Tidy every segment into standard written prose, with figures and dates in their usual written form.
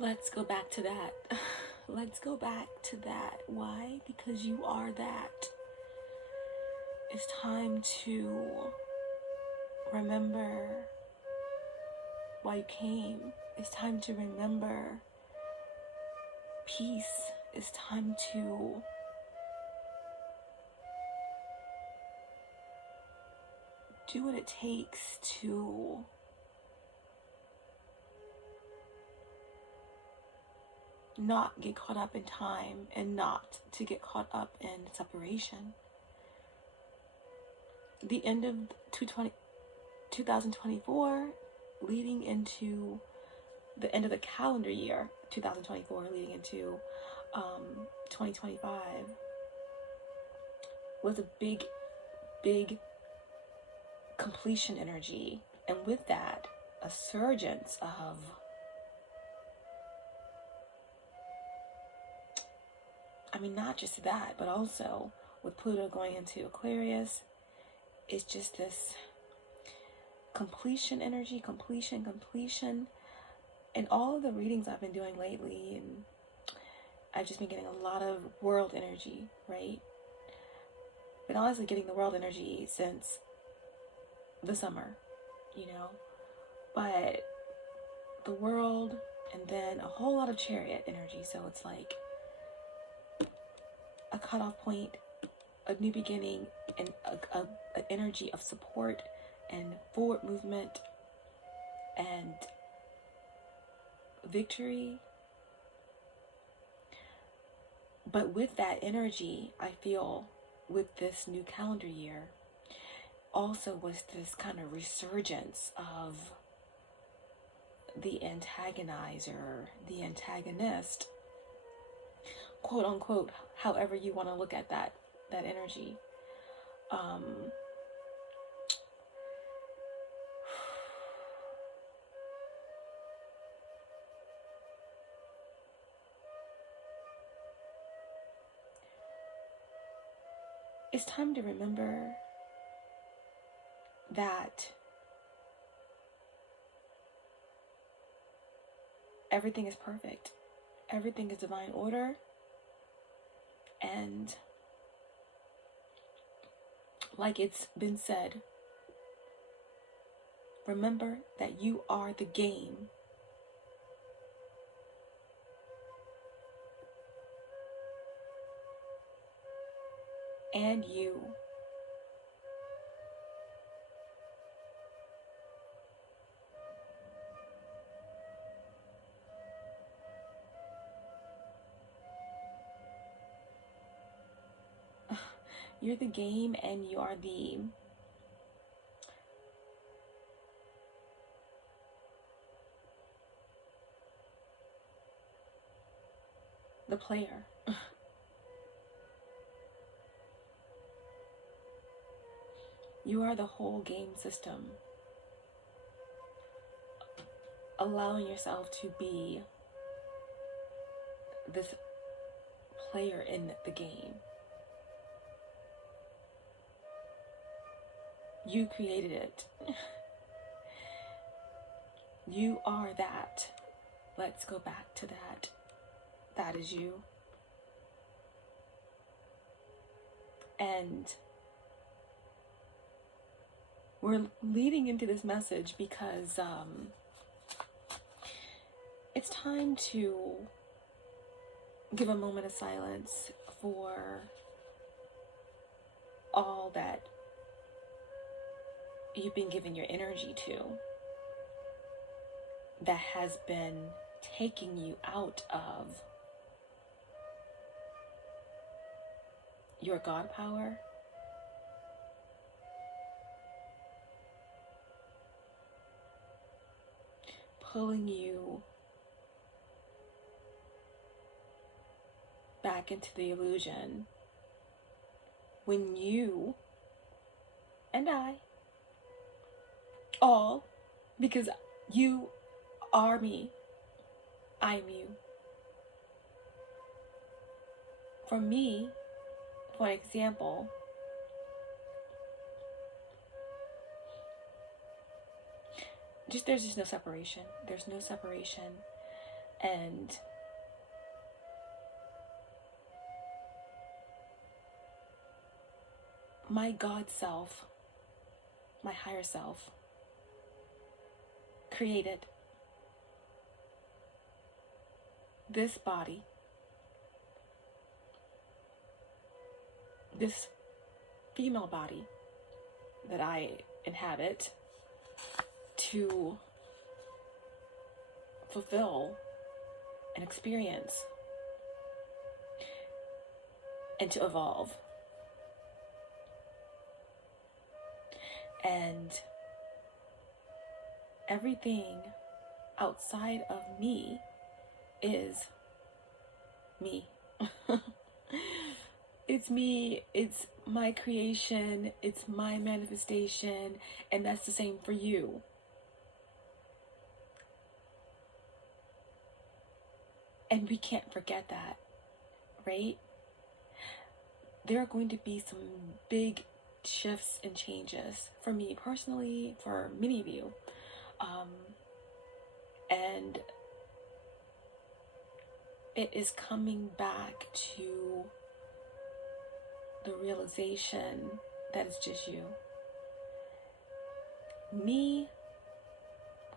Let's go back to that. Let's go back to that. Why? Because you are that. It's time to remember why you came. It's time to remember peace. It's time to do what it takes to not get caught up in time and not to get caught up in separation. The end of 2024 leading into the end of the calendar year 2024 leading into 2025 was a big completion energy, and with that a surgence of not just that, but also with Pluto going into Aquarius, it's just this completion energy, completion. And all of the readings I've been doing lately, and I've just been getting a lot of world energy, right? Been honestly getting the world energy since the summer, but the world, and then a whole lot of chariot energy. So it's like a cutoff point, a new beginning, and an energy of support and forward movement and victory. But with that energy, I feel with this new calendar year also was this kind of resurgence of the antagonizer, the antagonist, quote unquote, however you want to look at that energy. It's time to remember that everything is perfect. Everything is divine order. And like it's been said, remember that you are the game. And you. You're the game, and you are the player. You are the whole game system. Allowing yourself to be this player in the game. You created it. You are that. Let's go back to that. That is you. And we're leading into this message because it's time to give a moment of silence for all that you've been giving your energy to, that has been taking you out of your God power, pulling you back into the illusion when you and I all, because you are me, I'm you. For me, for example, there's just no separation. There's no separation. And my God self, my higher self, created this body, this female body that I inhabit, to fulfill an experience and to evolve. And everything outside of me is me. It's me, it's my creation, it's my manifestation, and that's the same for you. And we can't forget that, right? There are going to be some big shifts and changes for me personally, for many of you. And it is coming back to the realization that it's just you. Me,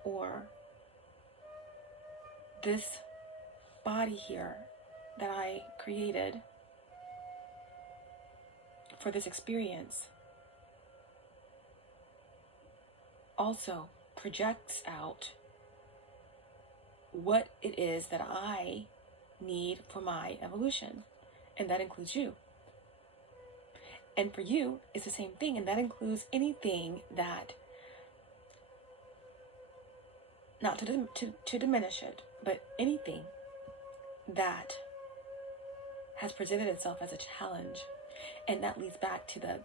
or this body here that I created for this experience, also projects out what it is that I need for my evolution. And that includes you. And for you, it's the same thing. And that includes anything that, not to diminish it, but anything that has presented itself as a challenge. And that leads back to the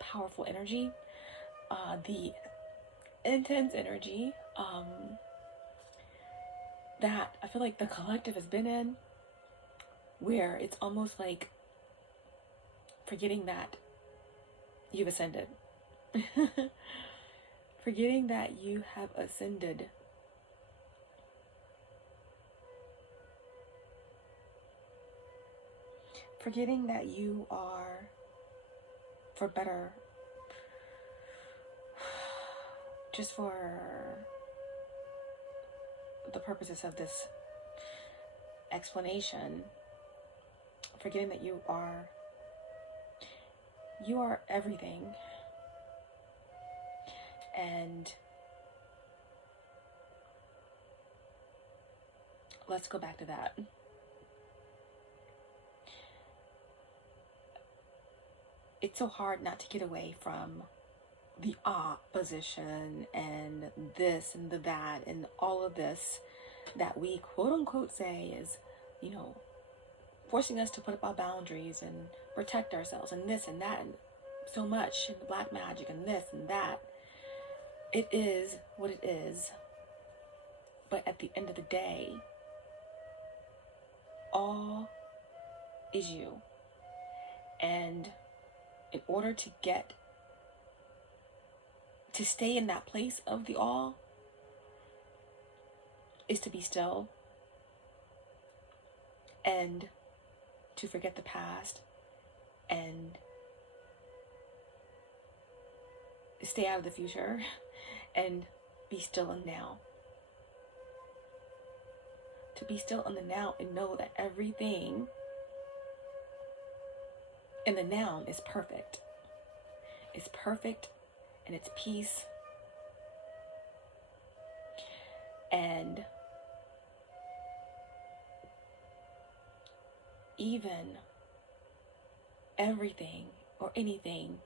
powerful energy, the intense energy that I feel like the collective has been in, where it's almost like forgetting that you've ascended. Forgetting that you have ascended. Forgetting that you are, for better, just for the purposes of this explanation, forgetting that you are everything. And let's go back to that. It's so hard not to get away from the opposition and this and the that and all of this that we quote unquote say is, forcing us to put up our boundaries and protect ourselves and this and that and so much, and the black magic and this and that. It is what it is. But at the end of the day, all is you. And in order to stay in that place of the all, is to be still and to forget the past and stay out of the future and be still in now. To be still in the now and know that everything in the now is perfect. It's perfect and it's peace. And even everything or anything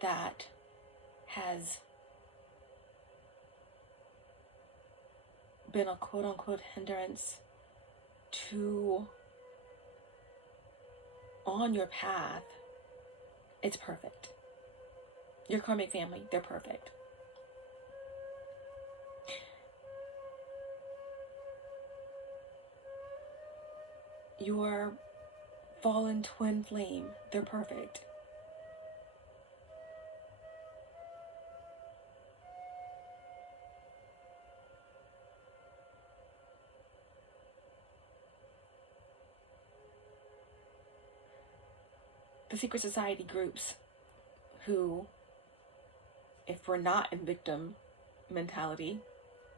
that has been a quote unquote hindrance to on your path, it's perfect. Your karmic family, they're perfect. Your fallen twin flame, they're perfect. the secret society groups who, if we're not in victim mentality,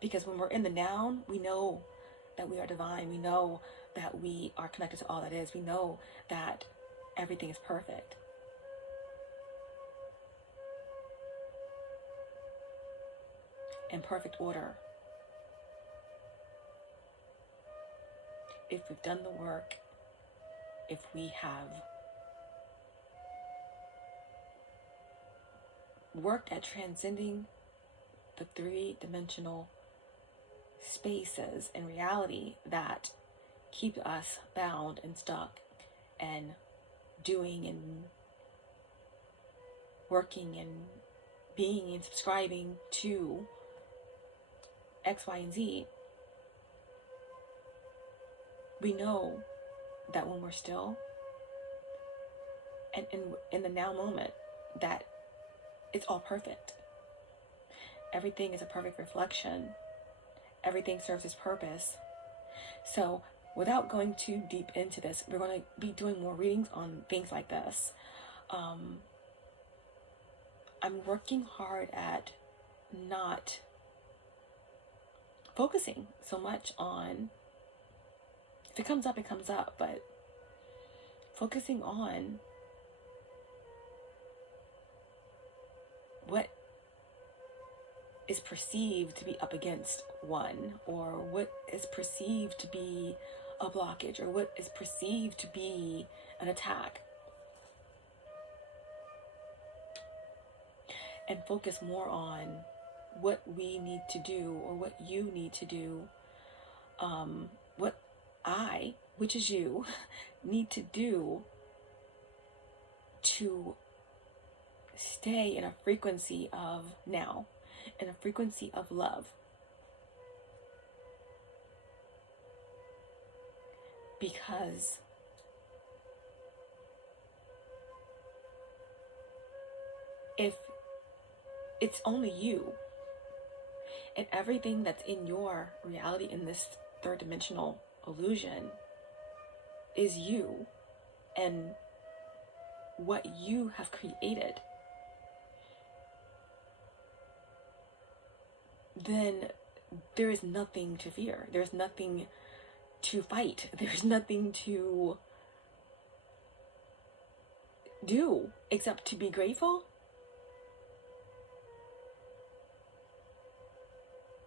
because when we're in the noun, we know that we are divine. We know that we are connected to all that is. We know that everything is perfect. In perfect order. If we've done the work, if we have worked at transcending the three-dimensional spaces in reality that keep us bound and stuck and doing and working and being and subscribing to X, Y, and Z, we know that when we're still and in the now moment, that it's all perfect. Everything is a perfect reflection. Everything serves its purpose. So without going too deep into this, we're going to be doing more readings on things like this. I'm working hard at not focusing so much on, if it comes up, it comes up, but focusing on what is perceived to be up against one, or what is perceived to be a blockage, or what is perceived to be an attack. And focus more on what we need to do, or what you need to do, what I, which is you, need to do to stay in a frequency of now, in a frequency of love. Because if it's only you and everything that's in your reality in this third dimensional illusion is you and what you have created, then there is nothing to fear. There's nothing to fight. There's nothing to do except to be grateful.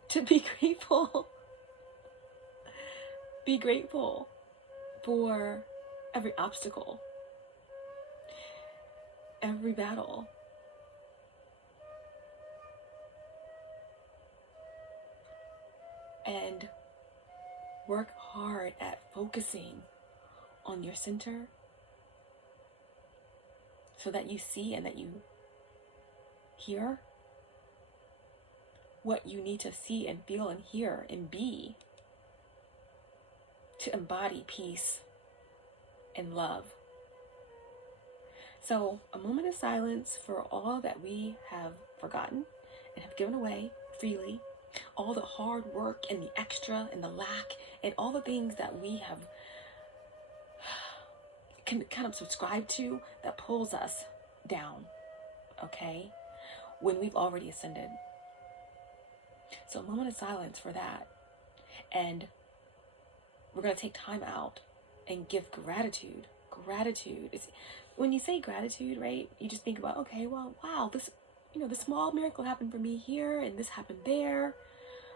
To be grateful. Be grateful for every obstacle, every battle. And work hard at focusing on your center so that you see and that you hear what you need to see and feel and hear and be to embody peace and love. So a moment of silence for all that we have forgotten and have given away freely, all the hard work and the extra and the lack and all the things that we have can kind of subscribe to that pulls us down, okay, when we've already ascended. So a moment of silence for that. And we're going to take time out and give gratitude. Gratitude is, when you say gratitude, right, you just think about, okay, well, wow, this, the small miracle happened for me here and this happened there.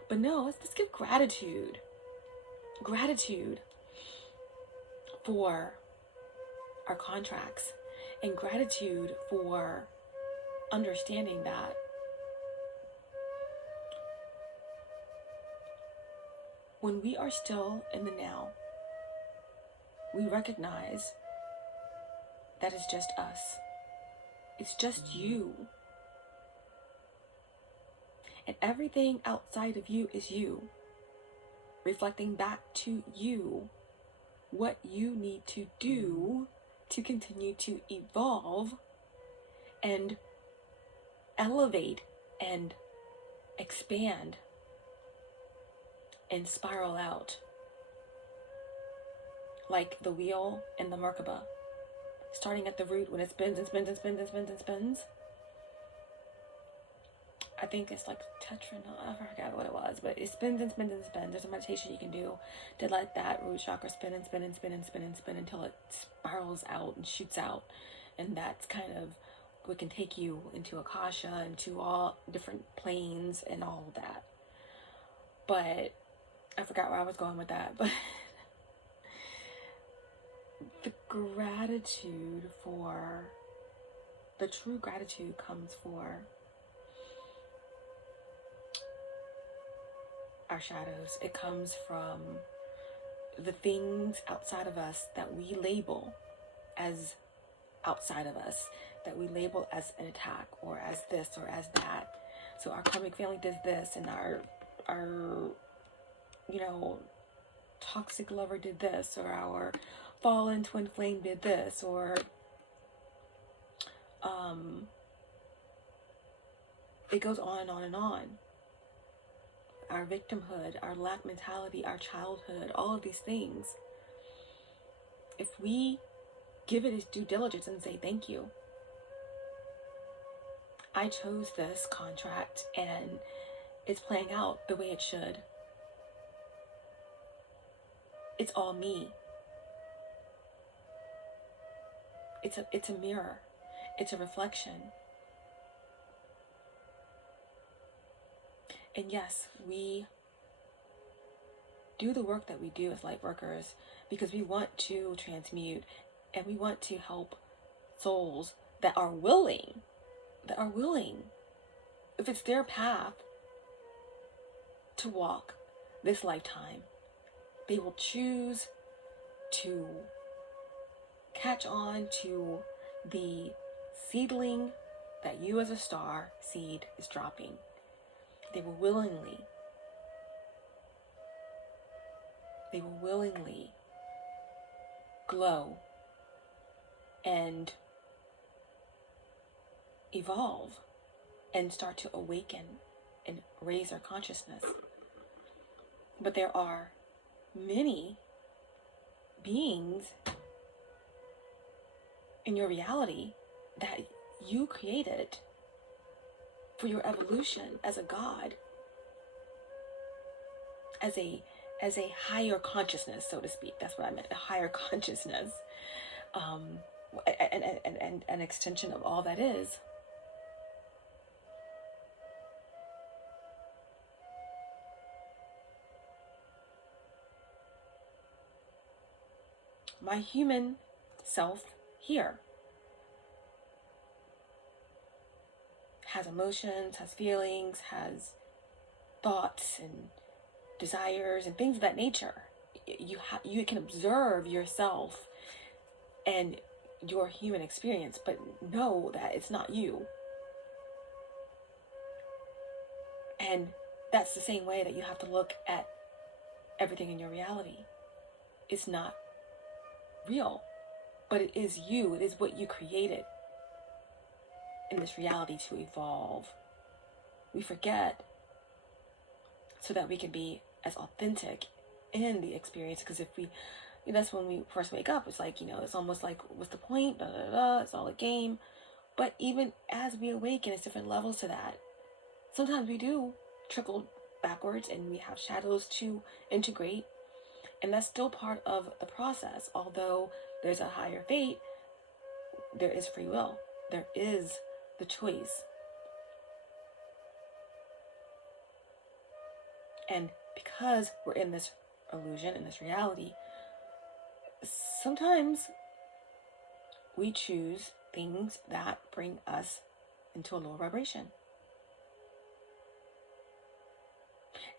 But no, let's give gratitude. Gratitude for our contracts and gratitude for understanding that when we are still in the now, we recognize that it's just us. It's just you. And everything outside of you is you, reflecting back to you what you need to do to continue to evolve and elevate and expand and spiral out like the wheel in the Merkaba, starting at the root when it spins and spins and spins and spins and spins. I think it's like tetra, I forgot what it was, but it spins and spins and spins. There's a meditation you can do to let that root chakra spin and spin and spin and spin and spin until it spirals out and shoots out. And that's kind of what can take you into Akasha, into all different planes and all of that. But I forgot where I was going with that. But the gratitude for, the true gratitude comes for our shadows. It comes from the things outside of us that we label as outside of us, that we label as an attack or as this or as that. So our karmic family does this, and our you know, toxic lover did this, or our fallen twin flame did this, or it goes on and on and on. Our victimhood, our lack mentality, our childhood, all of these things. If we give it its due diligence and say thank you. I chose this contract and it's playing out the way it should. It's all me. It's a mirror. It's a reflection. And yes, we do the work that we do as light workers because we want to transmute and we want to help souls that are willing. If it's their path to walk this lifetime, they will choose to catch on to the seedling that you as a star seed is dropping. They will willingly glow and evolve and start to awaken and raise their consciousness. But there are many beings in your reality that you created for your evolution as a god, as a higher consciousness, so to speak. That's what I meant, a higher consciousness, and an extension of all that is. My human self here has emotions, has feelings, has thoughts and desires and things of that nature. You can observe yourself and your human experience, but know that it's not you. And that's the same way that you have to look at everything in your reality. It's not real, but it is you. It is what you created in this reality to evolve. We forget so that we can be as authentic in the experience, because if we, that's when we first wake up, it's like, it's almost like, what's the point? It's all a game. But even as we awaken, it's different levels to that. Sometimes we do trickle backwards and we have shadows to integrate, and that's still part of the process. Although there's a higher fate, there is free will. There is the choice. And because we're in this illusion, in this reality, sometimes we choose things that bring us into a lower vibration.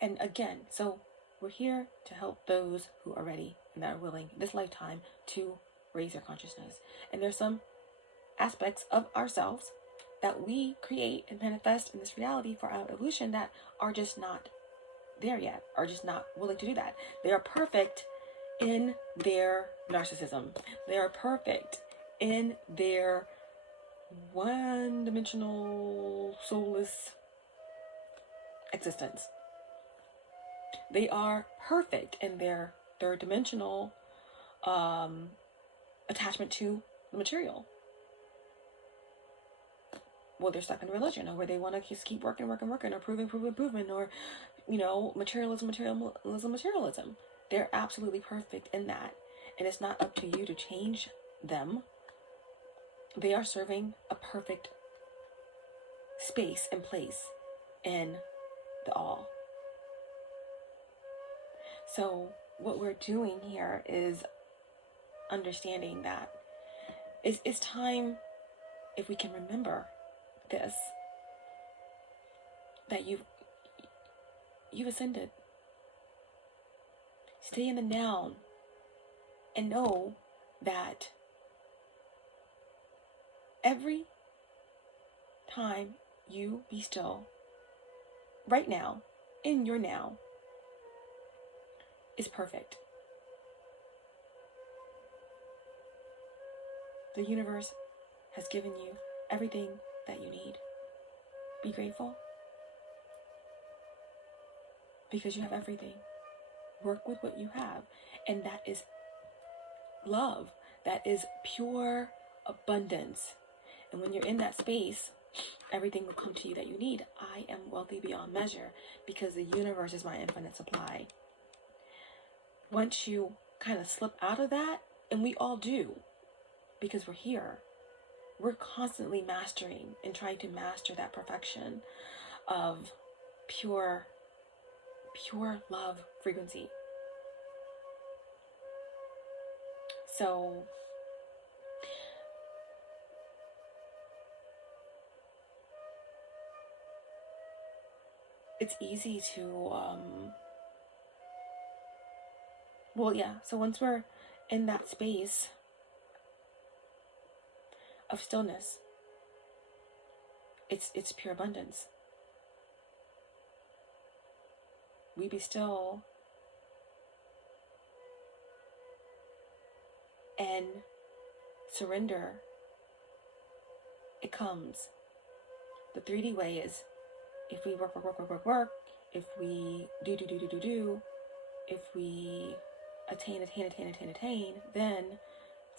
And again, so we're here to help those who are ready and that are willing this lifetime to raise their consciousness. And there's some aspects of ourselves that we create and manifest in this reality for our evolution that are just not there yet, are just not willing to do that. They are perfect in their narcissism. They are perfect in their one-dimensional, soulless existence. They are perfect in their third-dimensional attachment to material. Well, they're stuck in religion, or where they want to just keep working, or proving, or, materialism. They're absolutely perfect in that. And it's not up to you to change them. They are serving a perfect space and place in the all. So what we're doing here is understanding that it's time, if we can remember this, that you've ascended. Stay in the now and know that every time you be still, right now, in your now, is perfect. The universe has given you everything that you need. Be grateful, because you have everything. Work with what you have, and that is love. That is pure abundance. And when you're in that space, everything will come to you that you need. I am wealthy beyond measure because the universe is my infinite supply. Once you kind of slip out of that, and we all do, because we're here, we're constantly mastering and trying to master that perfection of pure love frequency. So it's easy to so once we're in that space of stillness, it's pure abundance. We be still and surrender. It comes. The 3D way is, if we work, if we do, if we attain, then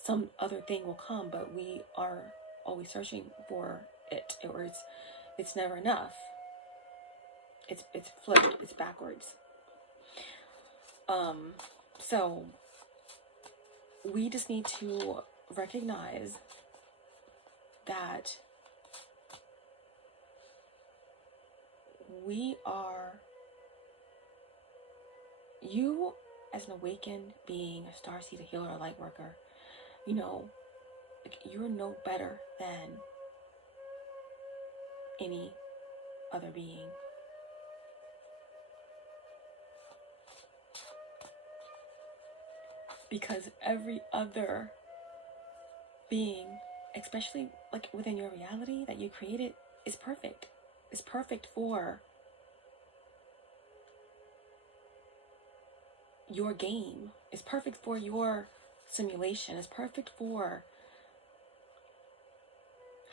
some other thing will come, but we are always searching for it, or it's never enough. It's flipped, it's backwards. So we just need to recognize that you as an awakened being, a starseed, a healer, a light worker, you're no better than any other being. Because every other being, especially like within your reality that you created, is perfect. It's perfect for your game. It's perfect for your simulation. It's perfect for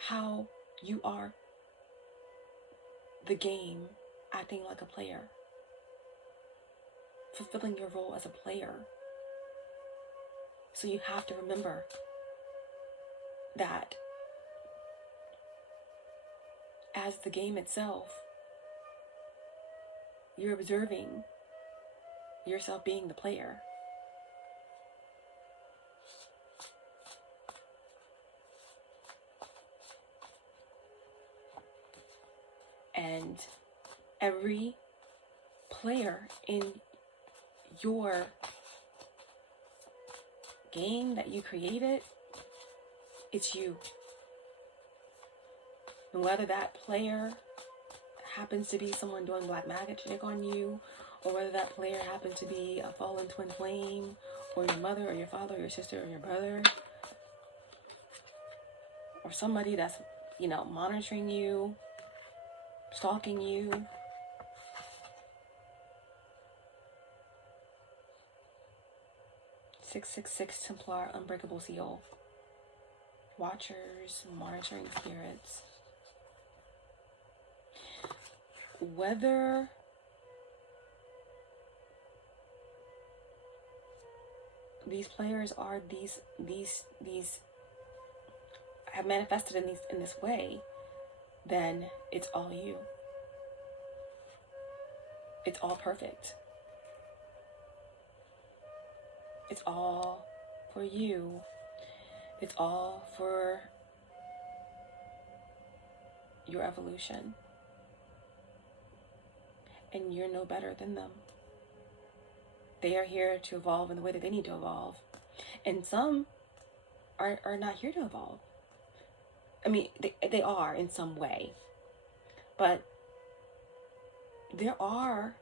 how you are the game, acting like a player, fulfilling your role as a player. So you have to remember that as the game itself, you're observing yourself being the player. And every player in your game that you created, it's you. And whether that player happens to be someone doing black magic on you, or whether that player happens to be a fallen twin flame, or your mother, or your father, or your sister, or your brother, or somebody that's, monitoring you, stalking you. (666) Templar Unbreakable Seal. Watchers, monitoring spirits. Whether these players are these have manifested in this way, then it's all you. It's all perfect. It's all for you. It's all for your evolution. And you're no better than them. They are here to evolve in the way that they need to evolve. And some are not here to evolve. I mean, they are in some way. But there are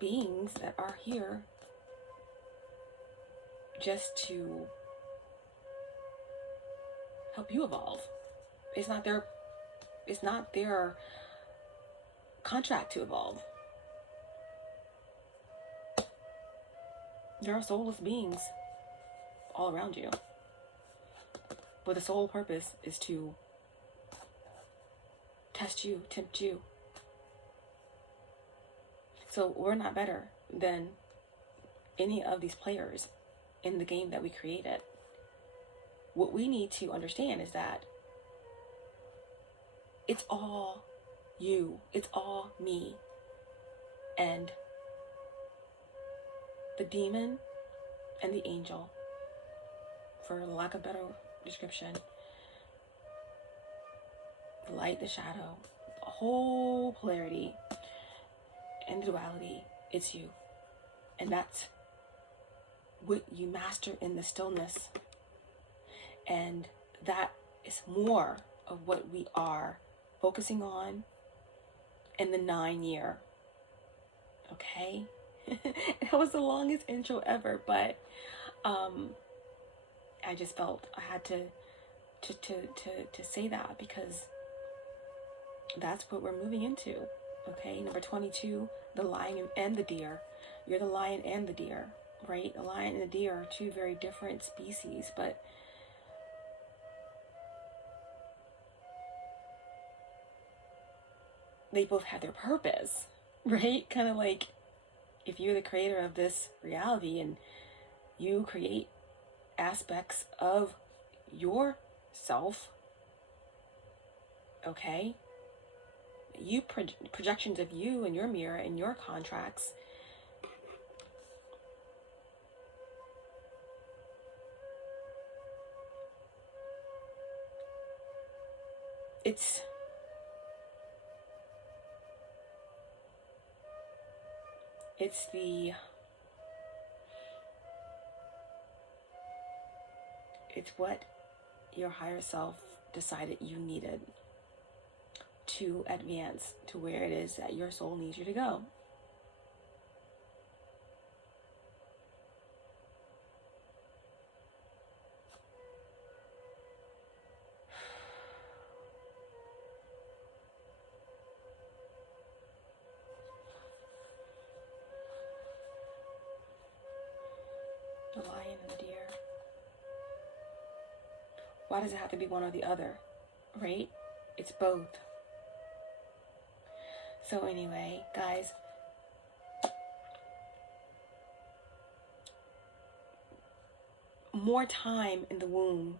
beings that are here just to help you evolve. It's not their contract to evolve. There are soulless beings all around you. But the sole purpose is to test you, tempt you. So we're not better than any of these players in the game that we created. What we need to understand is that it's all you. It's all me. And the demon and the angel, for lack of better description, the light, the shadow, the whole polarity and the duality, it's you. And that's what you master in the stillness. And that is more of what we are focusing on in the 9 year. Okay? That was the longest intro ever, but I just felt I had to say that, because that's what we're moving into. Okay, number 22, the lion and the deer. You're the lion and the deer, right? The lion and the deer are two very different species, but they both have their purpose, right? Kind of like if you're the creator of this reality and you create aspects of yourself, okay? You projections of you and your mirror and your contracts. It's what your higher self decided you needed to advance to where it is that your soul needs you to go. The lion and the deer. Why does it have to be one or the other, right? It's both. So anyway, guys, more time in the womb.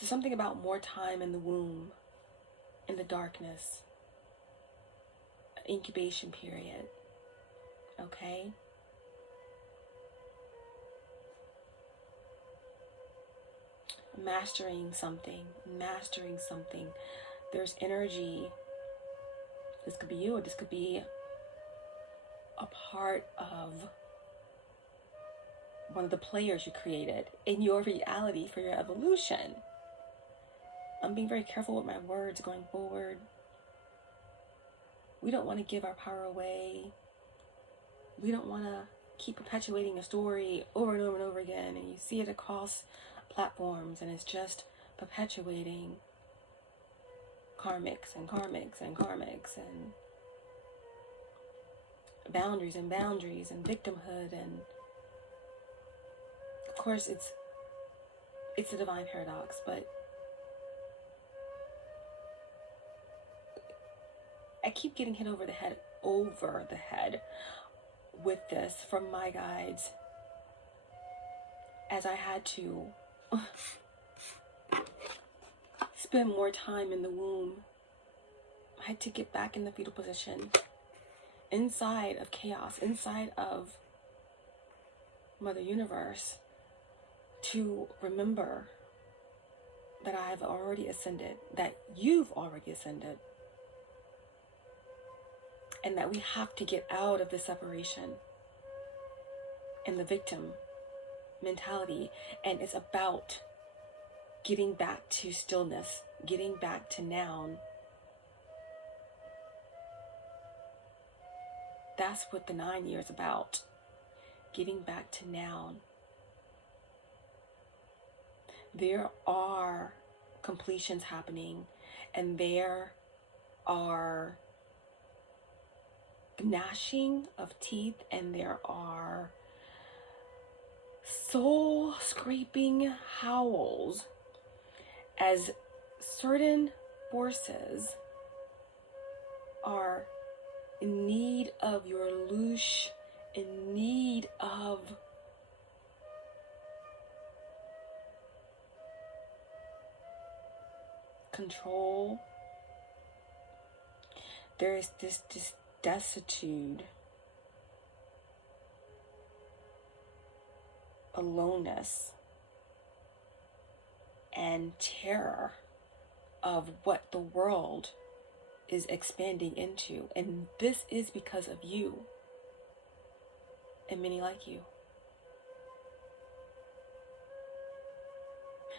So something about more time in the womb, in the darkness, incubation period, okay? Mastering something. There's energy. This could be you, or this could be a part of one of the players you created in your reality for your evolution. I'm being very careful with my words going forward. We don't want to give our power away. We don't want to keep perpetuating a story over and over and over again, and you see it across platforms, and it's just perpetuating karmics and boundaries and victimhood, and of course it's a divine paradox, but I keep getting hit over the head with this from my guides, as I had to spend more time in the womb. I had to get back in the fetal position, inside of chaos, inside of Mother Universe, to remember that I have already ascended, that you've already ascended, and that we have to get out of the separation and the victim mentality. And it's about getting back to stillness, getting back to noun. That's what the 9 years about. Getting back to noun. There are completions happening, and there are gnashing of teeth, and there are soul scraping howls as certain forces are in need of your loosh, in need of control. There is this destitute, aloneness, and terror of what the world is expanding into. And this is because of you and many like you.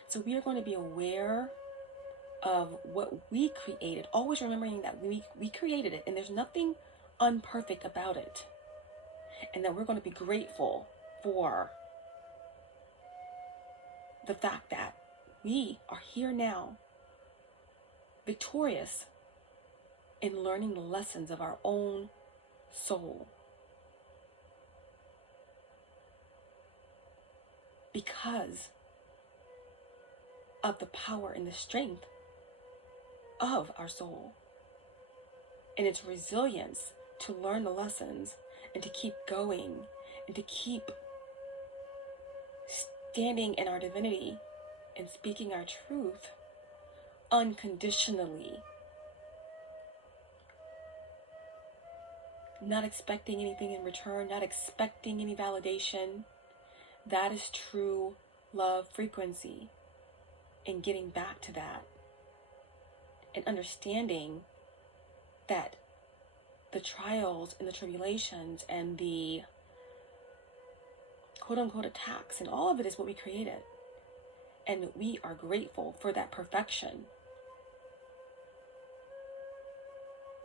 So we are going to be aware of what we created, always remembering that we created it, and there's nothing unperfect about it, and that we're going to be grateful for the fact that we are here now, victorious in learning the lessons of our own soul, because of the power and the strength of our soul and its resilience to learn the lessons and to keep going and to keep standing in our divinity and speaking our truth unconditionally, not expecting anything in return, not expecting any validation. That is true love frequency, and getting back to that and understanding that the trials and the tribulations and the quote-unquote attacks and all of it is what we created, and we are grateful for that perfection.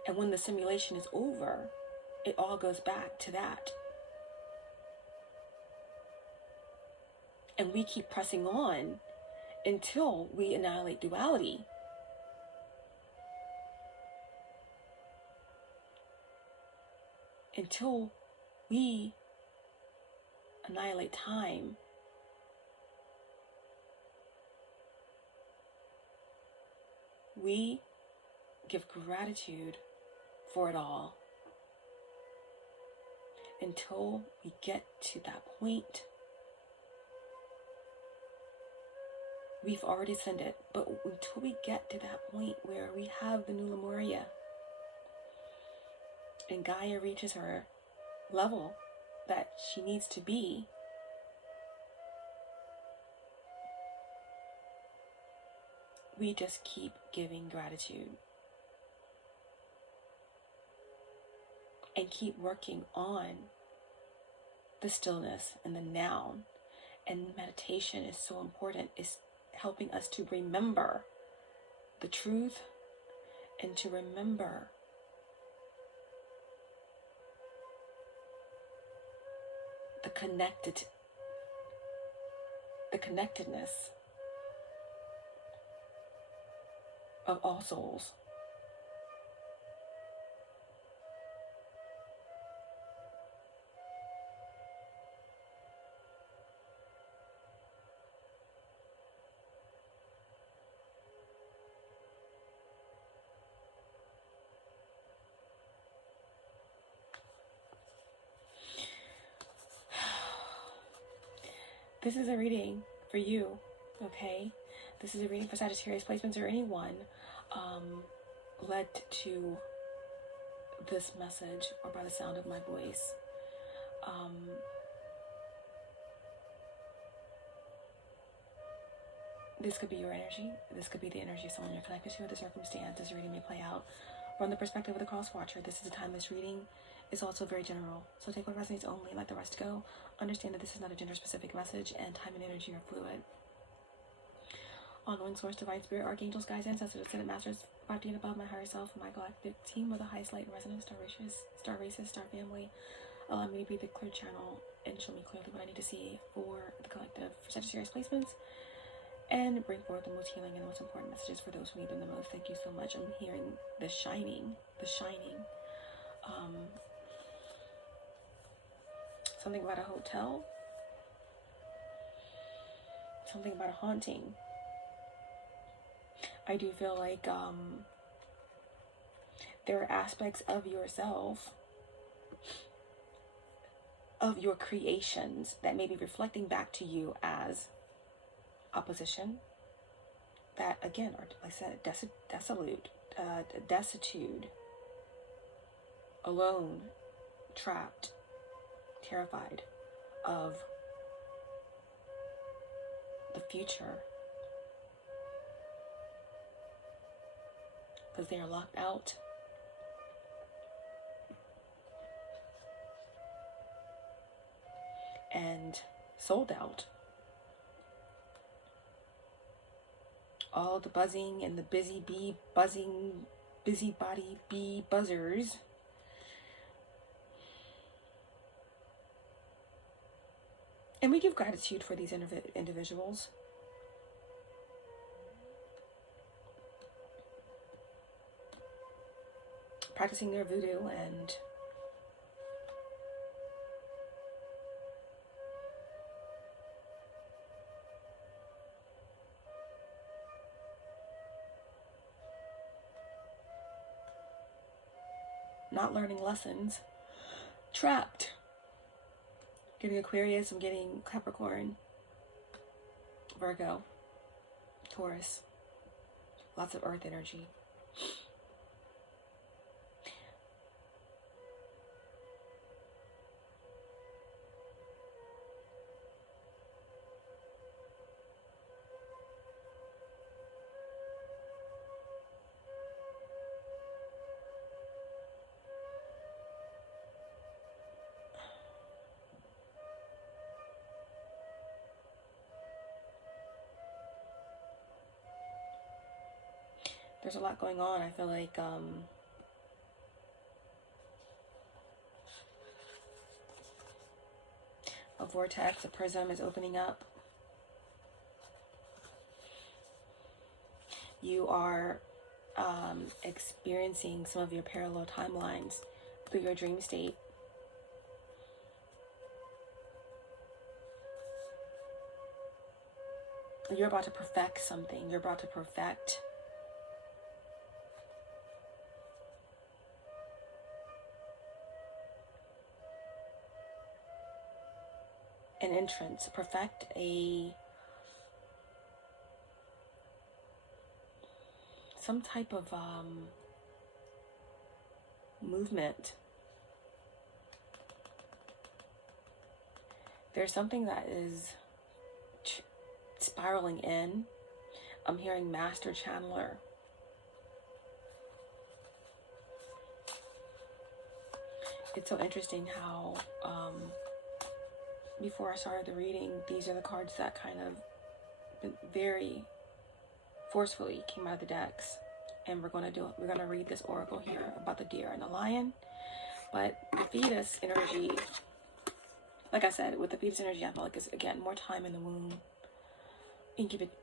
And when the simulation is over, it all goes back to that, and we keep pressing on until we annihilate duality. Until we annihilate time. We give gratitude for it all. Until we get to that point, we've already ascended, but until we get to that point where we have the new Lemuria and Gaia reaches her level that she needs to be, we just keep giving gratitude and keep working on the stillness and the noun. And meditation is so important. It's helping us to remember the truth and to remember the connectedness of all souls. This is a reading for you, Okay, this is a reading for Sagittarius placements or anyone led to this message or by the sound of my voice. This could be your energy. This could be the energy of someone you're connected to, or the circumstance this reading may play out. From the perspective of the cross watcher, this is a time this reading is also very general. So take what resonates only, let the rest go. Understand that this is not a gender-specific message, and time and energy are fluid. Ongoing source, divine spirit, archangels, guides, ancestors, ascended masters, 5D and above, my higher self, my galactic team with the highest light and resonance, star races, star family. Allow me to be the clear channel and show me clearly what I need to see for the collective, for Sagittarius placements, and bring forth the most healing and most important messages for those who need them the most. Thank you so much. I'm hearing the shining. Something about a hotel. Something about a haunting. I do feel like there are aspects of yourself, of your creations, that may be reflecting back to you as opposition, that again are, like I said, destitute, alone, trapped, terrified of the future, because they are locked out. And sold out. All the buzzing and the busybody bee buzzers and we give gratitude for these individuals. Practicing their voodoo and not learning lessons, trapped. Getting Aquarius, I'm getting Capricorn, Virgo, Taurus, lots of earth energy. There's a lot going on. I feel like a vortex, a prism is opening up. You are experiencing some of your parallel timelines through your dream state. You're about to perfect something. You're about to perfect an entrance, perfect some type of movement. There's something that is spiraling in. I'm hearing master channeler. It's so interesting how before I started the reading, these are the cards that kind of very forcefully came out of the decks. And we're gonna read this oracle here about the deer and the lion. But the fetus energy, like I said, with the fetus energy, I feel like it's, again, more time in the womb,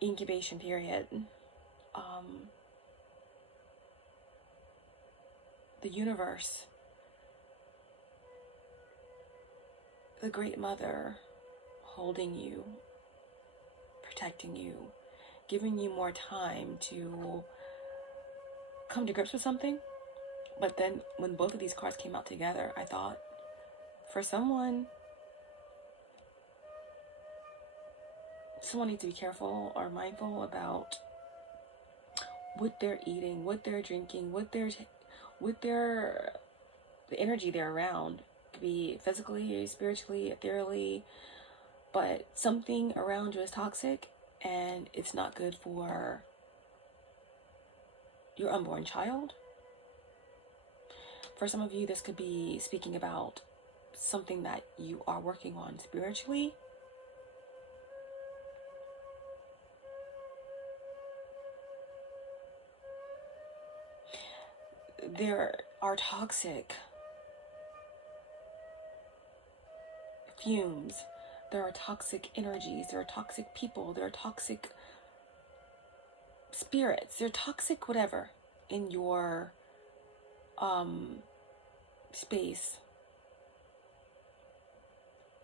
incubation period. The universe, the great mother holding you, protecting you, giving you more time to come to grips with something. But then when both of these cards came out together, I thought, for someone someone needs to be careful or mindful about what they're eating, what they're drinking, the energy they're around. It could be physically, spiritually, ethereally, but something around you is toxic, and it's not good for your unborn child. For some of you, this could be speaking about something that you are working on spiritually. There are toxic fumes, there are toxic energies, there are toxic people, there are toxic spirits, there are toxic whatever in your space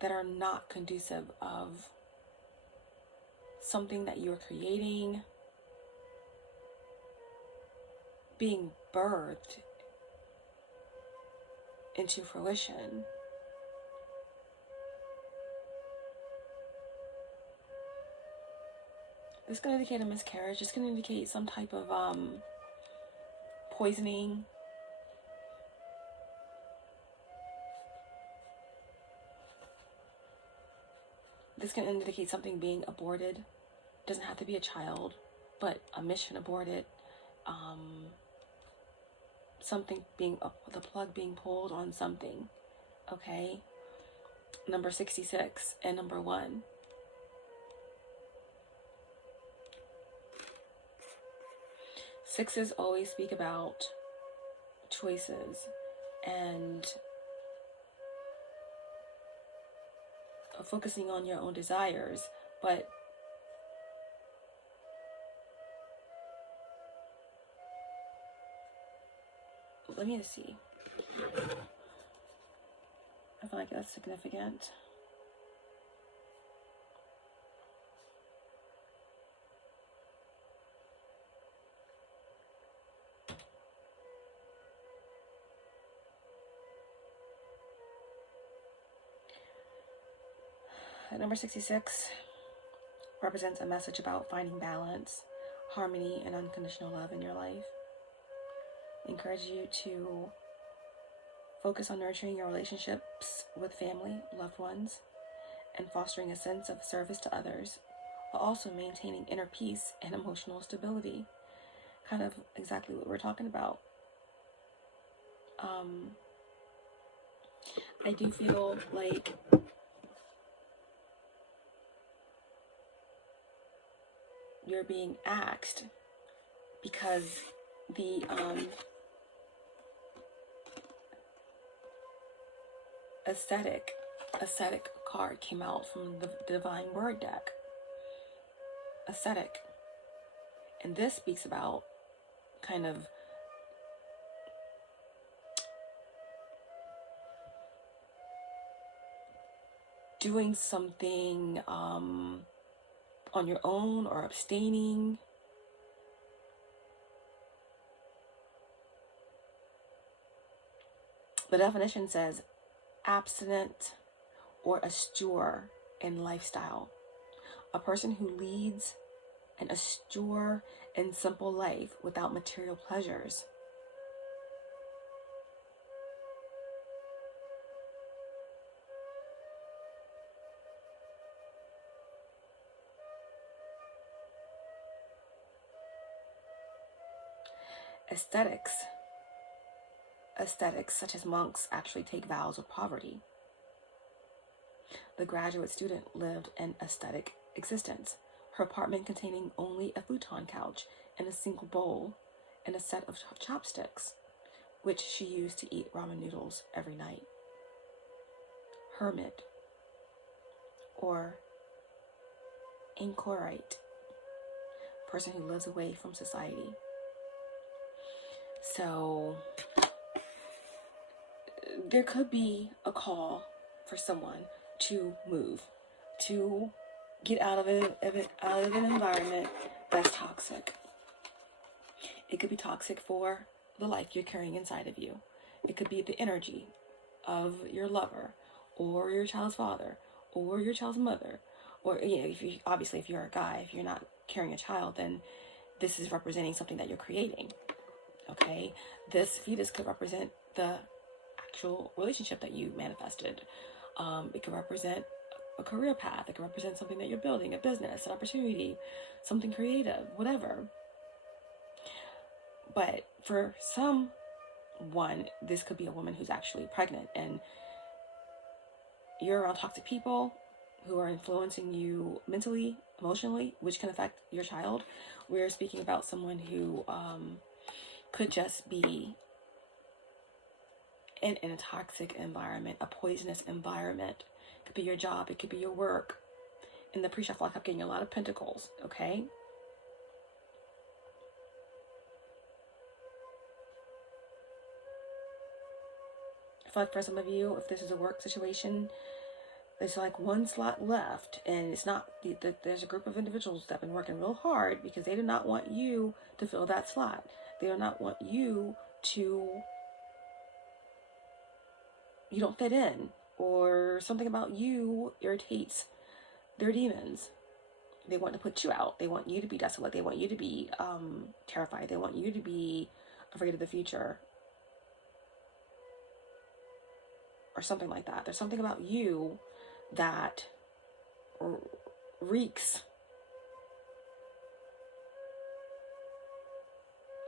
that are not conducive of something that you're creating, being birthed into fruition. This can indicate a miscarriage. This can indicate some type of poisoning. This can indicate something being aborted. Doesn't have to be a child, but a mission aborted. Something being, the plug being pulled on something. Okay? Number 66 and number 1. Sixes always speak about choices and focusing on your own desires, but let me see. I feel like that's significant. Number 66 represents a message about finding balance, harmony, and unconditional love in your life. I encourage you to focus on nurturing your relationships with family, loved ones, and fostering a sense of service to others, while also maintaining inner peace and emotional stability. Kind of exactly what we're talking about. I do feel like you're being asked because the ascetic card came out from the Divine Word deck. Ascetic. And this speaks about kind of doing something on your own or abstaining. The definition says abstinent or austere in lifestyle. A person who leads an austere and simple life without material pleasures. Aesthetics such as monks actually take vows of poverty. The graduate student lived an aesthetic existence, her apartment containing only a futon couch and a single bowl and a set of chopsticks, which she used to eat ramen noodles every night. Hermit or anchorite, person who lives away from society. So there could be a call for someone to move, to get out of an environment that's toxic. It could be toxic for the life you're carrying inside of you. It could be the energy of your lover, or your child's father, or your child's mother, or, you know, if you're a guy, if you're not carrying a child, then this is representing something that you're creating. Okay, this fetus could represent the actual relationship that you manifested. It could represent a career path. It could represent something that you're building, a business, an opportunity, something creative, whatever. But for someone, this could be a woman who's actually pregnant, and you're around toxic people who are influencing you mentally, emotionally, which can affect your child. We're speaking about someone who could just be in a toxic environment, a poisonous environment. It could be your job, it could be your work. In the pre-shuffle, I'm getting a lot of pentacles, okay? I feel like for some of you, if this is a work situation, there's like one slot left, and it's not, there's a group of individuals that have been working real hard because they do not want you to fill that slot. They do not want you don't fit in, or something about you irritates their demons. They want to put you out. They want you to be desolate. They want you to be terrified. They want you to be afraid of the future, or something like that. There's something about you that reeks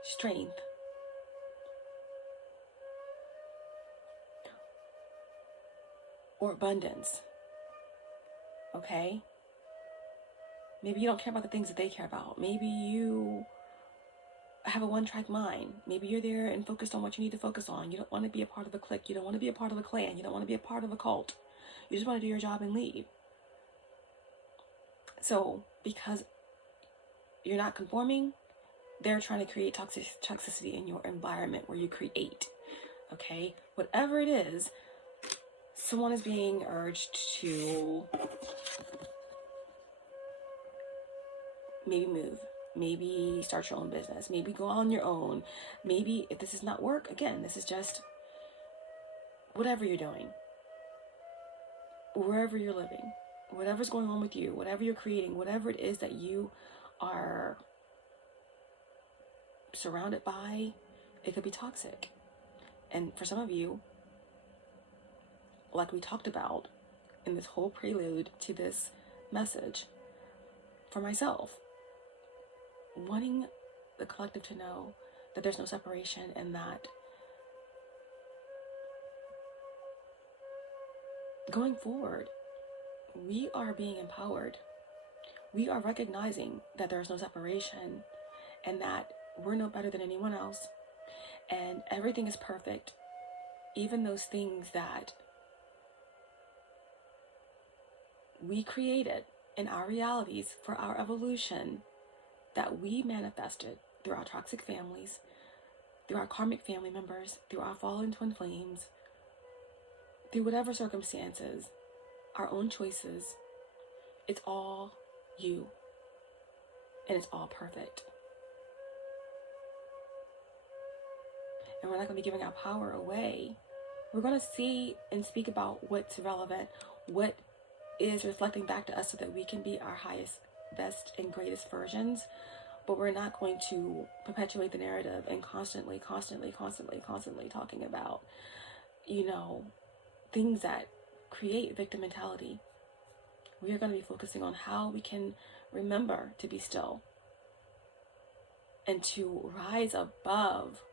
strength, or abundance. Okay? Maybe you don't care about the things that they care about. Maybe you have a one-track mind. Maybe you're there and focused on what you need to focus on. You don't want to be a part of a clique. You don't want to be a part of a clan. You don't want to be a part of a cult. You just want to do your job and leave. So, because you're not conforming, they're trying to create toxicity in your environment where you create. Okay? Whatever it is, someone is being urged to maybe move, maybe start your own business, maybe go on your own. Maybe if this is not work, again, this is just whatever you're doing, wherever you're living, whatever's going on with you, whatever you're creating, whatever it is that you are surrounded by, it could be toxic. And for some of you, like we talked about in this whole prelude to this message, for myself, wanting the collective to know that there's no separation, and that going forward, we are being empowered. We are recognizing that there's no separation, and that we're no better than anyone else, and everything is perfect. Even those things that we created in our realities for our evolution, that we manifested through our toxic families, through our karmic family members, through our fallen twin flames, through whatever circumstances, our own choices, it's all you, and it's all perfect. And we're not going to be giving our power away. We're going to see and speak about what's relevant, what is reflecting back to us, so that we can be our highest, best, and greatest versions. But we're not going to perpetuate the narrative and constantly talking about, things that create victim mentality. We are going to be focusing on how we can remember to be still and to rise above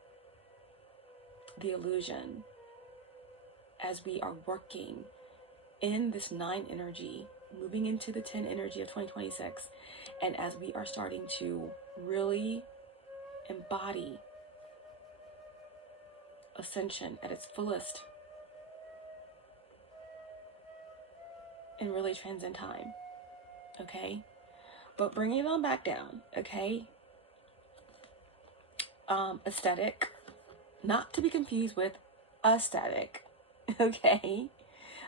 the illusion as we are working in this 9 energy, moving into the 10 energy of 2026, and as we are starting to really embody ascension at its fullest and really transcend time, okay? But bringing it on back down, okay? Aesthetic, not to be confused with aesthetic, okay?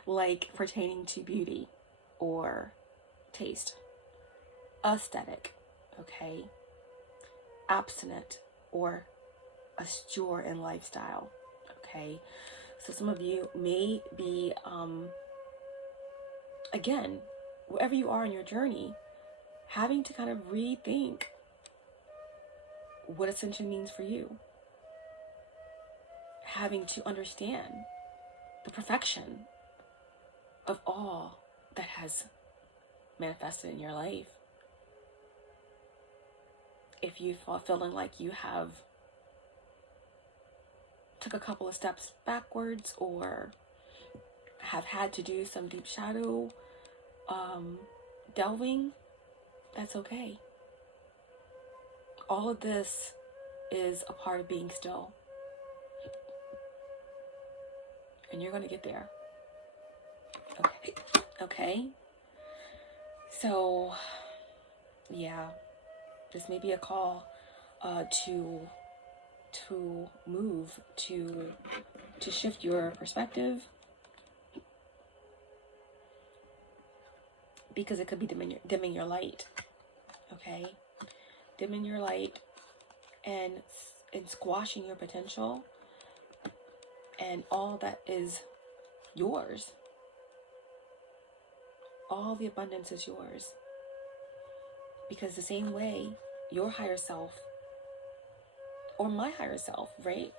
Like pertaining to beauty or taste. Aesthetic, okay? Abstinent or austere in lifestyle, okay? So some of you may be, again, wherever you are in your journey, having to kind of rethink what ascension means for you. Having to understand the perfection of all that has manifested in your life. If you are feeling like you have took a couple of steps backwards or have had to do some deep shadow delving, that's okay. All of this is a part of being still. And you're going to get there. Okay. So, yeah, this may be a call to move, to shift your perspective, because it could be dimming your light. Okay, dimming your light and squashing your potential and all that is yours. All the abundance is yours. Because the same way your higher self, or my higher self, right?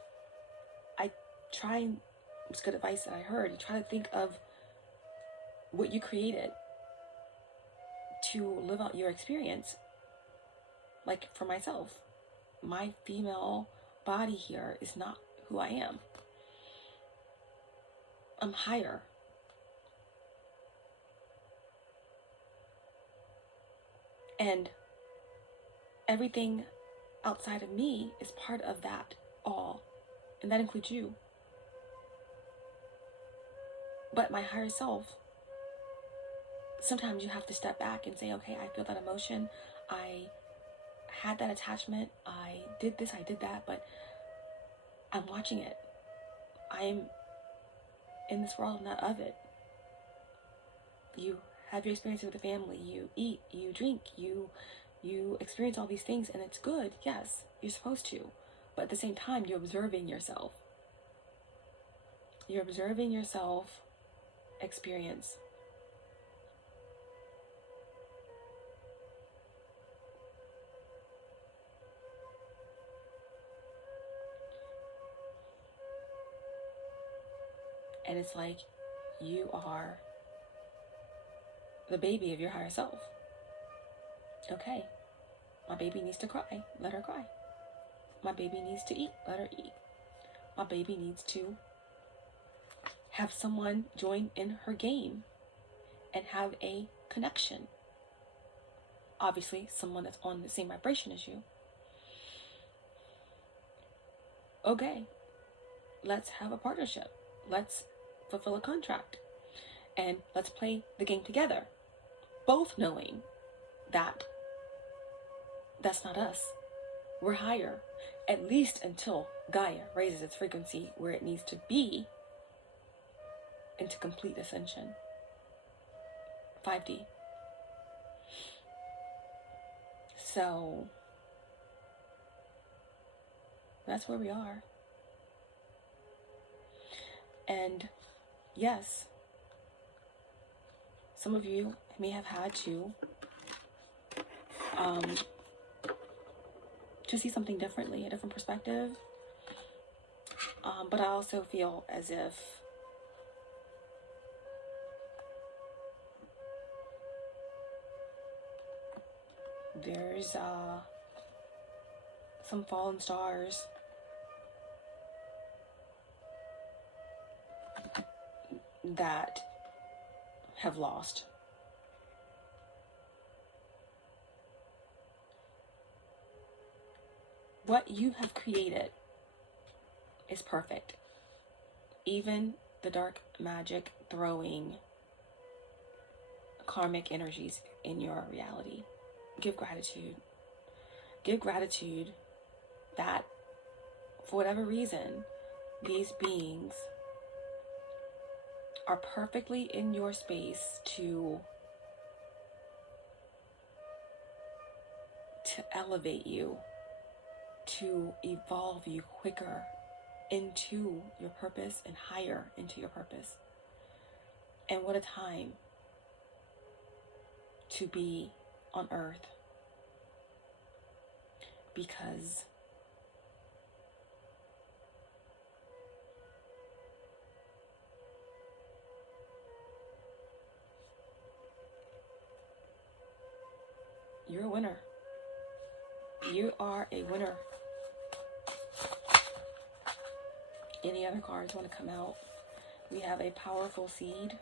It's good advice that I heard. You try to think of what you created to live out your experience. Like for myself, my female body here is not who I am. I'm higher. And everything outside of me is part of that all. And that includes you. But my higher self, sometimes you have to step back and say, okay, I feel that emotion. I had that attachment. I did this, I did that, but I'm watching it. I'm in this world, not of it. You have your experience with the family. You eat, you drink, you experience all these things, and it's good. Yes, you're supposed to. But at the same time, you're observing yourself. You're observing yourself experience. And it's like you are the baby of your higher self. Okay, my baby needs to cry, let her cry. My baby needs to eat, let her eat. My baby needs to have someone join in her game and have a connection. Obviously, someone that's on the same vibration as you. Okay, let's have a partnership. Let's fulfill a contract. And let's play the game together. Both knowing that that's not us. We're higher. At least until Gaia raises its frequency where it needs to be into complete ascension. 5D. So that's where we are. And yes, some of you may have had to see something differently, a different perspective. But I also feel as if there's some fallen stars that have lost. What you have created is perfect. Even the dark magic throwing karmic energies in your reality. Give gratitude. Give gratitude that for whatever reason, these beings are perfectly in your space to elevate you, to evolve you quicker into your purpose and higher into your purpose. And what a time to be on earth, because you're a winner. You are a winner. Any other cards want to come out? We have a powerful seed,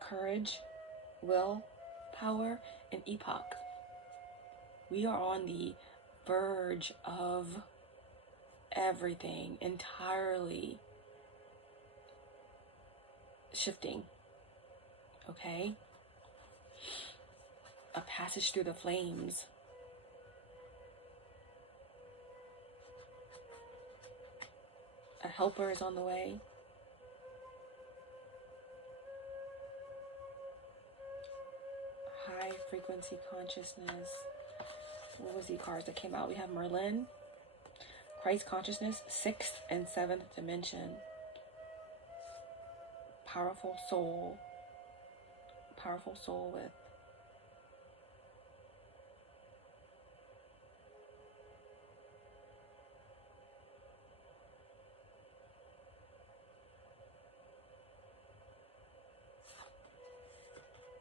courage, will, power, and epoch. We are on the verge of everything entirely shifting. Okay? A passage through the flames. A helper is on the way. High frequency consciousness. What was the cards that came out? We have Merlin, Christ consciousness, 6th and 7th dimension. Powerful soul. Powerful soul with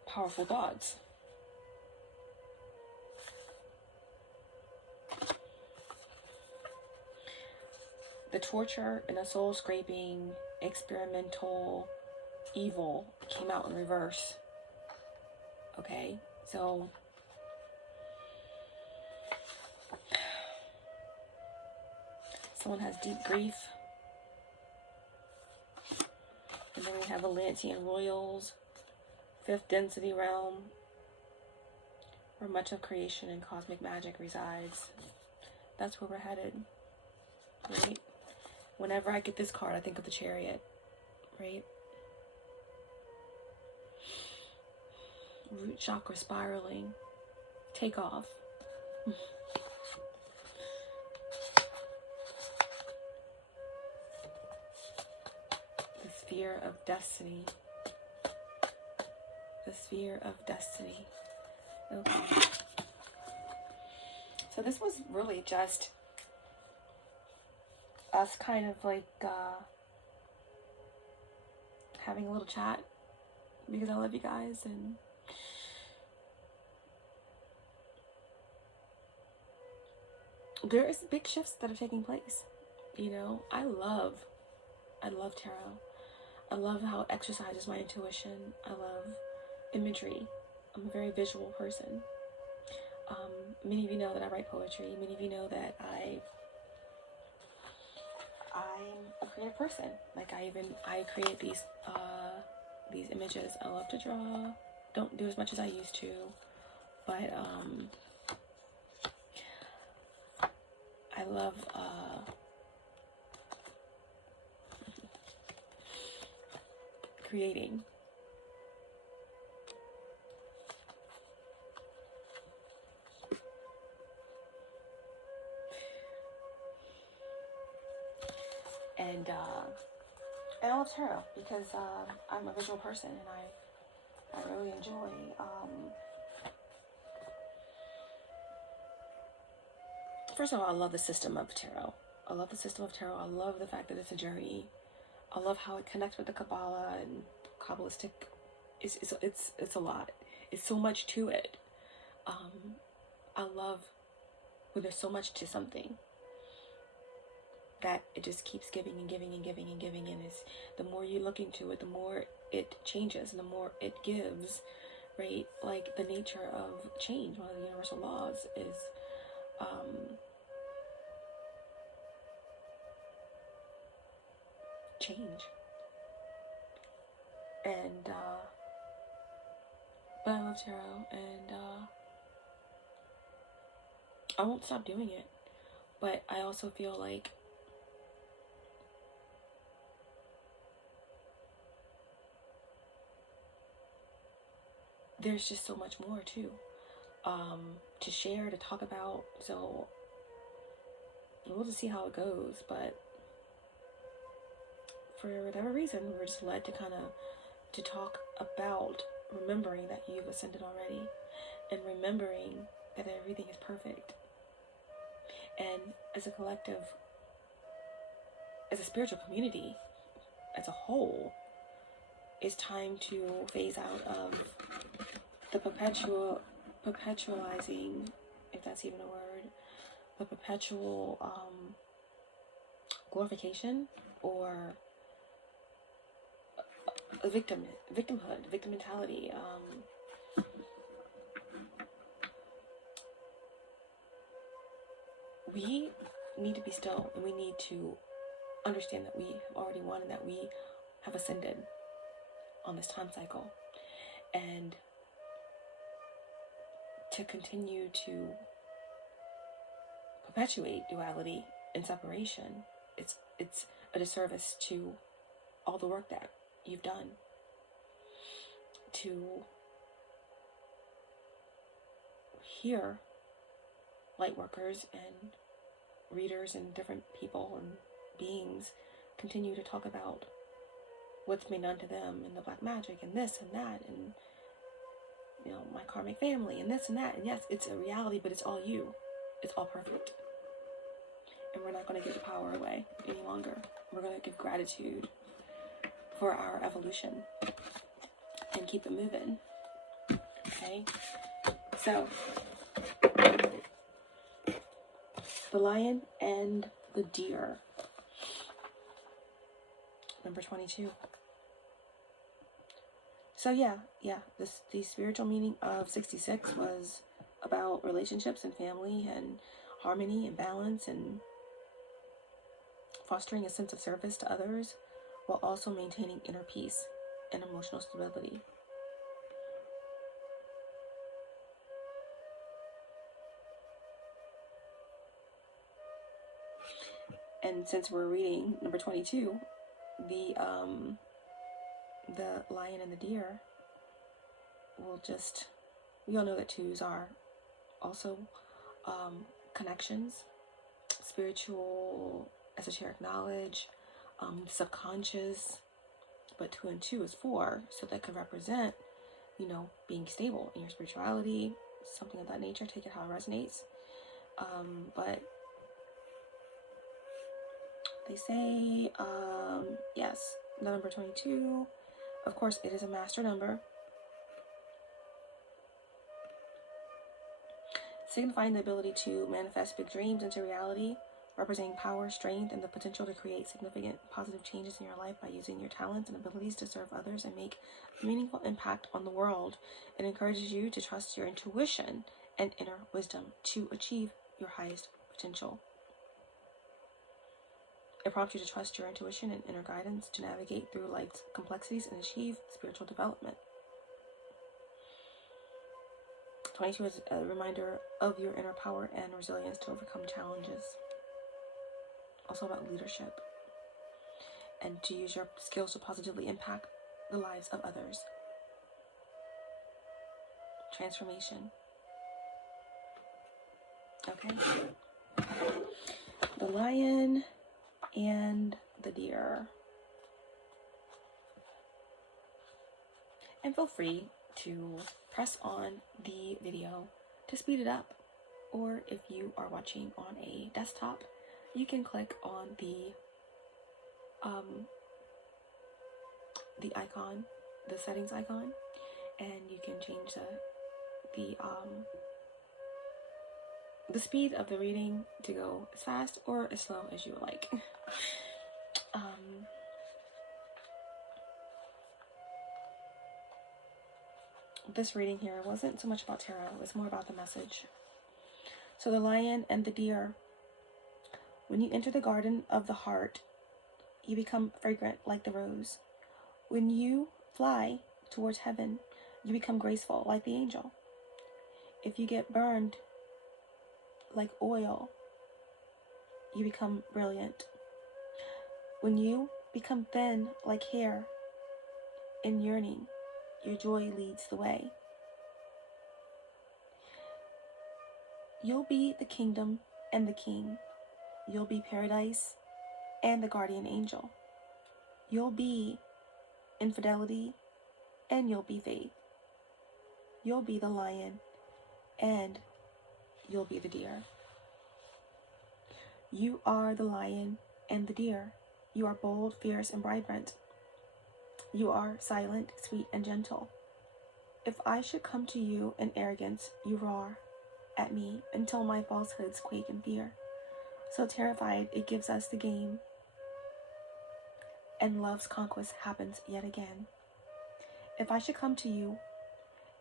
powerful thoughts. The torture and the soul scraping, experimental, evil came out in reverse. Okay, so someone has deep grief. And then we have Atlantean royals, 5th density realm, where much of creation and cosmic magic resides. That's where we're headed, right? Whenever I get this card, I think of the Chariot, right? Root chakra spiraling, take off. The sphere of destiny. The sphere of destiny. Okay. So this was really just us kind of like having a little chat, because I love you guys, and there is big shifts that are taking place. You know, I love tarot. I love how it exercises my intuition. I love imagery. I'm a very visual person. Many of you know that I write poetry. Many of you know that I'm a creative person. Like I create these images. I love to draw. Don't do as much as I used to, but I love creating. And I love tarot because I'm a visual person, and I really enjoy first of all, I love the system of tarot. I love the system of tarot. I love the fact that it's a journey. I love how it connects with the Kabbalah and Kabbalistic. It's a lot. It's so much to it. I love when there's so much to something that it just keeps giving and giving and giving and giving, and it's the more you look into it, the more it changes and the more it gives, right? Like the nature of change, one of the universal laws is change. And but I love tarot, and I won't stop doing it. But I also feel like there's just so much more too, to share, to talk about. So we'll just see how it goes. But for whatever reason, we're just led to to talk about remembering that you've ascended already, and remembering that everything is perfect. And as a collective, as a spiritual community, as a whole, it's time to phase out of the perpetualizing, if that's even a word, the perpetual glorification or a victimhood, victim mentality. We need to be still, and we need to understand that we have already won and that we have ascended on this time cycle. And to continue to perpetuate duality and separation, it's a disservice to all the work that you've done to hear light workers and readers and different people and beings continue to talk about what's been done to them and the black magic and this and that and, you know, my karmic family and this and that. And yes, it's a reality, but it's all you. It's all perfect. And we're not going to give the power away any longer. We're going to give gratitude for our evolution and keep it moving. Okay? So, the lion and the deer. Number 22. So the spiritual meaning of 66 was about relationships and family and harmony and balance and fostering a sense of service to others while also maintaining inner peace and emotional stability. And since we're reading number 22, the lion and the deer will just, we all know that twos are also connections, spiritual, esoteric knowledge, subconscious, but 2 and 2 is 4, so that could represent, you know, being stable in your spirituality, something of that nature. Take it how it resonates. But they say, yes, the number 22, of course, it is a master number, signifying the ability to manifest big dreams into reality, representing power, strength, and the potential to create significant positive changes in your life by using your talents and abilities to serve others and make a meaningful impact on the world. It encourages you to trust your intuition and inner wisdom to achieve your highest potential. It prompts you to trust your intuition and inner guidance to navigate through life's complexities and achieve spiritual development. 22 is a reminder of your inner power and resilience to overcome challenges. Also about leadership and to use your skills to positively impact the lives of others. Transformation. Okay. The lion and the deer. And feel free to press on the video to speed it up, or if you are watching on a desktop, you can click on the icon, the settings icon, and you can change the speed of the reading to go as fast or as slow as you would like. This reading here wasn't so much about tarot, it was more about the message. So the lion and the deer. When you enter the garden of the heart, you become fragrant like the rose. When you fly towards heaven, you become graceful like the angel. If you get burned like oil, you become brilliant. When you become thin like hair in yearning, your joy leads the way. You'll be the kingdom and the king. You'll be paradise and the guardian angel. You'll be infidelity and you'll be faith. you'll be the lion and you'll be the deer. You are the lion and the deer. You are bold, fierce, and vibrant. You are silent, sweet, and gentle. If I should come to you in arrogance, you roar at me until my falsehoods quake in fear. So terrified, it gives us the game, and love's conquest happens yet again. If I should come to you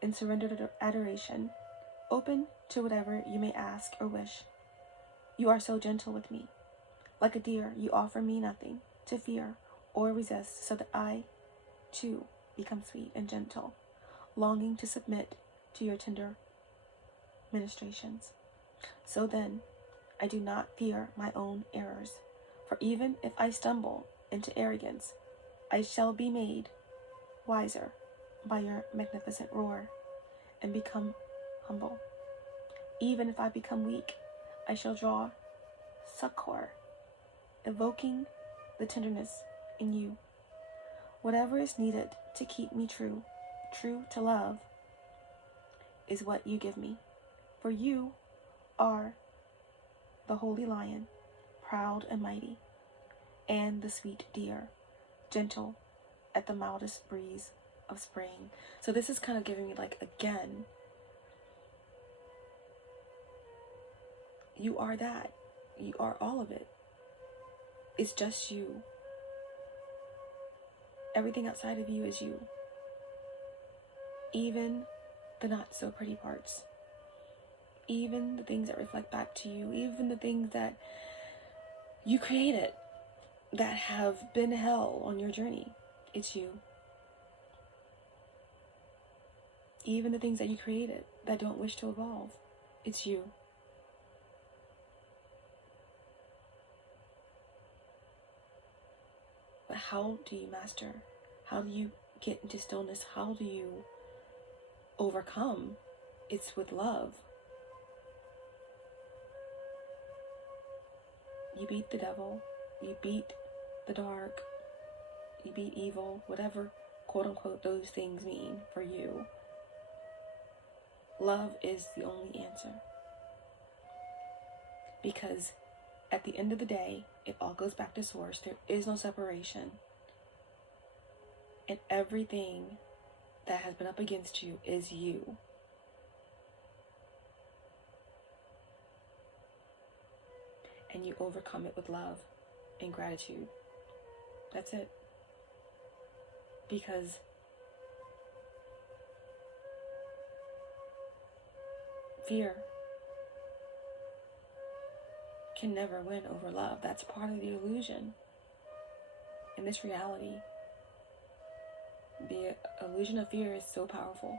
in surrendered adoration, open to whatever you may ask or wish, you are so gentle with me. Like a deer, you offer me nothing to fear or resist, so that I, too, become sweet and gentle, longing to submit to your tender ministrations. So then, I do not fear my own errors, for even if I stumble into arrogance, I shall be made wiser by your magnificent roar and become humble. Even if I become weak, I shall draw succor, evoking the tenderness in you. Whatever is needed to keep me true to love, is what you give me. For you are the holy lion, proud and mighty, and the sweet deer, gentle at the mildest breeze of spring. So this is kind of giving me, like, again, you are that. You are all of it. It's just you. Everything outside of you is you. Even the not so pretty parts. Even the things that reflect back to you. Even the things that you created that have been hell on your journey. It's you. Even the things that you created that don't wish to evolve. It's you. But how do you master? How do you get into stillness? How do you overcome? It's with love. You beat the devil. You beat the dark. You beat evil. Whatever, quote unquote, those things mean for you. Love is the only answer. Because at the end of the day, it all goes back to source. There is no separation. And everything that has been up against you is you. And you overcome it with love and gratitude. That's it. Because fear can never win over love. That's part of the illusion in this reality. The illusion of fear is so powerful.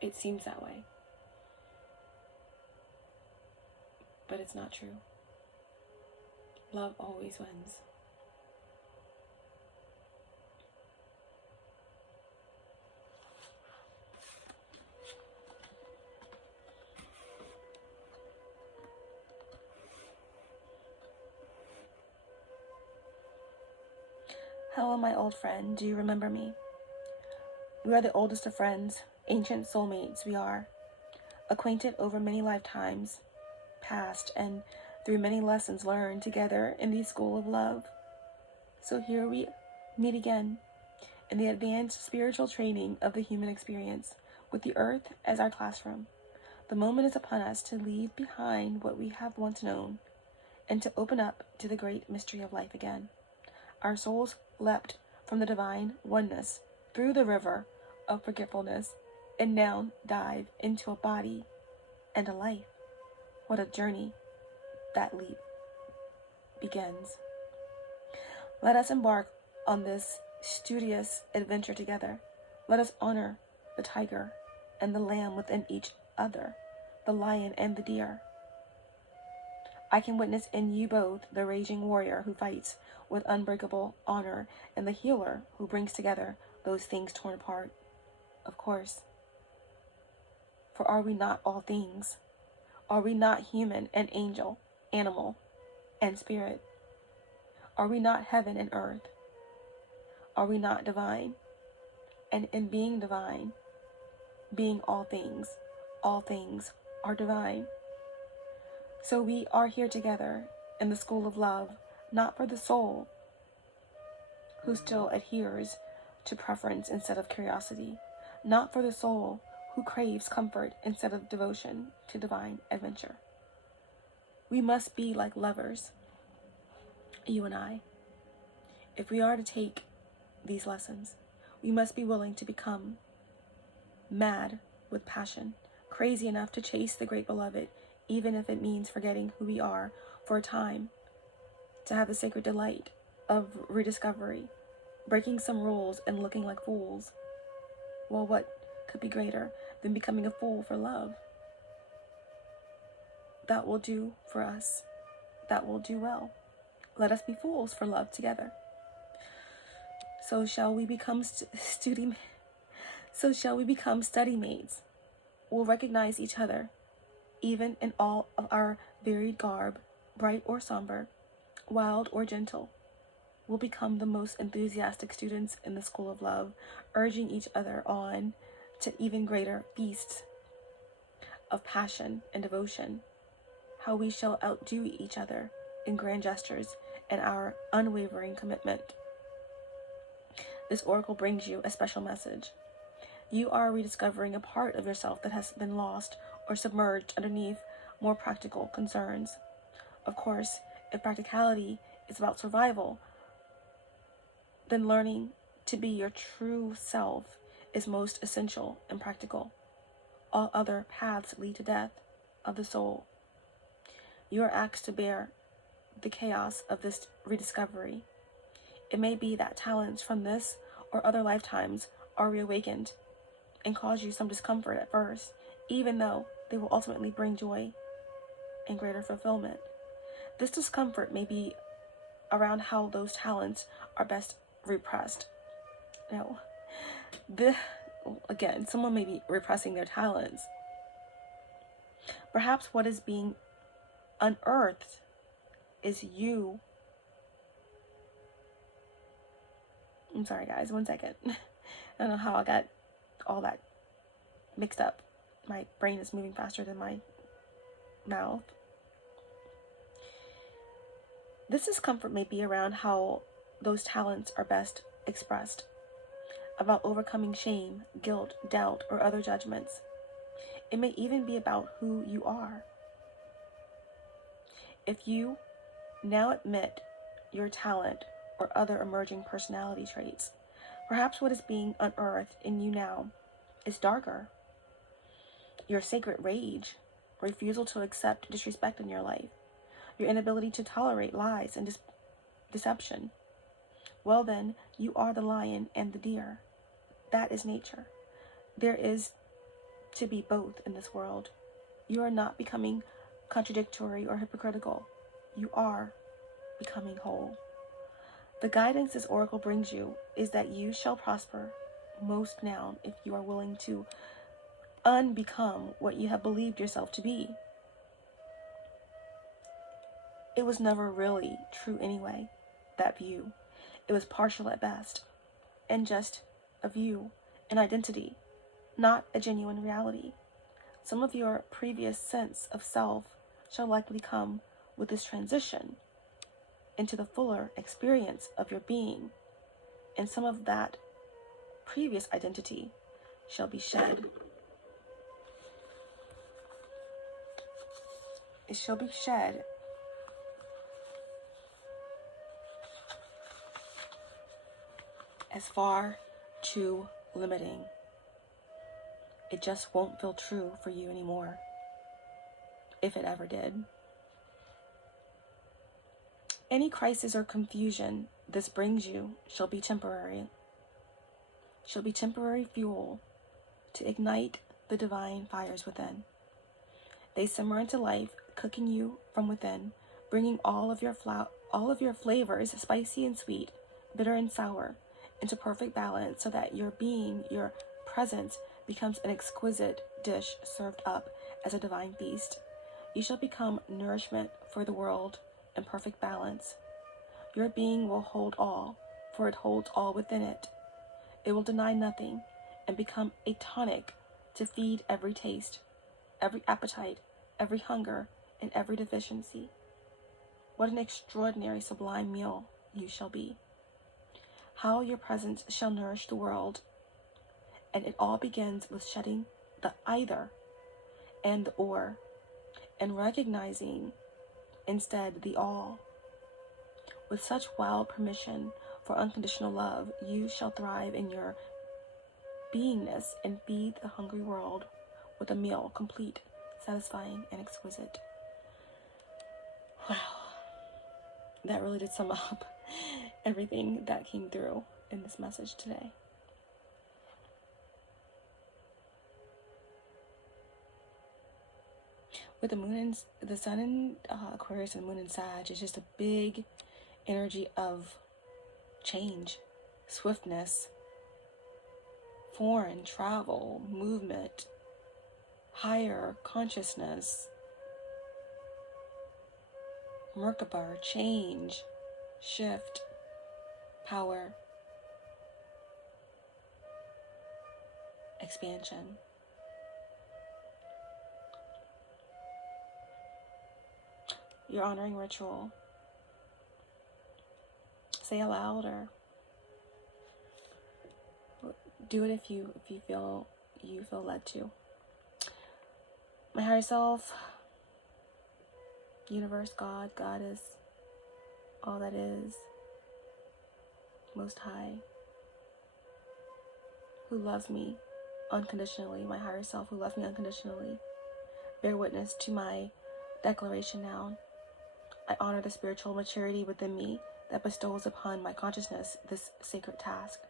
It seems that way. But it's not true. Love always wins. Hello, my old friend. Do you remember me? We are the oldest of friends, ancient soulmates we are, acquainted over many lifetimes past and through many lessons learned together in the school of love. So here we meet again in the advanced spiritual training of the human experience, with the earth as our classroom. The moment is upon us to leave behind what we have once known and to open up to the great mystery of life again. Our souls leapt from the divine oneness through the river of forgetfulness and now dive into a body and a life. What a journey that leap begins. Let us embark on this studious adventure together. Let us honor the tiger and the lamb within each other, the lion and the deer. I can witness in you both the raging warrior who fights with unbreakable honor and the healer who brings together those things torn apart. Of course. For are we not all things? Are we not human and angel, animal and spirit? Are we not heaven and earth? Are we not divine? And in being divine, being all things are divine. So we are here together in the school of love, not for the soul who still adheres to preference instead of curiosity, not for the soul who craves comfort instead of devotion to divine adventure. We must be like lovers, you and I. If we are to take these lessons, we must be willing to become mad with passion, crazy enough to chase the great beloved, even if it means forgetting who we are for a time, to have the sacred delight of rediscovery, breaking some rules and looking like fools. Well, what could be greater than becoming a fool for love? That will do for us. That will do well. Let us be fools for love together. So shall we become study mates? We'll recognize each other, even in all of our varied garb, bright or somber, wild or gentle. We'll become the most enthusiastic students in the school of love, urging each other on to even greater feasts of passion and devotion. How we shall outdo each other in grand gestures and our unwavering commitment. This oracle brings you a special message. You are rediscovering a part of yourself that has been lost or submerged underneath more practical concerns. Of course, if practicality is about survival, then learning to be your true self is most essential and practical. All other paths lead to death of the soul. You are asked to bear the chaos of this rediscovery. It may be that talents from this or other lifetimes are reawakened and cause you some discomfort at first, even though they will ultimately bring joy and greater fulfillment. This discomfort may be around how those talents are best repressed. Now, again, someone may be repressing their talents. Perhaps what is being unearthed is you. I'm sorry, guys, 1 second. I don't know how I got all that mixed up. My brain is moving faster than my mouth. This discomfort may be around how those talents are best expressed, about overcoming shame, guilt, doubt, or other judgments. It may even be about who you are. If you now admit your talent or other emerging personality traits, perhaps what is being unearthed in you now is darker. Your sacred rage, refusal to accept disrespect in your life, your inability to tolerate lies and deception. Well then, you are the lion and the deer. That is nature. There is to be both in this world. You are not becoming contradictory or hypocritical. You are becoming whole. The guidance this oracle brings you is that you shall prosper most now if you are willing to unbecome what you have believed yourself to be. It was never really true anyway, that view. It was partial at best, and just a view, an identity, not a genuine reality. Some of your previous sense of self shall likely come with this transition into the fuller experience of your being, and some of that previous identity shall be shed. It shall be shed as far too limiting. It just won't feel true for you anymore, if it ever did. Any crisis or confusion this brings you shall be temporary fuel to ignite the divine fires within. They simmer into life, cooking you from within, bringing all of your flavors, spicy and sweet, bitter and sour, into perfect balance so that your being, your presence, becomes an exquisite dish served up as a divine feast. You shall become nourishment for the world in perfect balance. Your being will hold all, for it holds all within it. It will deny nothing and become a tonic to feed every taste, every appetite, every hunger, and every deficiency. What an extraordinary, sublime meal you shall be. How your presence shall nourish the world. And it all begins with shedding the either and the or, and recognizing instead the all. With such wild permission for unconditional love, you shall thrive in your beingness and feed the hungry world with a meal complete, satisfying, and exquisite. Wow. That really did sum up everything that came through in this message today. With the moon and the sun in Aquarius and the moon in Sag, it's just a big energy of change, swiftness, foreign travel, movement, higher consciousness, Merkaba, change, shift, power, expansion. Your honoring ritual. Say aloud or do it if you feel led to. My higher self, universe, God, Goddess, all that is, Most High, who loves me unconditionally, my higher self who loves me unconditionally, bear witness to my declaration now. I honor the spiritual maturity within me that bestows upon my consciousness this sacred task.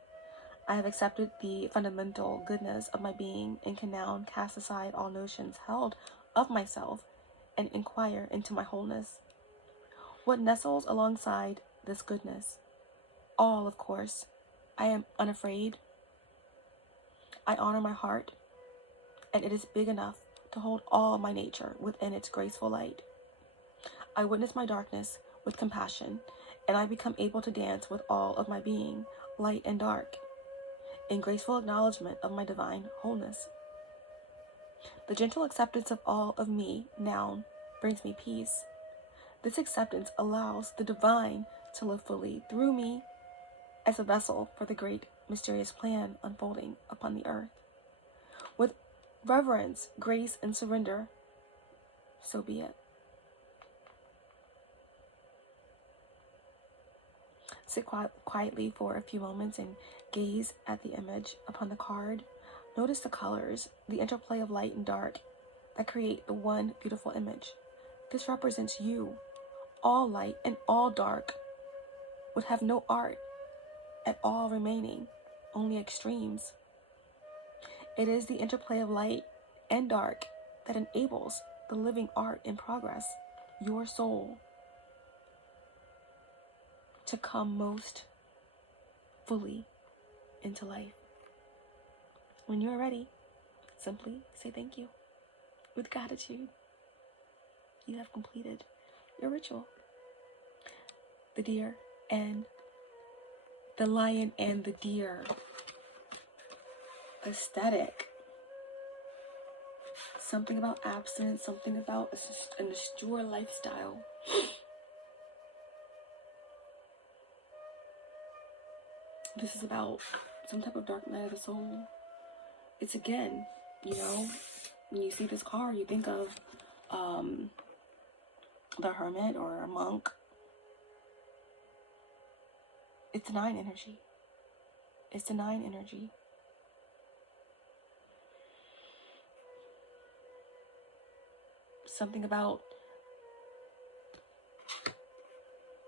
I have accepted the fundamental goodness of my being and can now cast aside all notions held of myself and inquire into my wholeness. What nestles alongside this goodness? All, of course. I am unafraid. I honor my heart, and it is big enough to hold all my nature within its graceful light. I witness my darkness with compassion, and I become able to dance with all of my being, light and dark, in graceful acknowledgement of my divine wholeness. The gentle acceptance of all of me now brings me peace. This acceptance allows the divine to live fully through me as a vessel for the great mysterious plan unfolding upon the earth. With reverence, grace, and surrender, so be it. Sit quietly for a few moments and gaze at the image upon the card. Notice the colors, the interplay of light and dark that create the one beautiful image. This represents you. All light and all dark would have no art at all remaining, only extremes. It is the interplay of light and dark that enables the living art in progress, your soul, to come most fully into life. When you are ready, simply say thank you. With gratitude, you have completed your ritual. The deer and the lion and the deer aesthetic. Something about abstinence, something about an austere lifestyle. This is about some type of dark night of the soul. It's again, when you see this card, you think of the hermit or a monk. It's the 9 energy. It's the 9 energy. Something about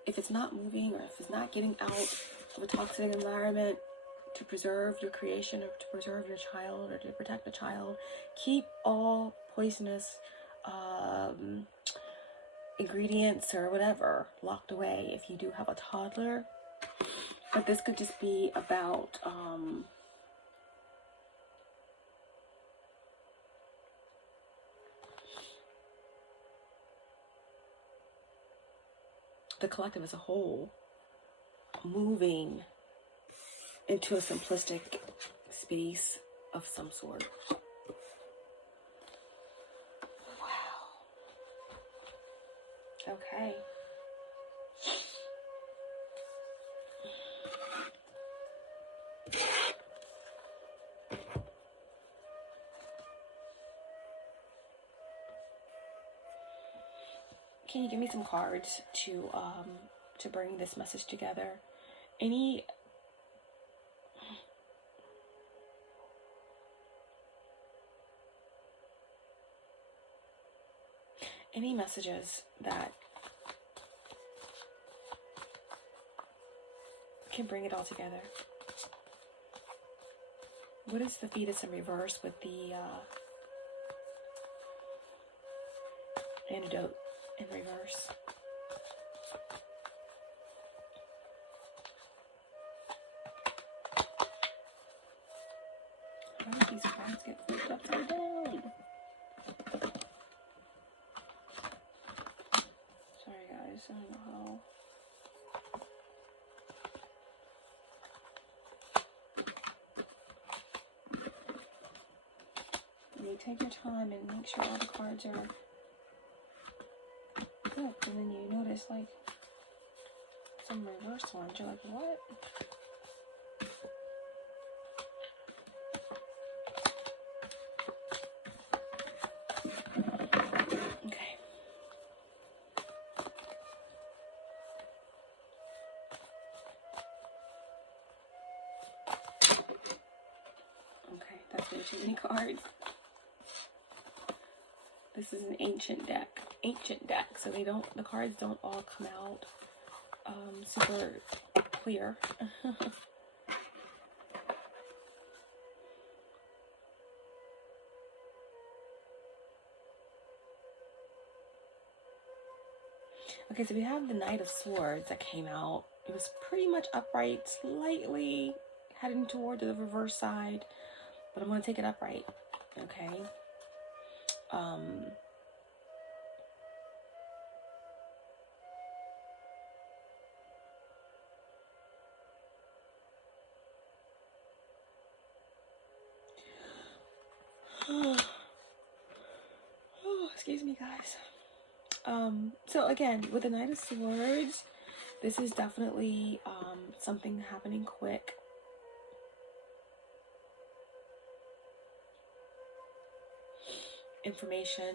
if it's not moving or if it's not getting out of a toxic environment to preserve your creation or to preserve your child or to protect the child, keep all poisonous ingredients or whatever locked away if you do have a toddler. But this could just be about the collective as a whole moving into a simplistic space of some sort. Okay. Can you give me some cards to bring this message together? Any messages that can bring it all together? What is the fetus in reverse with the antidote in reverse? How did these cards get flipped upside down? Sorry guys, I don't know how. You take your time and make sure all the cards are good, and then you notice like some reverse ones. You're like, what? Okay. Okay, that's way too many cards. This is an ancient deck, so the cards don't all come out super clear. Okay, so we have the Knight of Swords that came out. It was pretty much upright, slightly heading toward the reverse side, but I'm going to take it upright, okay? Excuse me, guys. So again, with the Knight of Swords, this is definitely something happening quick. Information,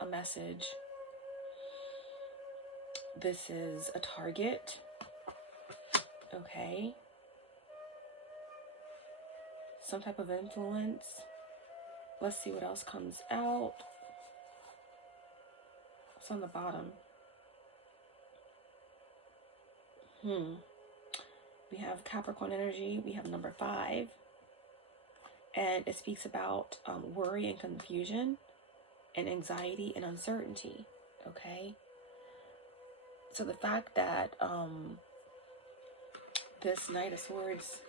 a message. This is a target. Okay. Some type of influence. Let's see what else comes out. What's on the bottom? We have Capricorn energy. We have number 5. And it speaks about worry and confusion and anxiety and uncertainty. Okay. So the fact that this Knight of Swords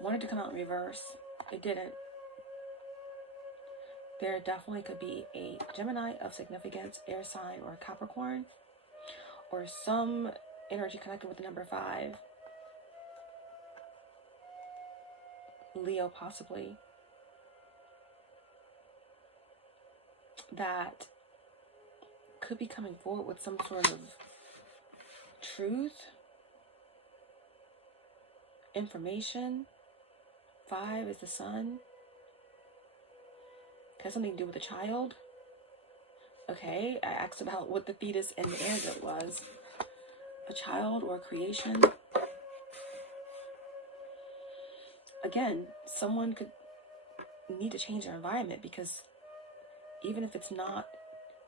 wanted to come out in reverse, it didn't. There definitely could be a Gemini of significance, air sign, or Capricorn, or some energy connected with the number 5. Leo possibly. That could be coming forward with some sort of truth, information. 5 is the sun. Has something to do with a child. Okay, I asked about what the fetus and the antidote was. A child or a creation. Again, someone could need to change their environment, because even if it's not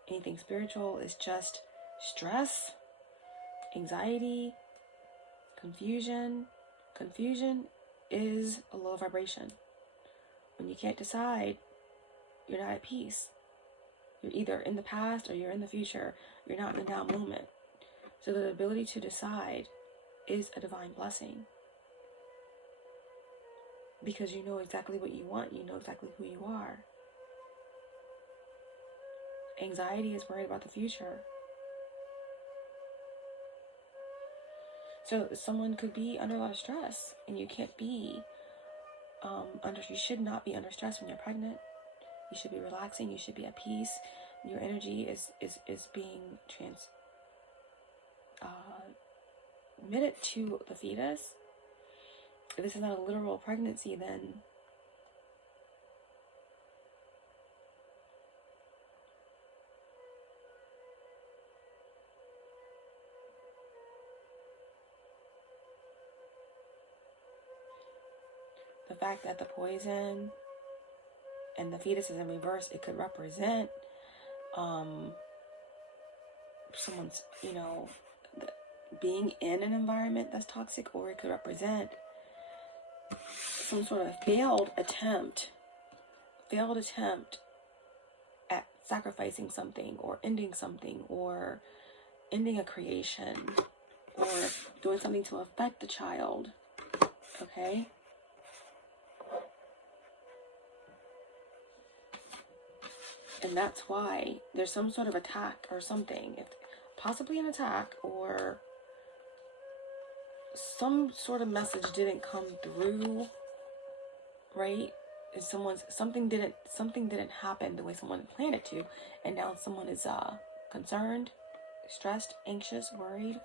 anything spiritual, it's just stress, anxiety, confusion. Confusion is a low vibration. When you can't decide, you're not at peace. You're either in the past or you're in the future. You're not in the now moment. So the ability to decide is a divine blessing. Because you know exactly what you want. You know exactly who you are. Anxiety is worried about the future. So someone could be under a lot of stress, and you can't be you should not be under stress when you're pregnant. You should be relaxing. You should be at peace. your energy is being transmitted to the fetus. If this is not a literal pregnancy, then the fact that the poison and the fetus is in reverse, it could represent someone's, being in an environment that's toxic, or it could represent some sort of failed attempt at sacrificing something, or ending something, or ending a creation, or doing something to affect the child. Okay? And that's why there's some sort of attack or something. Possibly an attack, or some sort of message didn't come through, right? Something didn't happen the way someone planned it to, and now someone is concerned, stressed, anxious, worried.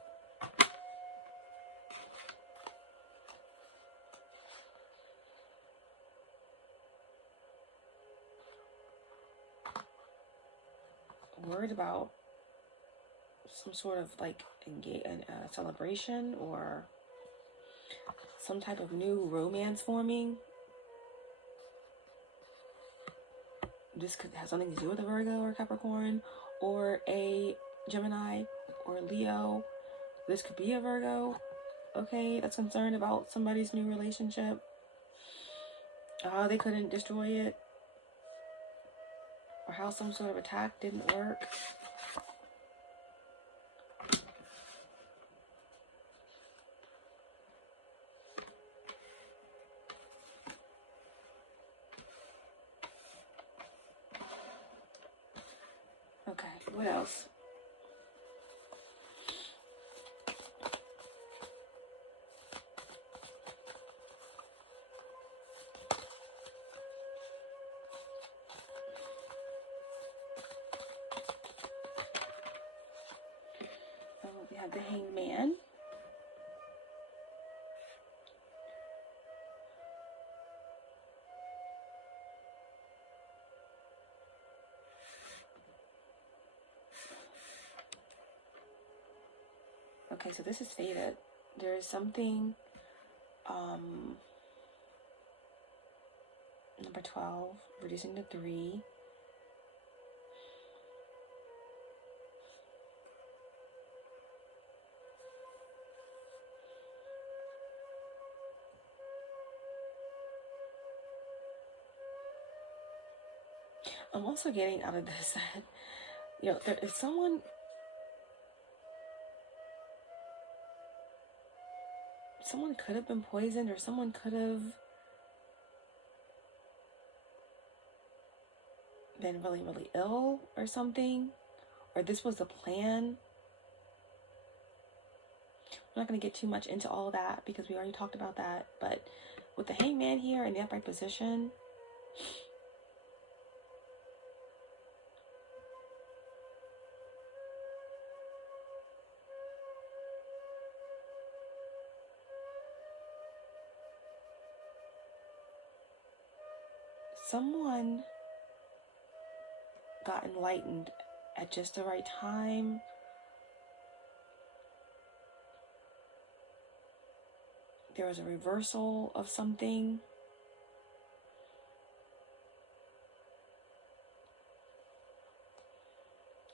Worried about some sort of celebration, or some type of new romance forming. This could have something to do with a Virgo or Capricorn, or a Gemini or Leo. This could be a Virgo, okay, that's concerned about somebody's new relationship. How they couldn't destroy it, or how some sort of attack didn't work. Okay, what else? We have the Hangman. Okay, so this is stated. There is something, number 12, reducing to 3. I'm also getting out of this that, if someone could have been poisoned, or someone could have been really, really ill or something, or this was the plan. I'm not going to get too much into all of that because we already talked about that, but with the Hangman here in the upright position, someone got enlightened at just the right time. There was a reversal of something.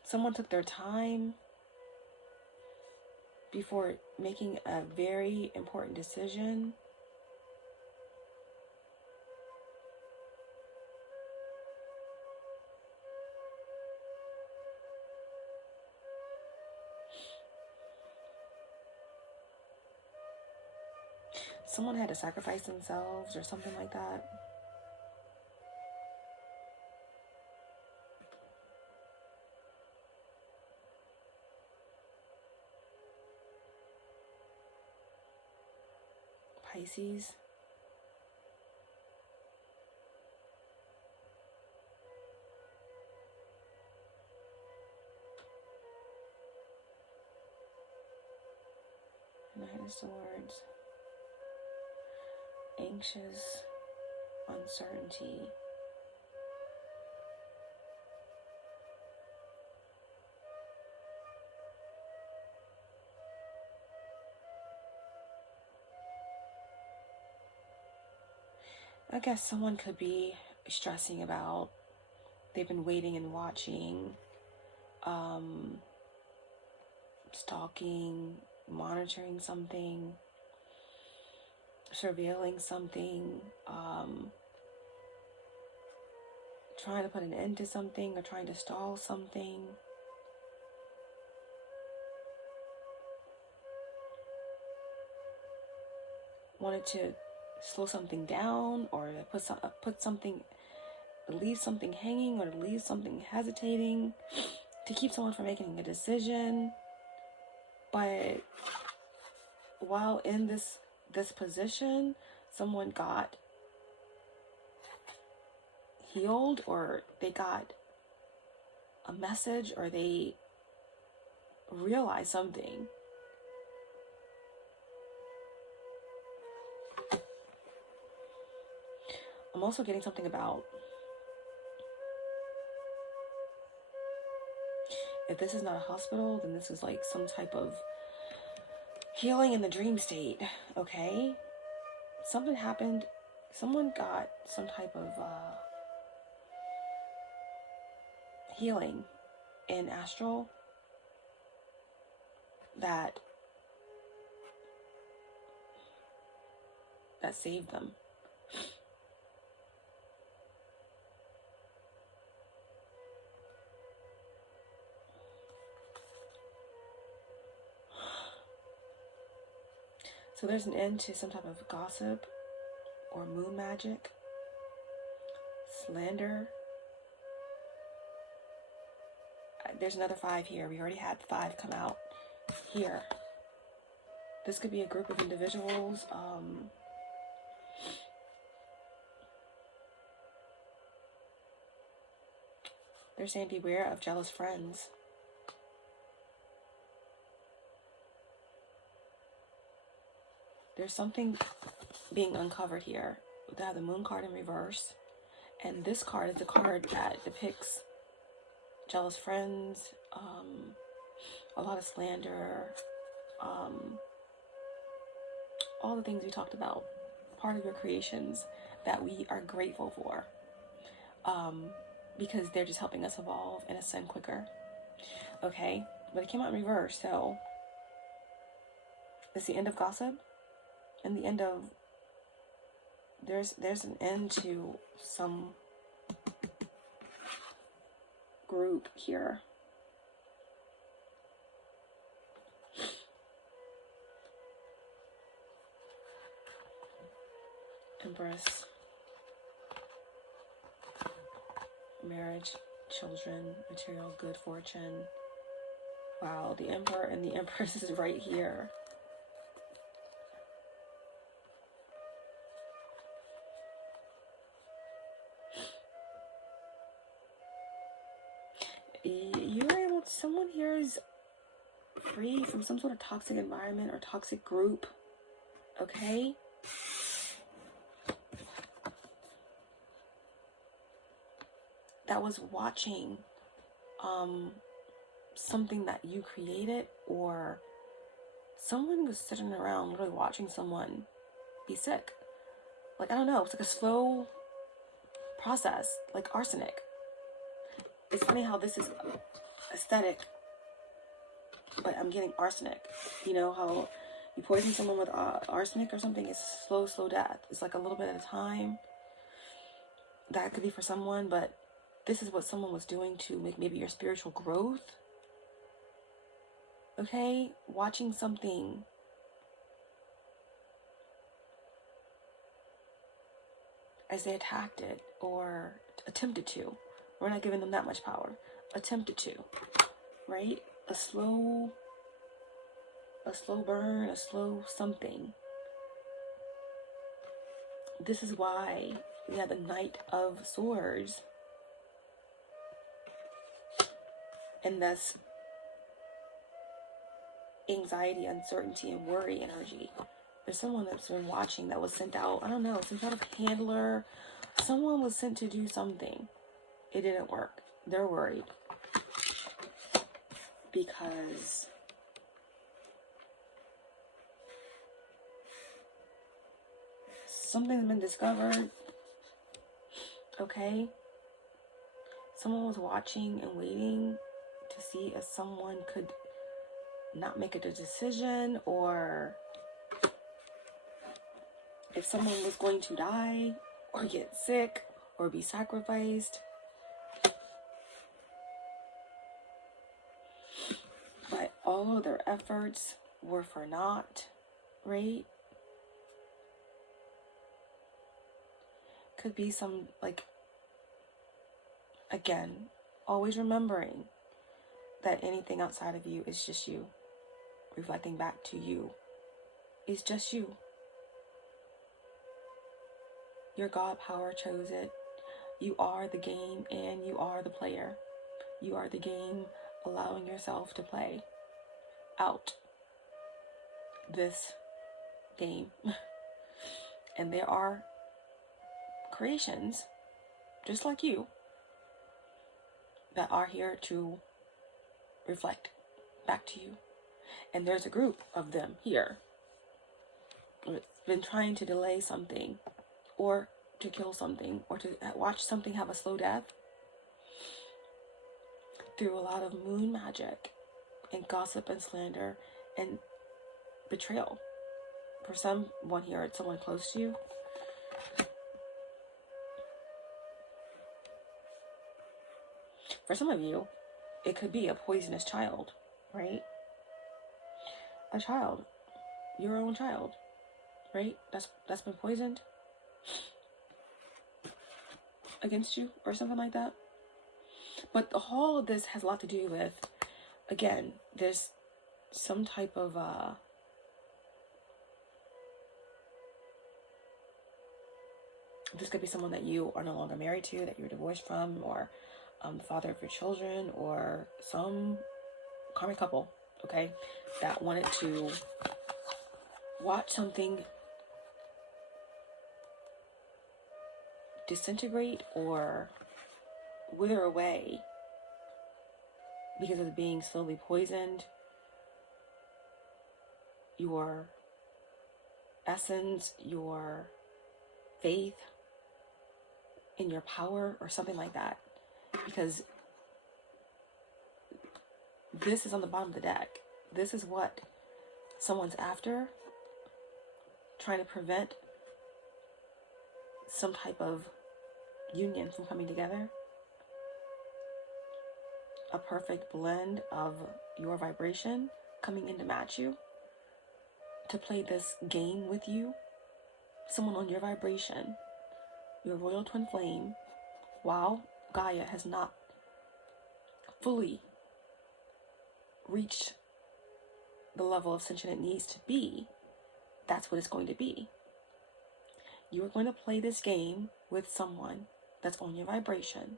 Someone took their time before making a very important decision. Someone had to sacrifice themselves or something like that. Pisces. Knight of Swords. Anxious, uncertainty. I guess someone could be stressing about, they've been waiting and watching, stalking, monitoring something, surveilling something, trying to put an end to something or trying to stall something. Wanted to slow something down, or leave something hanging, or to leave something hesitating, to keep someone from making a decision. But while in this position, someone got healed, or they got a message, or they realized something. I'm also getting something about, if this is not a hospital, then this is like some type of healing in the dream state, okay? Something happened. Someone got some type of healing in astral that saved them. So there's an end to some type of gossip or moon magic, slander. There's another 5 here. We already had 5 come out here. This could be a group of individuals. They're saying beware of jealous friends. There's something being uncovered here. They have the moon card in reverse. And this card is the card that depicts jealous friends, a lot of slander, all the things we talked about. Part of your creations that we are grateful for. Because they're just helping us evolve and ascend quicker. Okay? But it came out in reverse, so it's the end of gossip. And the end of, there's an end to some group here. Empress. Marriage, children, material, good fortune. Wow, the Emperor and the Empress is right here. Someone here is free from some sort of toxic environment or toxic group, okay? That was watching something that you created, or someone was sitting around literally watching someone be sick. Like, I don't know, it's like a slow process, like arsenic. It's funny how this is aesthetic, but I'm getting arsenic. You know how you poison someone with arsenic or something? It's slow death. It's like a little bit at a time. That could be for someone, but this is what someone was doing to make maybe your spiritual growth. Okay? Watching something as they attacked it or attempted to. We're not giving them that much power. Attempted to, right? A slow burn, a slow something. This is why we have the Knight of Swords. And that's anxiety, uncertainty, and worry energy. There's someone that's been watching that was sent out, I don't know, some kind of handler. Someone was sent to do something. It didn't work. They're worried because something's been discovered. Okay? Someone was watching and waiting to see if someone could not make a decision, or if someone was going to die or get sick or be sacrificed. But all of their efforts were for naught, right? Could be some, like, again, always remembering that anything outside of you is just you. Reflecting back to you. It's just you. Your God power chose it. You are the game and you are the player. You are the game, allowing yourself to play out this game. And there are creations, just like you, that are here to reflect back to you. And there's a group of them here. It's been trying to delay something, or to kill something, or to watch something have a slow death through a lot of moon magic and gossip and slander and betrayal. For someone here, it's someone close to you. For some of you, it could be a poisonous child, right? A child, your own child, right? That's been poisoned against you or something like that. But all of this has a lot to do with, again, there's some type of this could be someone that you are no longer married to, that you're divorced from, or the father of your children, or some karmic couple, okay, that wanted to watch something disintegrate or wither away because of being slowly poisoned. Your essence, your faith in your power, or something like that. Because this is on the bottom of the deck. This is what someone's after, trying to prevent some type of union from coming together. A perfect blend of your vibration coming in to match you, to play this game with you. Someone on your vibration, your royal twin flame, while Gaia has not fully reached the level of ascension it needs to be, that's what it's going to be. You are going to play this game with someone that's on your vibration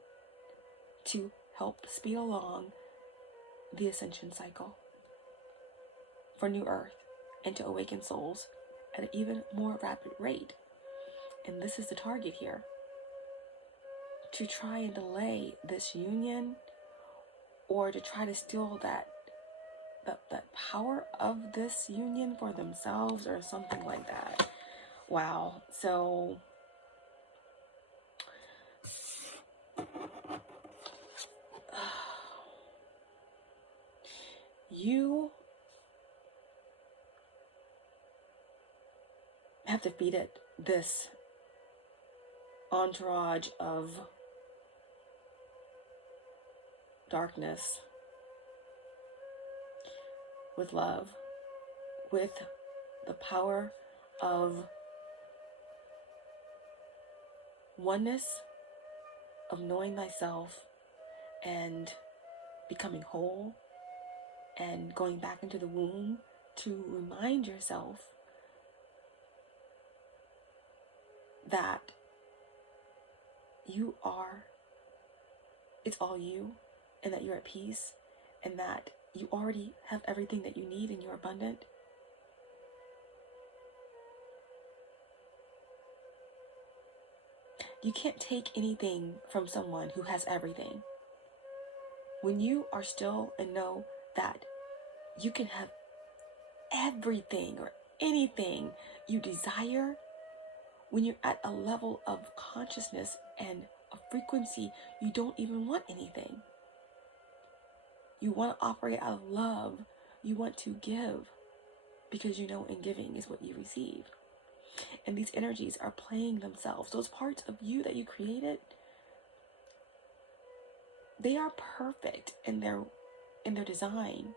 to help speed along the ascension cycle for New Earth, and to awaken souls at an even more rapid rate. And this is the target here. To try and delay this union, or to try to steal that power of this union for themselves, or something like that. Wow. So you have defeated this entourage of darkness with love, with the power of oneness, of knowing thyself and becoming whole, and going back into the womb to remind yourself that you are, it's all you, and that you're at peace, and that you already have everything that you need and you're abundant. You can't take anything from someone who has everything. When you are still and know that you can have everything or anything you desire, when you're at a level of consciousness and a frequency, you don't even want anything. You want to operate out of love. You want to give because you know in giving is what you receive. And these energies are playing themselves. Those parts of you that you created, they are perfect in their design.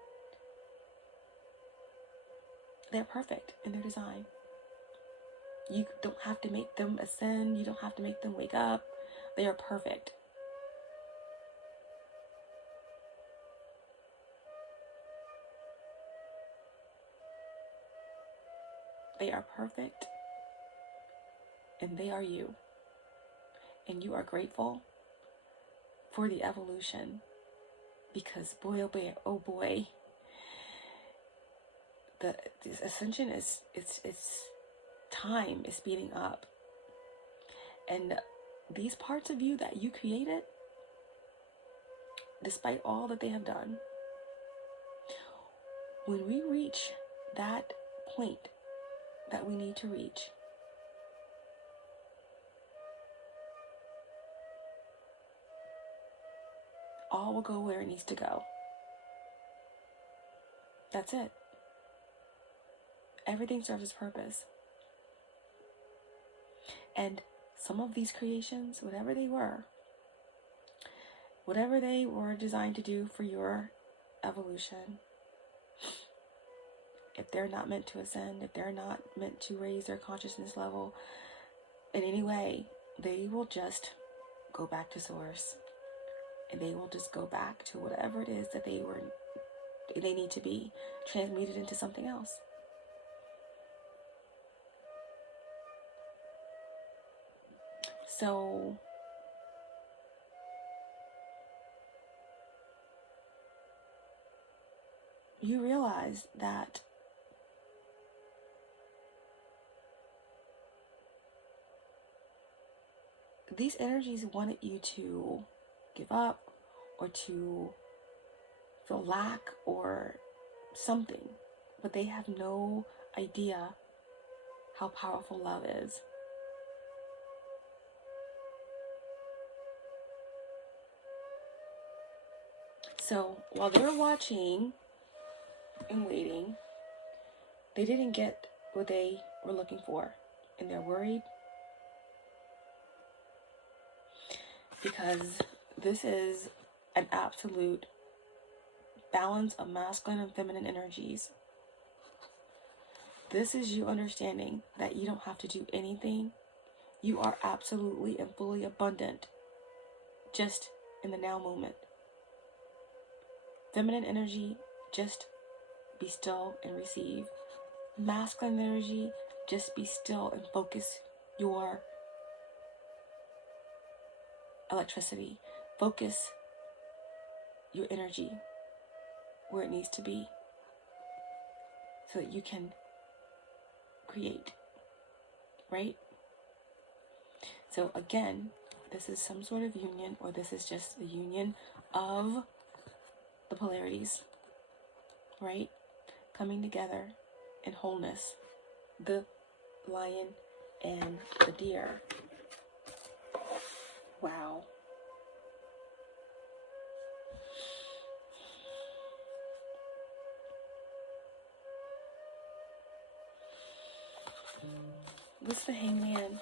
They're perfect in their design. You don't have to make them ascend. You don't have to make them wake up. They are perfect. They are perfect. And they are you. And you are grateful for the evolution. Because boy, oh boy, the ascension is, it's time is speeding up. And these parts of you that you created, despite all that they have done, when we reach that point that we need to reach, all will go where it needs to go. That's it. Everything serves its purpose. And some of these creations, whatever they were designed to do for your evolution, if they're not meant to ascend, if they're not meant to raise their consciousness level in any way, they will just go back to source. And they will just go back to whatever it is that they need to be transmuted into something else. So you realize that these energies wanted you to give up or to feel lack or something, but they have no idea how powerful love is. So while they're watching and waiting, they didn't get what they were looking for, and they're worried because this is an absolute balance of masculine and feminine energies. This is you understanding that you don't have to do anything. You are absolutely and fully abundant just in the now moment. Feminine energy, just be still and receive. Masculine energy, just be still and focus your electricity. Focus your energy where it needs to be so that you can create, right? So again, this is some sort of union, or this is just the union of the polarities, right? Coming together in wholeness. The lion and the deer. Wow. What's the hangman?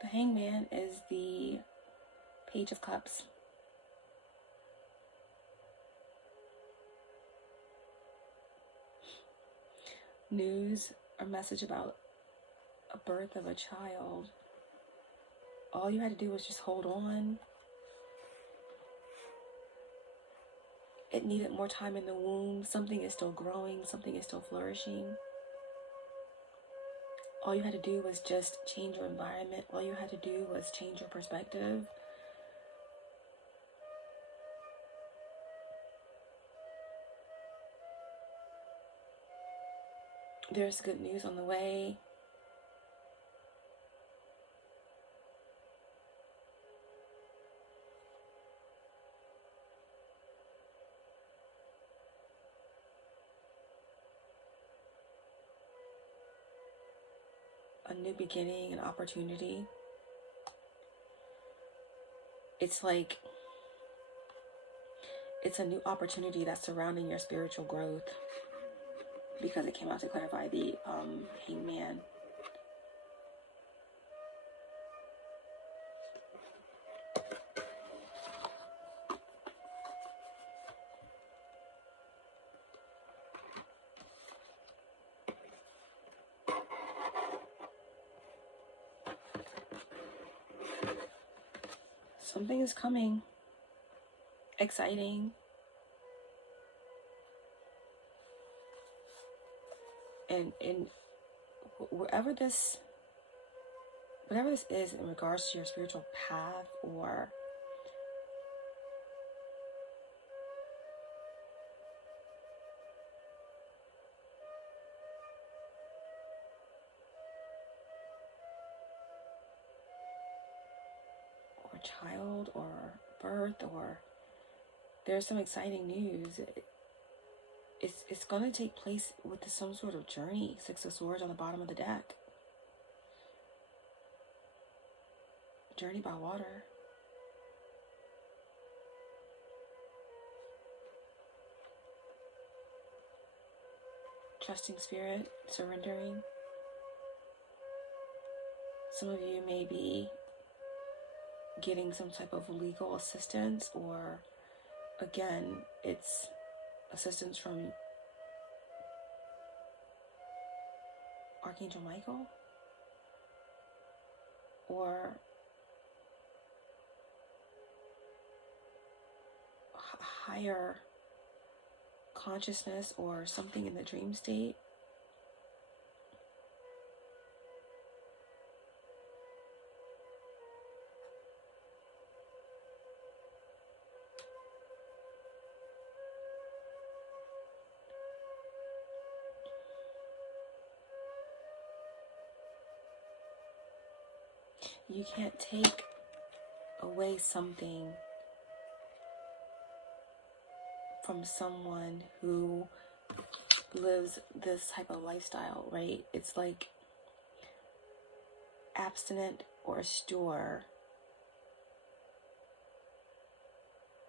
The hangman is the Page of Cups. News or message about a birth of a child. All you had to do was just hold on. It needed more time in the womb. Something is still growing. Something is still flourishing. All you had to do was just change your environment. All you had to do was change your perspective. There's good news on the way. A new beginning, an opportunity. It's like it's a new opportunity that's surrounding your spiritual growth, because it came out to clarify the hangman. Something is coming. Exciting. And whatever this is in regards to your spiritual path, or child or birth, or there's some exciting news. It's going to take place with some sort of journey. 6 of Swords on the bottom of the deck. Journey by water. Trusting spirit, surrendering. Some of you may be getting some type of legal assistance, or again, it's assistance from Archangel Michael, or higher consciousness, or something in the dream state. You can't take away something from someone who lives this type of lifestyle, right? It's like abstinent or store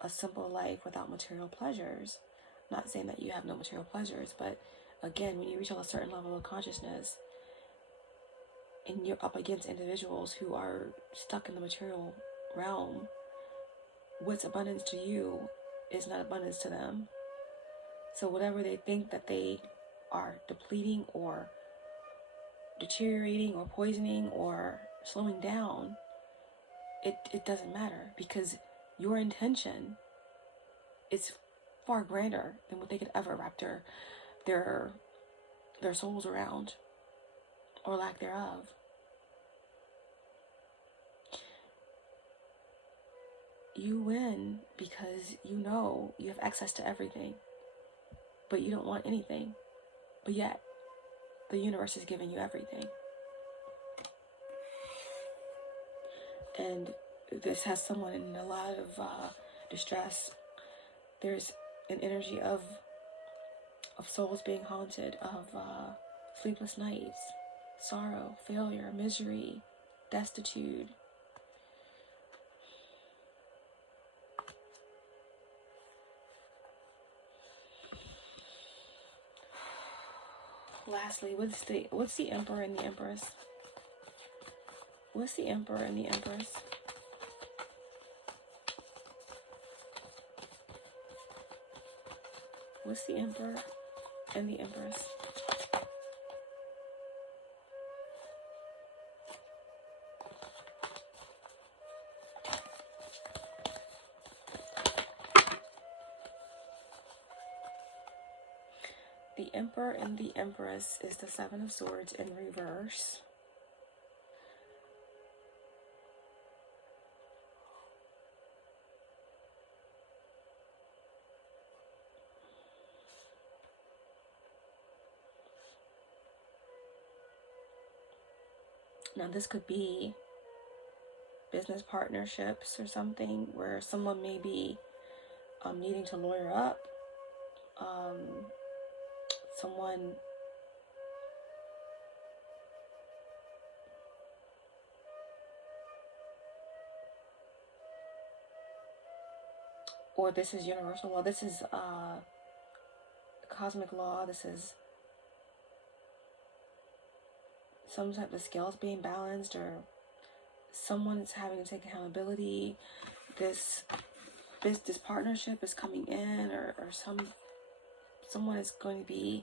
a simple life without material pleasures. Not saying that you have no material pleasures, but again, when you reach a certain level of consciousness and you're up against individuals who are stuck in the material realm, what's abundance to you is not abundance to them. So whatever they think that they are depleting or deteriorating or poisoning or slowing down, it doesn't matter, because your intention is far greater than what they could ever wrap their souls around, or lack thereof. You win because you know you have access to everything, but you don't want anything. But yet, the universe is giving you everything. And this has someone in a lot of distress. There's an energy of souls being haunted, of sleepless nights, sorrow, failure, misery, destitute. Lastly, what's the Emperor and the Empress? What's the Emperor and the Empress? What's the Emperor and the Empress? The Emperor and the Empress is the Seven of Swords in reverse. Now this could be business partnerships or something where someone may be needing to lawyer up. Someone or this is universal law. This is cosmic law. This is some type of scales being balanced, or someone is having to take accountability. This partnership is coming in, or someone is going to be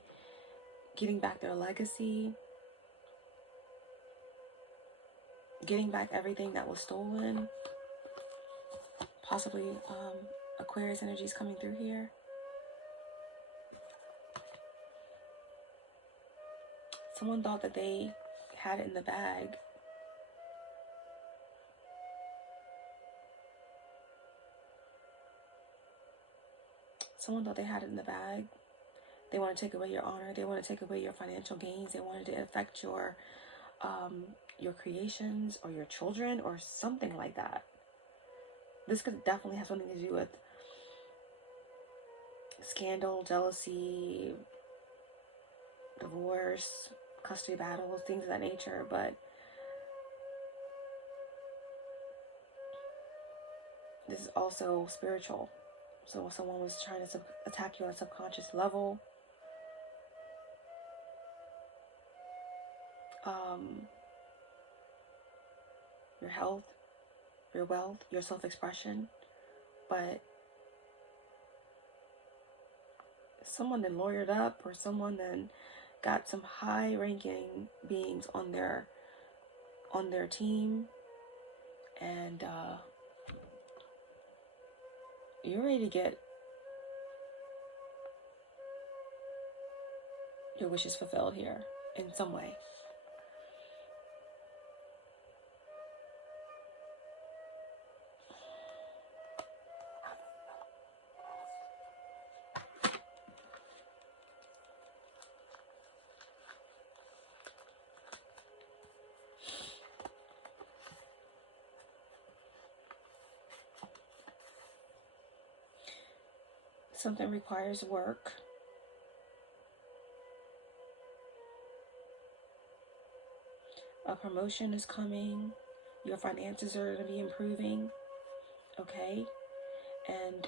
getting back their legacy, getting back everything that was stolen. Possibly Aquarius energy is coming through here. Someone thought that they had it in the bag. Someone thought they had it in the bag. They want to take away your honor. They want to take away your financial gains. They wanted to affect your creations or your children or something like that. This could definitely have something to do with scandal, jealousy, divorce, custody battles, things of that nature. But this is also spiritual. So someone was trying to attack you on a subconscious level. Your health, your wealth, your self-expression. But someone then lawyered up, or someone then got some high-ranking beings on their team, and you're ready to get your wishes fulfilled here in some way. Something requires work. A promotion is coming. Your finances are going to be improving. Okay? And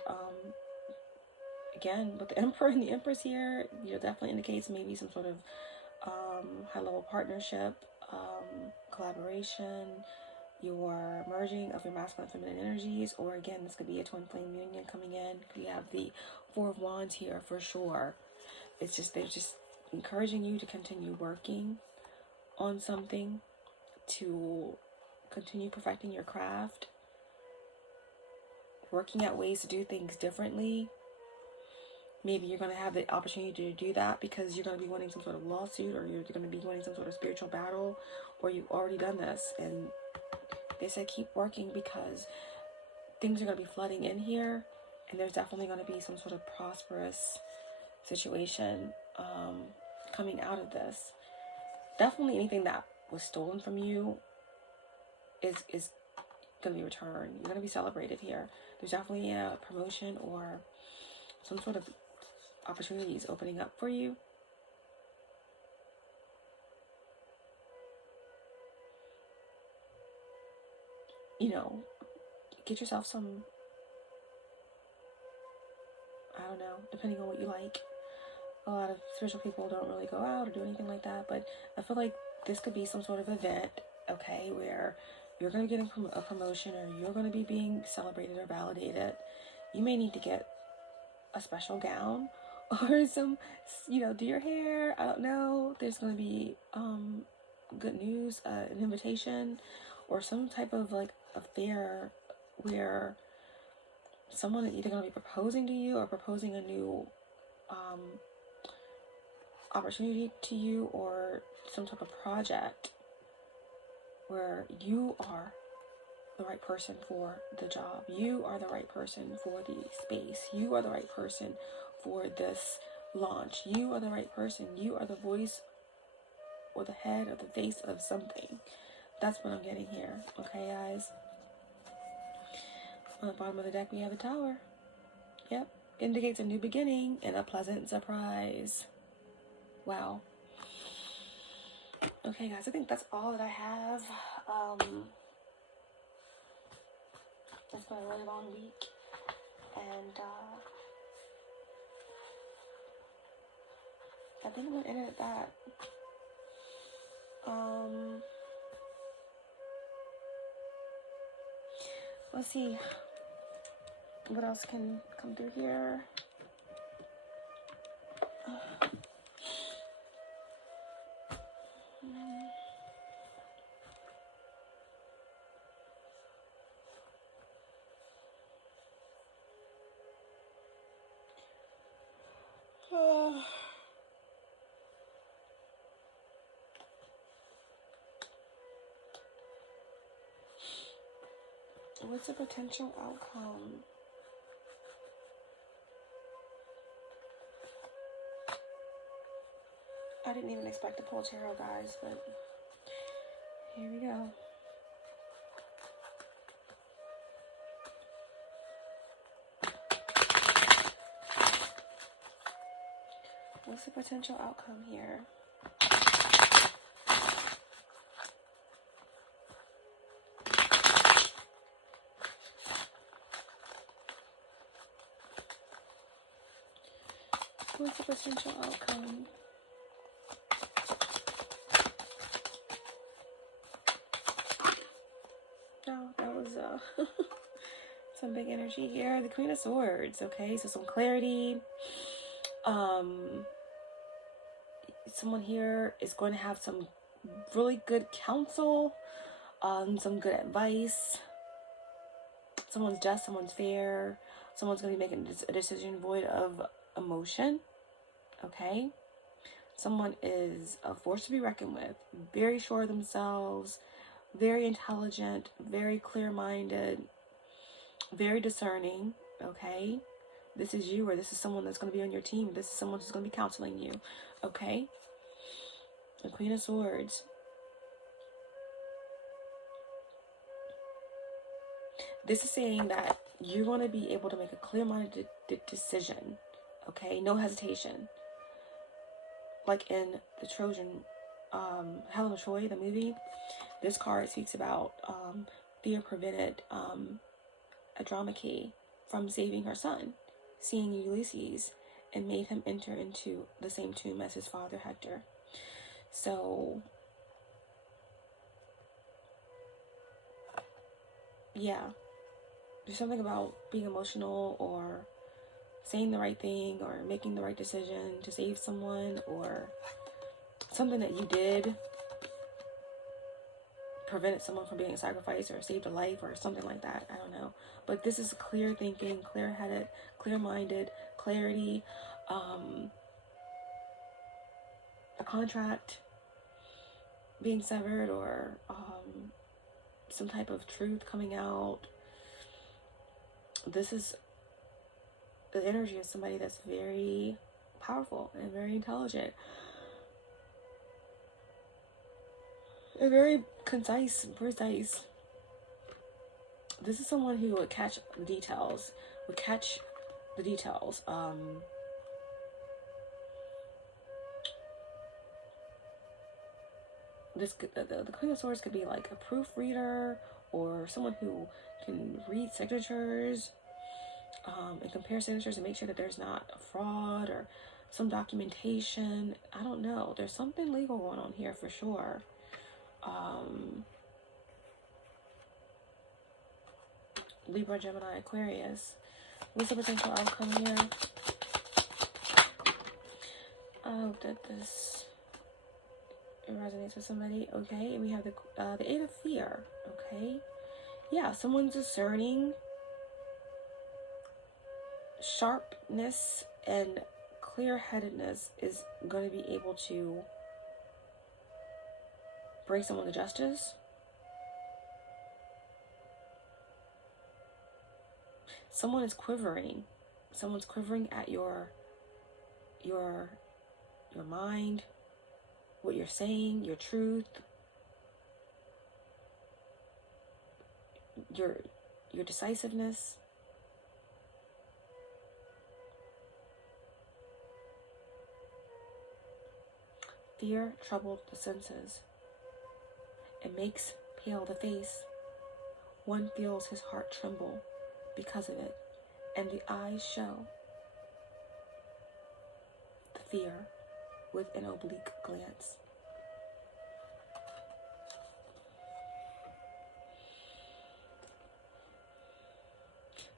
again, with the Emperor and the Empress here, definitely indicates maybe some sort of high-level partnership, collaboration, your merging of your masculine and feminine energies, or again, this could be a twin flame union coming in. We have the Four of Wands here for sure. It's just, they're just encouraging you to continue working on something, to continue perfecting your craft, working out ways to do things differently. Maybe you're going to have the opportunity to do that because you're going to be winning some sort of lawsuit, or you're going to be winning some sort of spiritual battle, or you've already done this. And they said keep working because things are going to be flooding in here, and there's definitely going to be some sort of prosperous situation coming out of this. Definitely anything that was stolen from you is going to be returned. You're going to be celebrated here. There's definitely a promotion or some sort of opportunities opening up for you. Get yourself some, I don't know, depending on what you like. A lot of spiritual people don't really go out or do anything like that, but I feel like this could be some sort of event, okay, where you're going to get a promotion, or you're going to be being celebrated or validated. You may need to get a special gown or some, do your hair. I don't know. There's going to be good news, an invitation, or some type of like affair where someone is either going to be proposing to you or proposing a new opportunity to you, or some type of project where you are the right person for the job. You are the right person for the space. You are the right person for this launch. You are the right person. You are the voice or the head or the face of something. That's what I'm getting here. Okay, guys. On the bottom of the deck, we have the Tower. Yep. Indicates a new beginning and a pleasant surprise. Wow. Okay, guys. I think that's all that I have. It's been a really long week. And, I think I'm going to end it at that. Let's see what else can come through here. What's the potential outcome? I didn't even expect to pull tarot, guys, but here we go. What's the potential outcome here? What's the potential outcome? Oh, that was some big energy here. The Queen of Swords, okay? So some clarity. Someone here is going to have some really good counsel, some good advice. Someone's just, someone's fair. Someone's going to be making a decision void of emotion, okay? Someone is a force to be reckoned with, very sure of themselves, very intelligent, very clear-minded, very discerning, okay? This is you, or this is someone that's going to be on your team. This is someone who's going to be counseling you, okay? The Queen of Swords. This is saying that you're going to be able to make a clear-minded decision, okay? No hesitation. Like in the Trojan, Helen of Troy, the movie, this card speaks about fear prevented Andromache from saving her son, seeing Ulysses, and made him enter into the same tomb as his father Hector. So, yeah, there's something about being emotional or saying the right thing or making the right decision to save someone, or something that you did prevented someone from being sacrificed or saved a life or something like that. I don't know. But this is clear thinking, clear-headed, clear-minded, clarity, a contract being severed, or some type of truth coming out. This is the energy of somebody that's very powerful and very intelligent and very concise and precise. This is someone who would catch the details, the Queen of Swords could be like a proofreader, or someone who can read signatures and compare signatures and make sure that there's not a fraud or some documentation. I don't know. There's something legal going on here for sure. Libra, Gemini, Aquarius. What's the potential outcome here? Oh, that this resonates with somebody. Okay, and we have the Eight of Fear. Okay, yeah, someone's discerning, sharpness, and clear-headedness is going to be able to bring someone to justice. Someone is quivering. Someone's quivering at your mind, what you're saying, your truth. your decisiveness. Fear troubled the senses. It makes pale the face. One feels his heart tremble because of it, and the eyes show the fear with an oblique glance.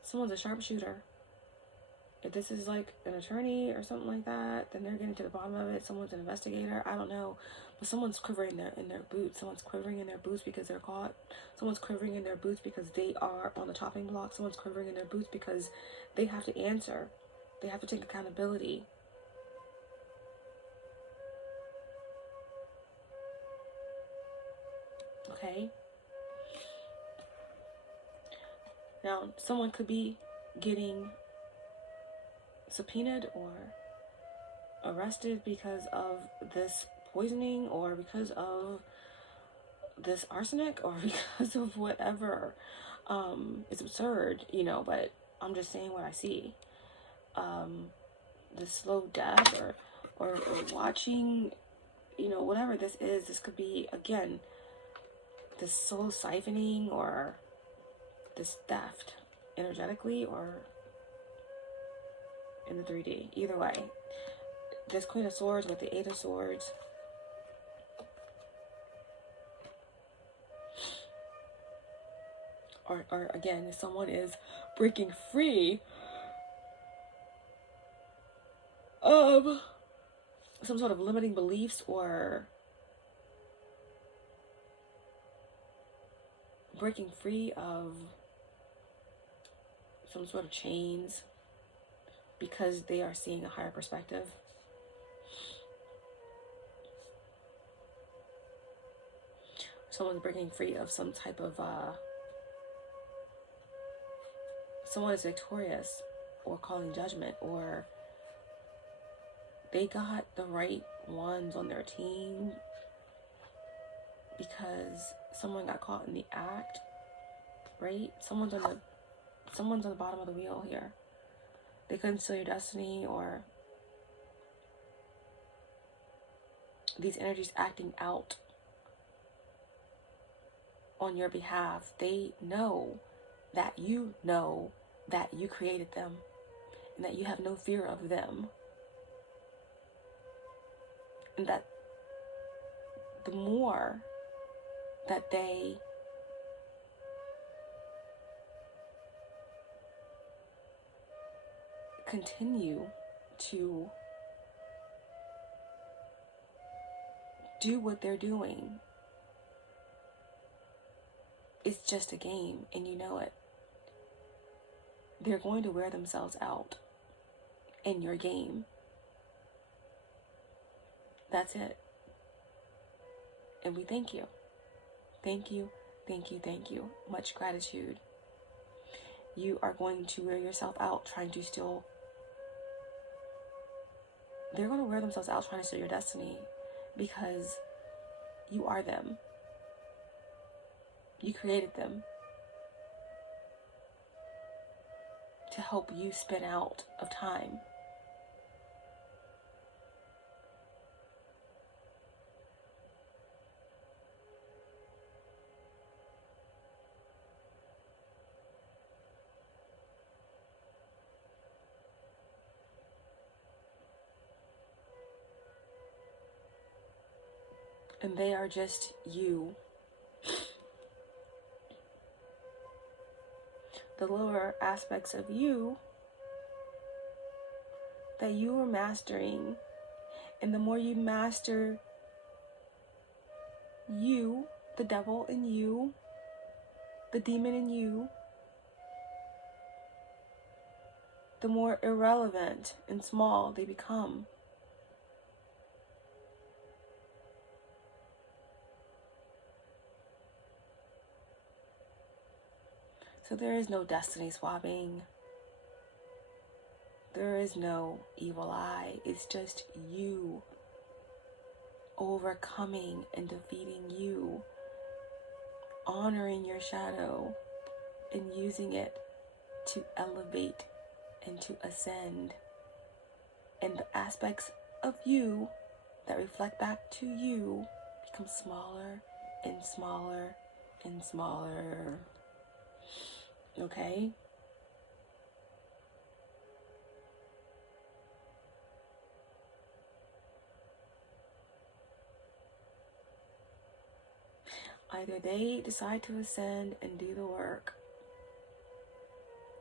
Someone's a sharpshooter. If this is like an attorney or something like that, then they're getting to the bottom of it. Someone's an investigator. I don't know. But someone's quivering in their boots. Someone's quivering in their boots because they're caught. Someone's quivering in their boots because they are on the chopping block. Someone's quivering in their boots because they have to answer. They have to take accountability. Okay? Now, someone could be getting subpoenaed or arrested because of this poisoning, or because of this arsenic, or because of whatever. It's absurd, but I'm just saying what I see. The slow death, or watching, whatever this is. This could be, again, this soul siphoning, or this theft energetically, or in the 3D. Either way, this Queen of Swords with the Eight of Swords. Or again, if someone is breaking free of some sort of limiting beliefs, or breaking free of some sort of chains because they are seeing a higher perspective. Someone's breaking free of some type of someone is victorious, or calling judgment, or they got the right ones on their team because someone got caught in the act, right? Someone's on the bottom of the wheel here. They couldn't seal your destiny, or these energies acting out on your behalf. They know that you created them, and that you have no fear of them, and that the more that they continue to do what they're doing, it's just a game, and you know it. They're going to wear themselves out in your game. That's it. And we thank you. Thank you, thank you, thank you. Much gratitude. You are going to wear yourself out trying to steal. They're going to wear themselves out trying to steal your destiny, because you are them. You created them to help you spin out of time. And they are just you. The lower aspects of you that you are mastering. And the more you master you, the devil in you, the demon in you, the more irrelevant and small they become. So there is no destiny swapping. There is no evil eye. It's just you overcoming and defeating you, honoring your shadow, and using it to elevate and to ascend. And the aspects of you that reflect back to you become smaller and smaller and smaller. Okay? Either they decide to ascend and do the work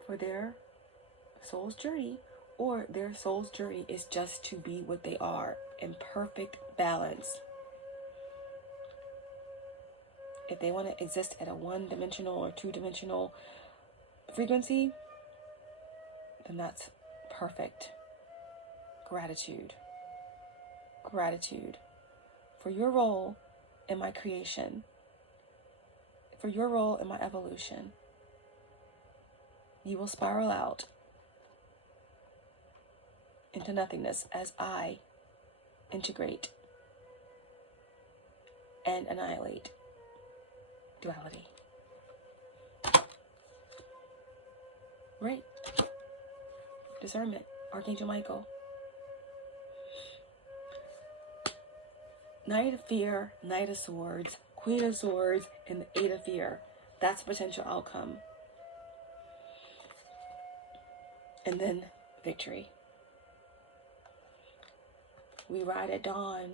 for their soul's journey, or their soul's journey is just to be what they are in perfect balance. If they want to exist at a one-dimensional or two-dimensional frequency, then that's perfect. Gratitude. Gratitude for your role in my creation, for your role in my evolution. You will spiral out into nothingness as I integrate and annihilate duality. Right? Discernment. Archangel Michael. Knight of Fear, Knight of Swords, Queen of Swords, and the Eight of Fear. That's a potential outcome. And then victory. We ride at dawn.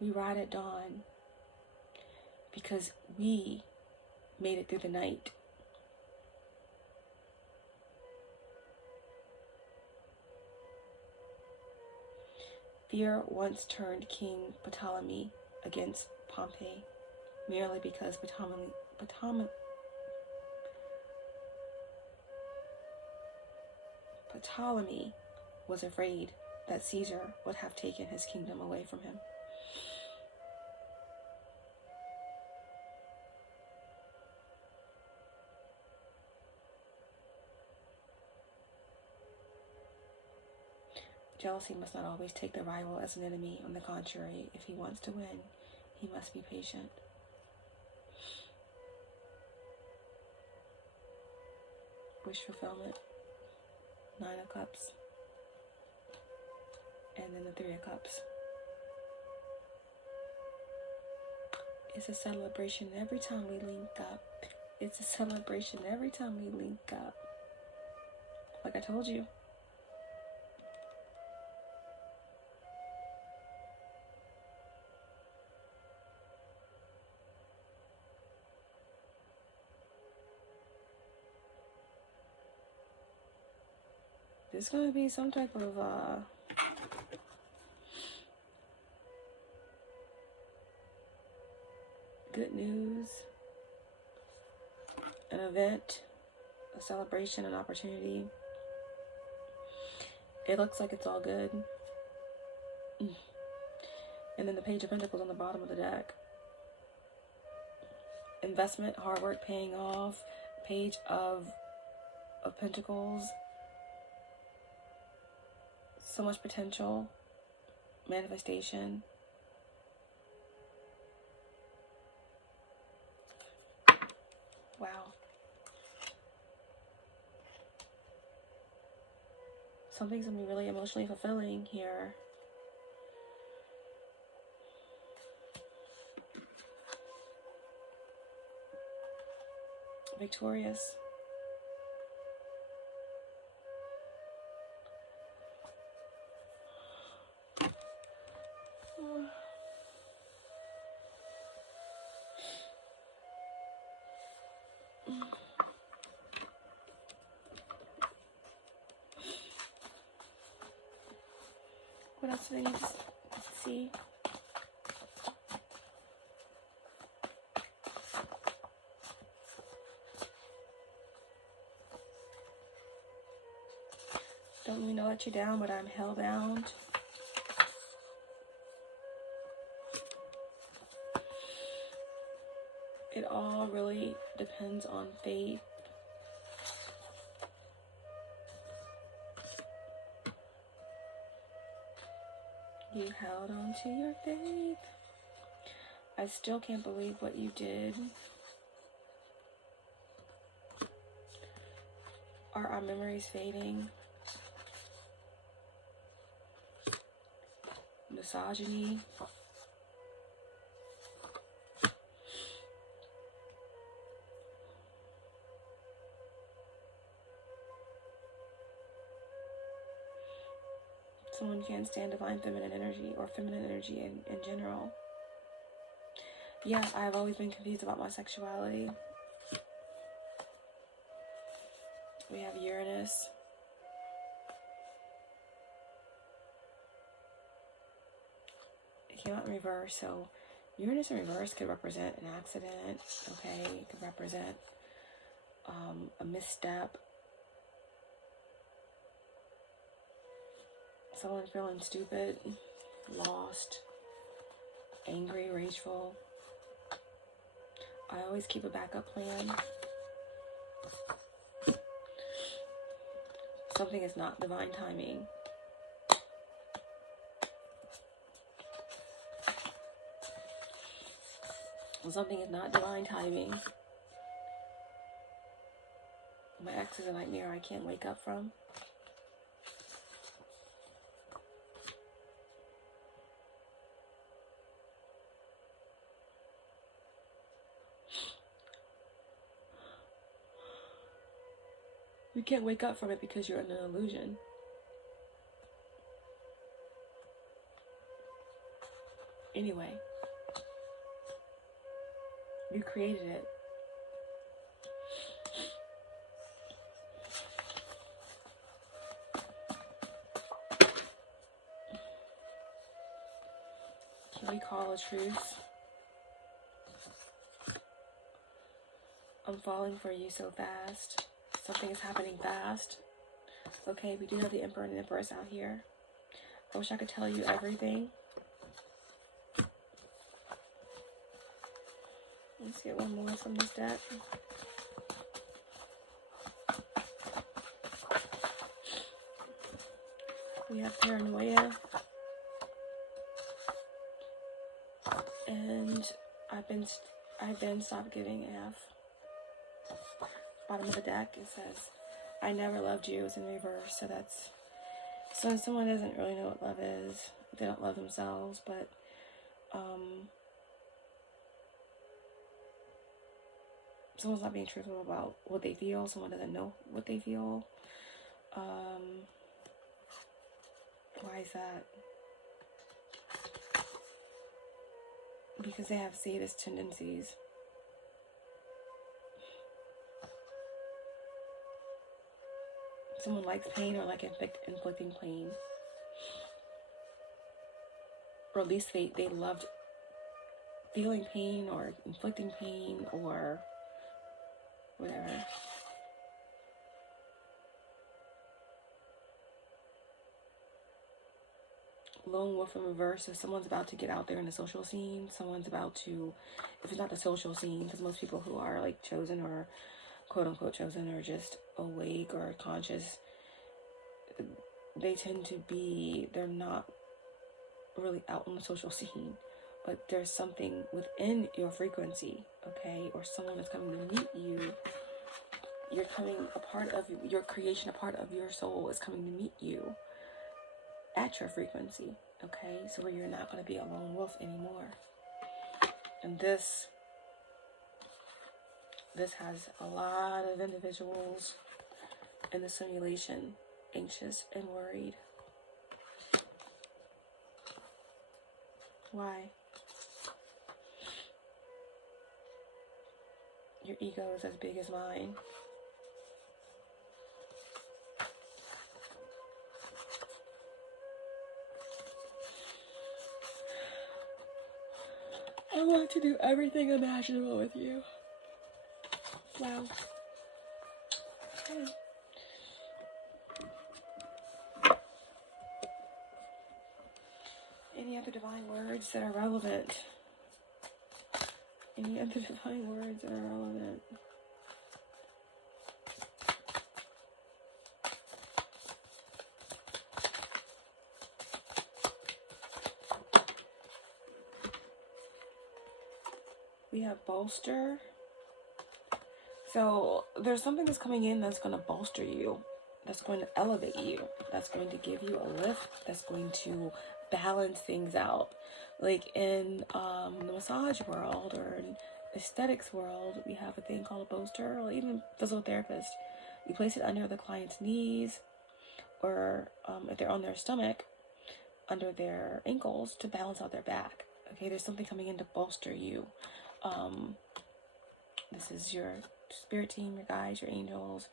We ride at dawn because we made it through the night. Fear once turned King Ptolemy against Pompey merely because Ptolemy was afraid that Caesar would have taken his kingdom away from him. Jealousy must not always take the rival as an enemy. On the contrary, if he wants to win, he must be patient. Wish fulfillment. 9 of Cups. And then the 3 of Cups. It's a celebration every time we link up. It's a celebration every time we link up. Like I told you. There's going to be some type of good news, an event, a celebration, an opportunity. It looks like it's all good. And then the Page of Pentacles on the bottom of the deck. Investment, hard work paying off. Page of Pentacles. So much potential. Manifestation. Wow. Something's going to be really emotionally fulfilling here. Victorious. What else do I need to see? Don't mean to let you down, but I'm hellbound. It all really depends on faith. You held on to your faith. I still can't believe what you did. Are our memories fading? Misogyny. Someone can't stand divine feminine energy or feminine energy in general. Yeah, I've always been confused about my sexuality. We have Uranus. It came out in reverse, so Uranus in reverse could represent an accident, okay? It could represent a misstep. Someone feeling stupid, lost, angry, rageful. I always keep a backup plan. Something is not divine timing. Something is not divine timing. My ex is a nightmare I can't wake up from. You can't wake up from it because you're in an illusion. Anyway, you created it. Can we call a truce? I'm falling for you so fast. Something is happening fast. Okay, we do have the Emperor and Empress out here. I wish I could tell you everything. Let's get one more from this deck. We have paranoia. And I've been stopped giving F. Bottom of the deck, it says, I never loved you. It's in reverse. So that's, so someone doesn't really know what love is. They don't love themselves, but someone's not being truthful about what they feel. Someone doesn't know what they feel. Why is that? Because they have sadist tendencies. Someone likes pain or like inflicting pain. Or at least they loved feeling pain or inflicting pain or whatever. Lone wolf in reverse. So someone's about to get out there in the social scene. Someone's about to, if it's not the social scene, because most people who are like chosen or quote unquote chosen or just awake or conscious, they tend to be, they're not really out on the social scene, but there's something within your frequency, okay, or someone is coming to meet you. You're coming, a part of your creation, a part of your soul is coming to meet you at your frequency, okay, so where you're not going to be a lone wolf anymore. And this has a lot of individuals in the simulation anxious and worried. Why? Your ego is as big as mine. I want to do everything imaginable with you. Wow. Okay. Any other divine words that are relevant? Any other divine words that are relevant? We have bolster. So there's something that's coming in that's going to bolster you, that's going to elevate you, that's going to give you a lift, that's going to balance things out. Like in the massage world or in aesthetics world, we have a thing called a bolster, or even physical therapist. You place it under the client's knees, or if they're on their stomach, under their ankles, to balance out their back. Okay, there's something coming in to bolster you. This is your spirit team, your guides, your angels,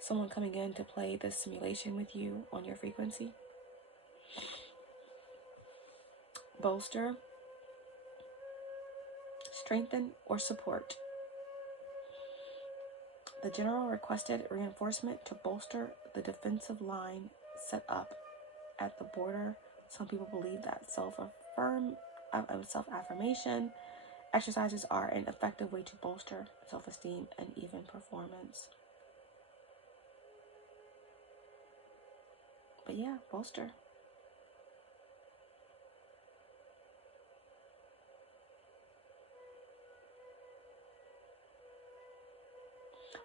someone coming in to play this simulation with you on your frequency. Bolster, strengthen, or support. The general requested reinforcement to bolster the defensive line set up at the border. Some people believe that self-affirmation exercises are an effective way to bolster self-esteem and even performance. But yeah, bolster.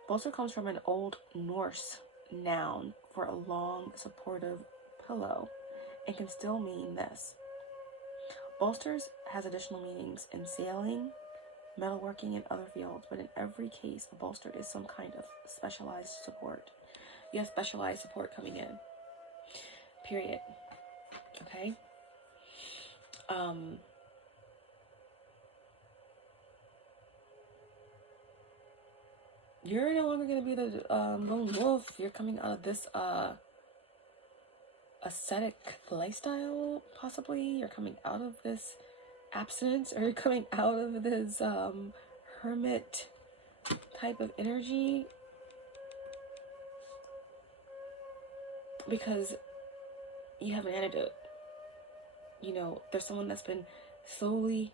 Bolster comes from an Old Norse noun for a long, supportive pillow and can still mean this. Bolsters has additional meanings in sailing, metalworking, and other fields, but in every case, a bolster is some kind of specialized support. You have specialized support coming in. Period. Okay? You're no longer going to be the lone wolf. You're coming out of this ascetic lifestyle, possibly. You're coming out of this abstinence, or you're coming out of this hermit type of energy, because you have an antidote. You know, there's someone that's been slowly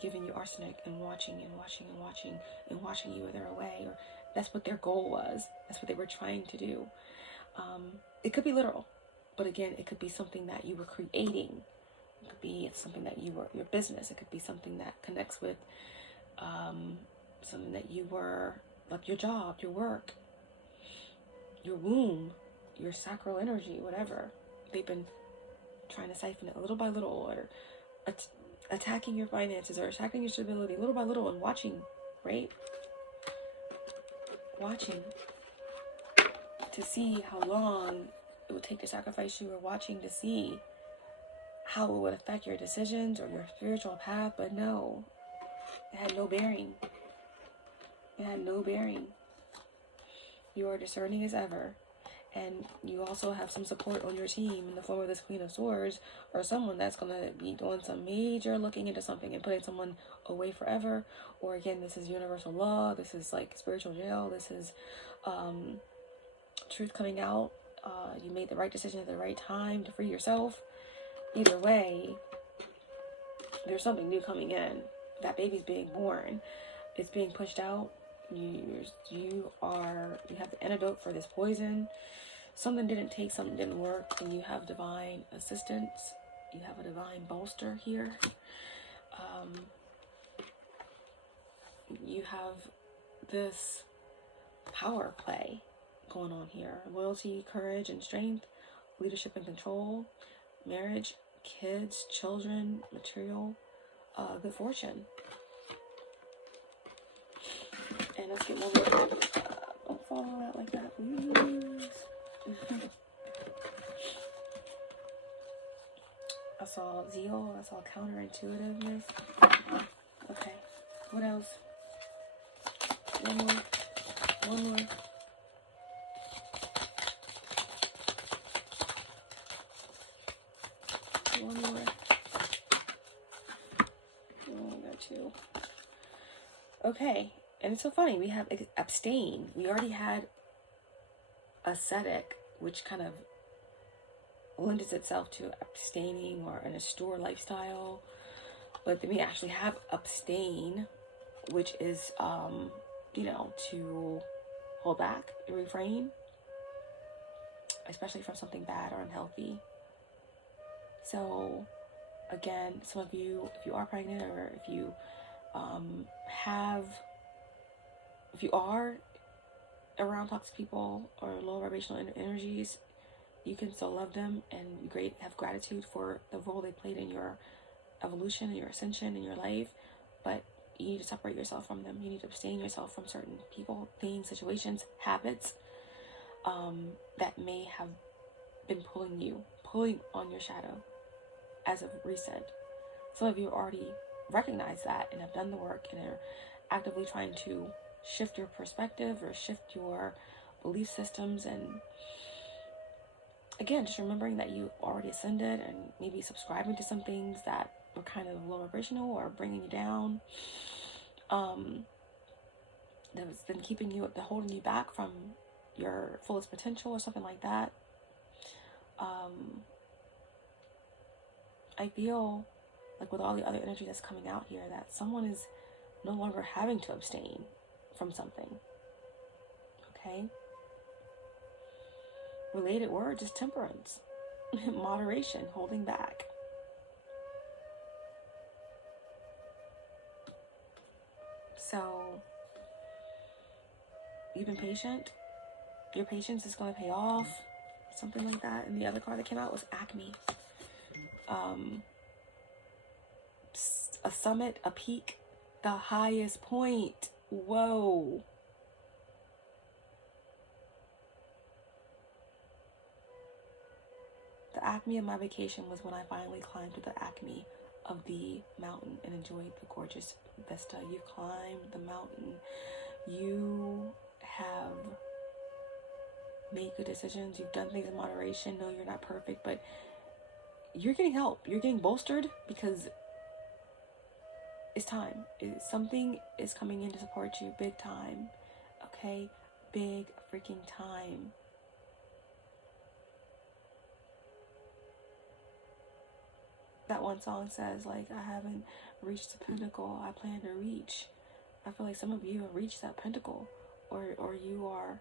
giving you arsenic and watching you wither away, or that's what their goal was. That's what they were trying to do. It could be literal, but again, it could be something that you were creating. It could be something that you were, your business. It could be something that connects with something that you were, like your job, your work, your womb, your sacral energy, whatever. They've been trying to siphon it little by little, or attacking your finances, or attacking your stability little by little, and watching, right? Watching to see how long it would take to sacrifice you, or watching to see how it would affect your decisions or your spiritual path. But no, it had no bearing. It had no bearing. You are discerning as ever. And you also have some support on your team in the form of this Queen of Swords, or someone that's going to be doing some major looking into something and putting someone away forever. Or again, this is universal law. This is like spiritual jail. This is truth coming out. You made the right decision at the right time to free yourself. Either way, there's something new coming in. That baby's being born. It's being pushed out. You have the antidote for this poison. Something didn't take, something didn't work, and you have divine assistance. You have a divine bolster here. You have this power play going on here. Loyalty, courage, and strength, leadership and control, marriage, kids, children, material, good fortune. And let's get one more. Don't fall out like that, please. I saw zeal. I saw counterintuitiveness. Okay. What else? One more. One more. One more. Oh, I got two. Okay. And it's so funny. We have abstain. We already had ascetic, which kind of lends itself to abstaining or an austere lifestyle. But then we actually have abstain, which is, to hold back, refrain, especially from something bad or unhealthy. So, again, some of you, if you are pregnant, or if you have If you are around toxic people or low vibrational energies, you can still love them and have gratitude for the role they played in your evolution and your ascension in your life, but you need to separate yourself from them. You need to abstain yourself from certain people, things, situations, habits that may have been pulling on your shadow as of recent. Some of you already recognize that and have done the work and are actively trying to shift your perspective or shift your belief systems. And again, just remembering that you already ascended and maybe subscribing to some things that were kind of low vibrational or bringing you down, that's been holding you back from your fullest potential or something like that. I feel like with all the other energy that's coming out here, that someone is no longer having to abstain from something. Okay? Related word is temperance. Moderation, holding back. So, you've been patient. Your patience is going to pay off. Something like that. And the other card that came out was Acme. A summit, a peak, the highest point. Whoa. The acme of my vacation was when I finally climbed to the acme of the mountain and enjoyed the gorgeous vista. You climbed the mountain. You have made good decisions. You've done things in moderation. No, you're not perfect, but you're getting help. You're getting bolstered because it's time. Something is coming in to support you big time. Okay? Big freaking time. That one song says, like, I haven't reached the pinnacle I plan to reach. I feel like some of you have reached that pinnacle, or you are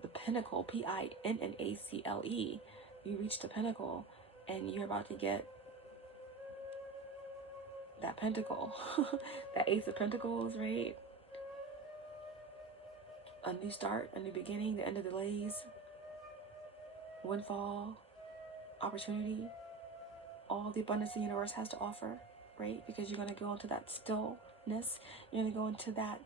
the pinnacle, Pinnacle. You reached the pinnacle, and you're about to get that pentacle, that Ace of Pentacles, right? A new start, a new beginning, the end of delays, windfall, opportunity, all the abundance the universe has to offer, right? Because you're going to go into that stillness, you're going to go into that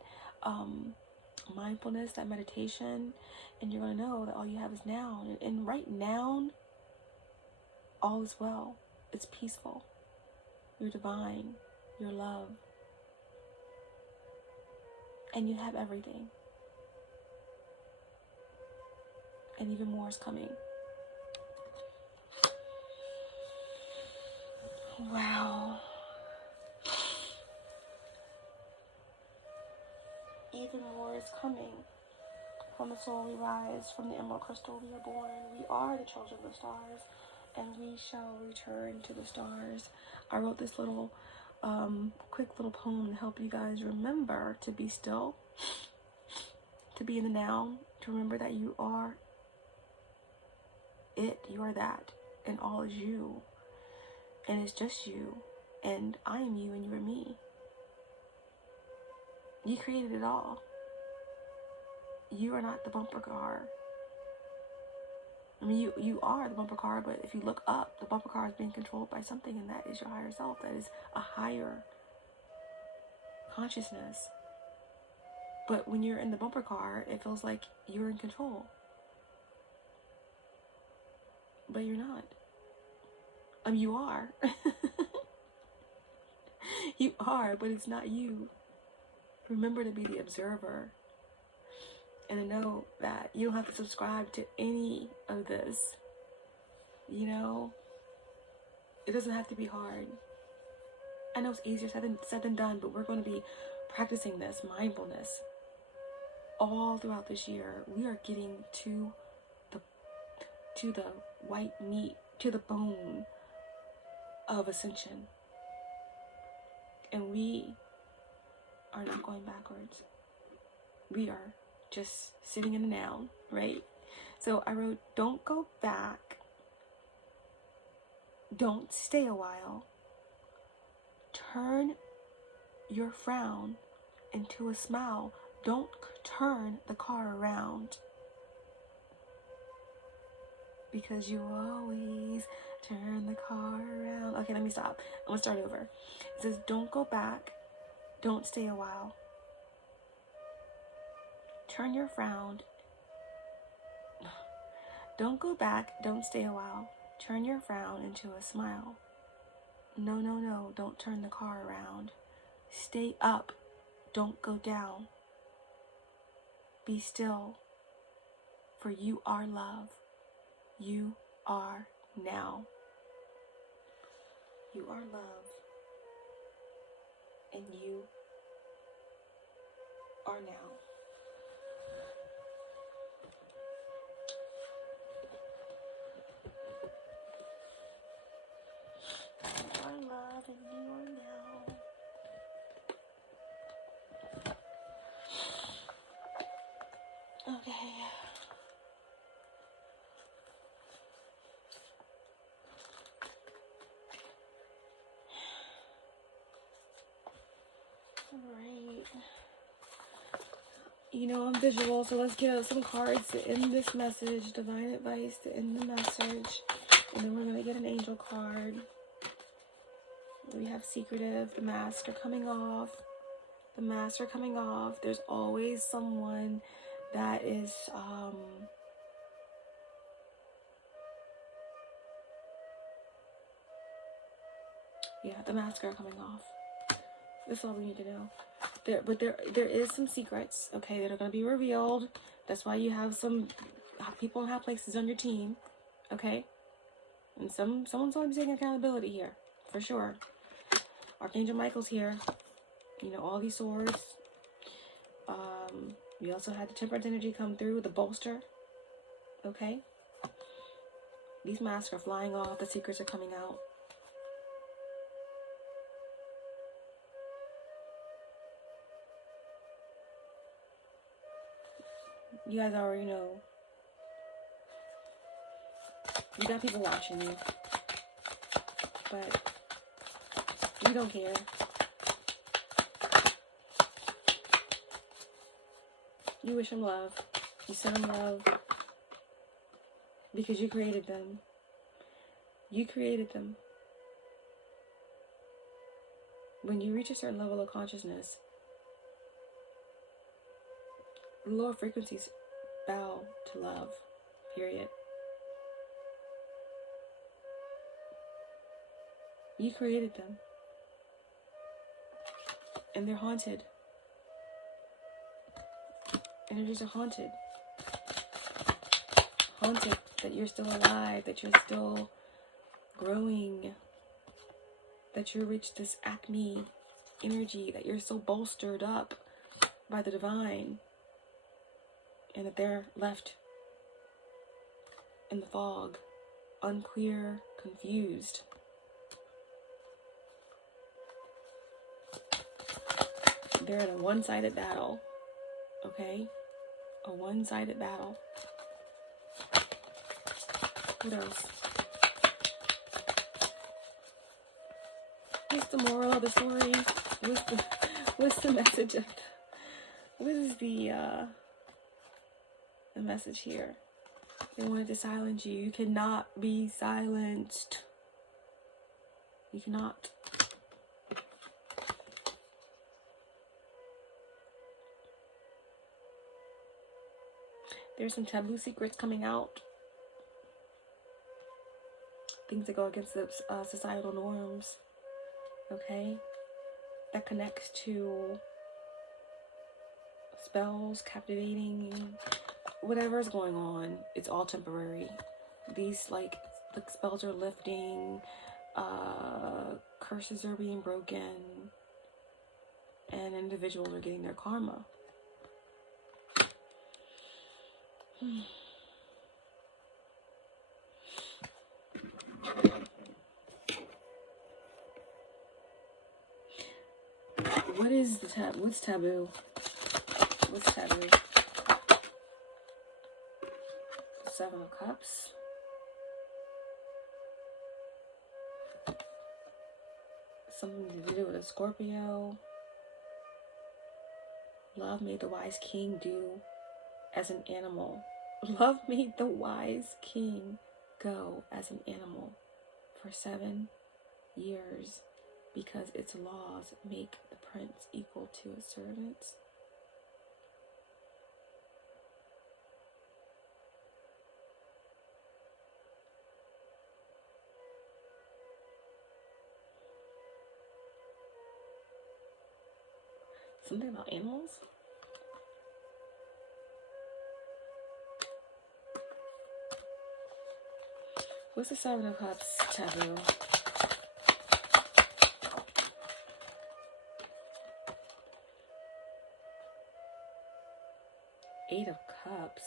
mindfulness, that meditation, and you're going to know that all you have is now. And right now, all is well. It's peaceful. You're divine. You're love. And you have everything. And even more is coming. Wow. Even more is coming. From the soul we rise, from the emerald crystal we are born. We are the children of the stars, and we shall return to the stars. I wrote this little, quick little poem to help you guys remember to be still, to be in the now, to remember that you are it, you are that, and all is you. And it's just you, and I am you, and you are me. You created it all. You are not the bumper car. I mean, you are the bumper car, but if you look up, the bumper car is being controlled by something, and that is your higher self. That is a higher consciousness. But when you're in the bumper car, it feels like you're in control. But you're not. You are. You are, but it's not you. Remember to be the observer. And to know that you don't have to subscribe to any of this. You know? It doesn't have to be hard. I know it's easier said than done, but we're going to be practicing this mindfulness all throughout this year. We are getting to the white meat, to the bone of ascension. And we are not going backwards. We are just sitting in the now, right? So I wrote, don't go back. Don't stay a while. Turn your frown into a smile. don't turn the car around. Because you always turn the car around. Okay, let me stop. I'm gonna start over. It says, don't go back. Don't stay a while. Turn your frown. Don't go back. Don't stay a while. Turn your frown into a smile. No, no, no. Don't turn the car around. Stay up. Don't go down. Be still. For you are love. You are now. You are love. And you are now. You are love and you are now. Okay. Alright. You know I'm visual, so let's get out some cards to end this message. Divine advice to end the message. And then we're going to get an angel card. We have secretive. The masks are coming off. The masks are coming off. There's always someone that is yeah, the masks are coming off. That's all we need to know. There is some secrets, okay, that are going to be revealed. That's why you have some people in high places on your team, okay? And someone's going to be taking accountability here, for sure. Archangel Michael's here. You know, all these swords. We also had the temperance energy come through, the bolster, okay? These masks are flying off. The secrets are coming out. You guys already know. You got people watching you. But you don't care. You wish them love. You send them love. Because you created them. You created them. When you reach a certain level of consciousness, lower frequencies bow to love, period. You created them. And they're haunted. Energies are haunted. Haunted that you're still alive, that you're still growing, that you reached this acme energy, that you're so bolstered up by the divine. And that they're left in the fog, unclear, confused. They're in a one-sided battle, okay? A one-sided battle. What else? What's the moral of the story? What's the message of what is the message here? They wanted to silence you. You cannot be silenced. You cannot. There's some taboo secrets coming out. Things that go against the societal norms. Okay? That connects to spells, captivating, whatever's going on. It's all temporary. These, like, the spells are lifting. Curses are being broken. And individuals are getting their karma. What is the what's taboo? What's taboo? Seven of Cups. Something to do with a Scorpio. Love made the wise king do as an animal. Love made the wise king go as an animal for 7 years because its laws make the prince equal to his servants. Something about animals? What's the Seven of Cups taboo? Eight of Cups.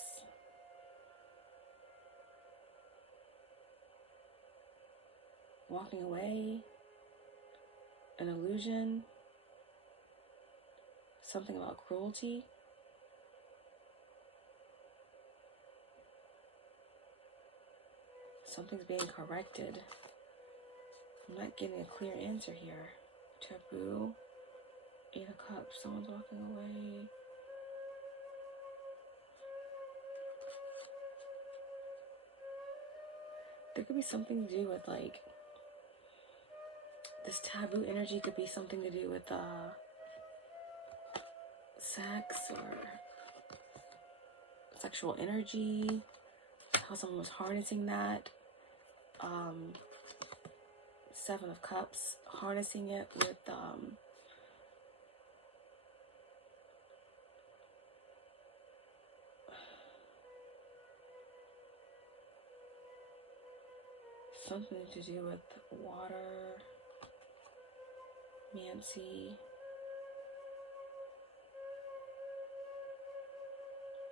Walking away. An illusion. Something about cruelty. Something's being corrected. I'm not getting a clear answer here. Taboo. Eight of Cups. Someone's walking away. There could be something to do with, like, this taboo energy could be something to do with sex or sexual energy, how someone was harnessing that. Seven of Cups, harnessing it with something to do with water, Nancy.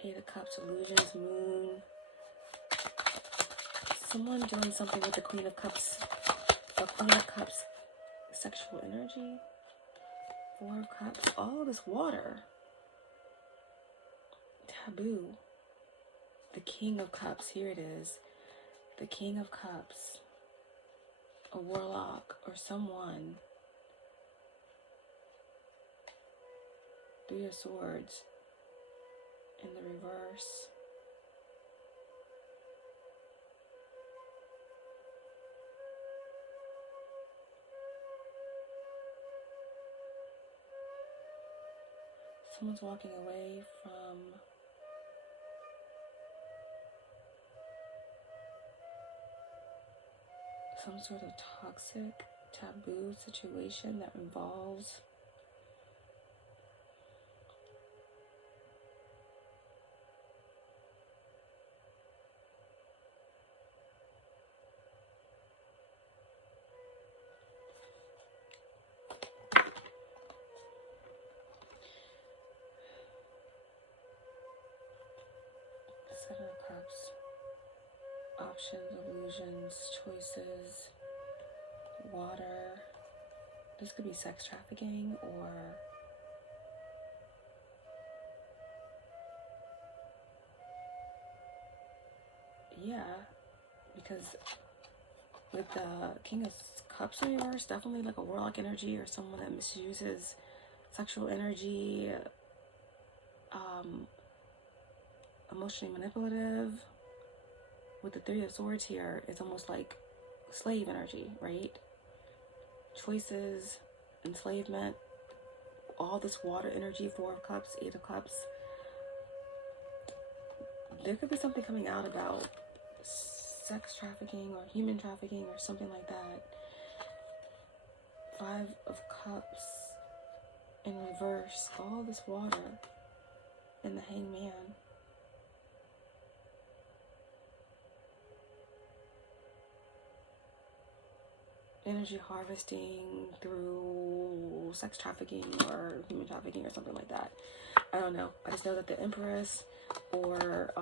Eight of Cups, illusions, moon. Someone doing something with the Queen of Cups. The Queen of Cups, sexual energy. Four of Cups, all this water. Taboo. The King of Cups, here it is. The King of Cups. A warlock or someone. Three of Swords in the reverse. Someone's walking away from some sort of toxic, taboo situation that involves Seven of Cups, options, illusions, choices, water. This could be sex trafficking or yeah, because with the King of Cups in reverse, definitely like a warlock energy or someone that misuses sexual energy, emotionally manipulative. With the Three of Swords here, it's almost like slave energy, right? Choices, enslavement, all this water energy, Four of Cups, Eight of Cups. There could be something coming out about sex trafficking or human trafficking or something like that. Five of Cups in reverse, all this water in the Hangman. Energy harvesting through sex trafficking or human trafficking or something like that. I don't know. I just know that the Empress or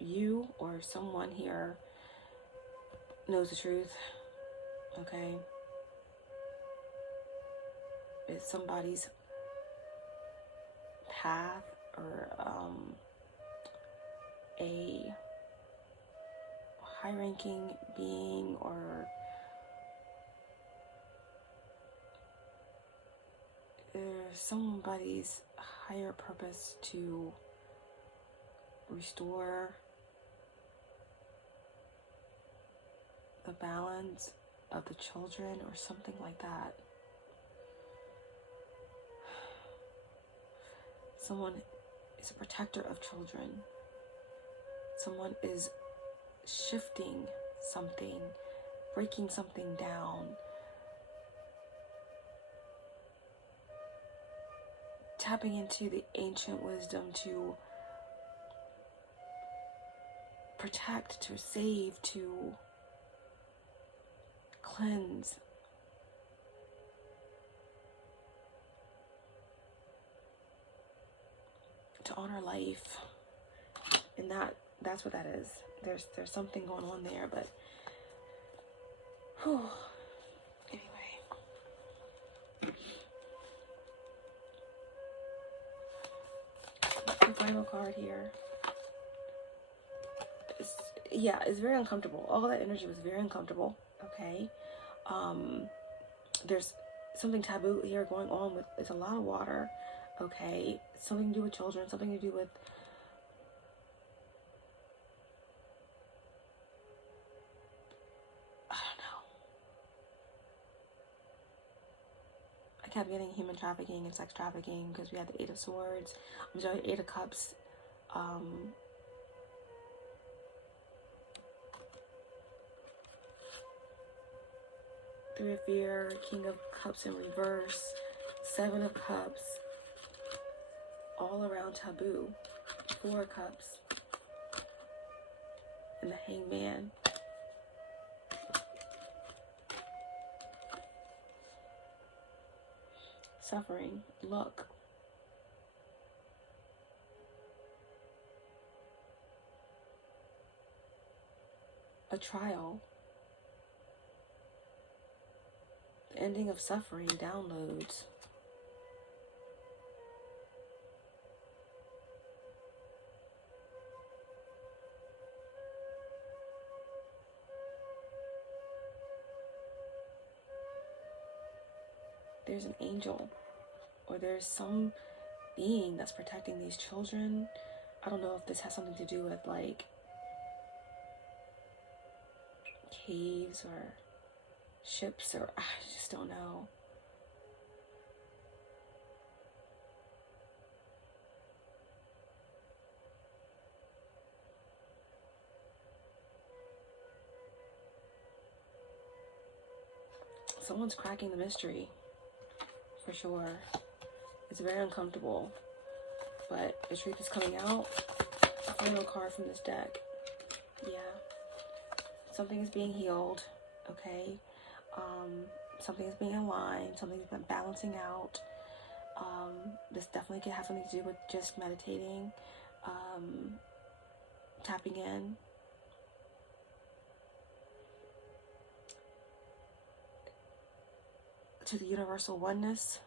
you or someone here knows the truth. Okay? It's somebody's path or a high-ranking being or there's somebody's higher purpose to restore the balance of the children or something like that. Someone is a protector of children. Someone is shifting something, breaking something down, tapping into the ancient wisdom to protect, to save, to cleanse. To honor life. And that's what that is. There's something going on there, but whew. Anyway. The final card here. It's very uncomfortable. All that energy was very uncomfortable. Okay. There's something taboo here going on with, it's a lot of water. Okay. Something to do with children, something to do with kept getting human trafficking and sex trafficking because we had the Eight of Swords, I'm sorry, Eight of Cups, Three of Fear, King of Cups in reverse, Seven of Cups, all around taboo, Four of Cups, and the Hangman. Suffering, look. A trial. The ending of suffering, downloads. There's an angel, or there's some being that's protecting these children. I don't know if this has something to do with like caves or ships, or I just don't know. Someone's cracking the mystery. For sure. It's very uncomfortable, but the truth is coming out. Final card from this deck. Yeah. Something is being healed, okay? Something is being aligned. Something's been balancing out. This definitely could have something to do with just meditating, tapping in. To the universal oneness,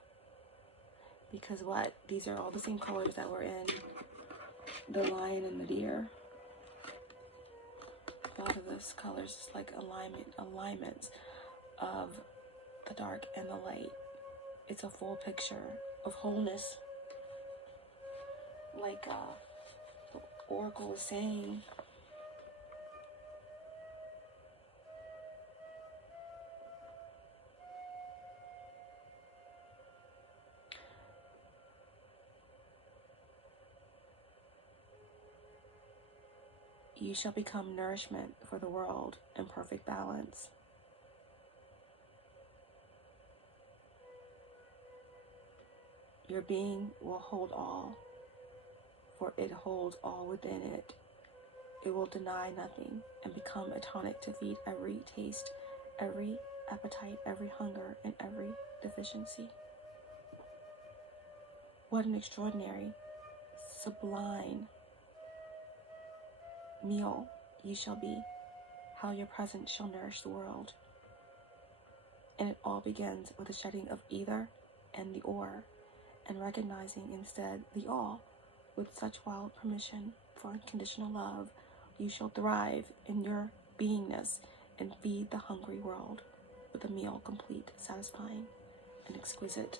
because what, these are all the same colors that were in the lion and the deer. A lot of this colors is like alignments of the dark and the light. It's a full picture of wholeness, like the oracle is saying. You shall become nourishment for the world in perfect balance. Your being will hold all, for it holds all within it. It will deny nothing and become a tonic to feed every taste, every appetite, every hunger, and every deficiency. What an extraordinary, sublime meal you shall be, how your presence shall nourish the world. And it all begins with the shedding of either and the or, and recognizing instead the all. With such wild permission for unconditional love, you shall thrive in your beingness and feed the hungry world with a meal complete, satisfying, and exquisite.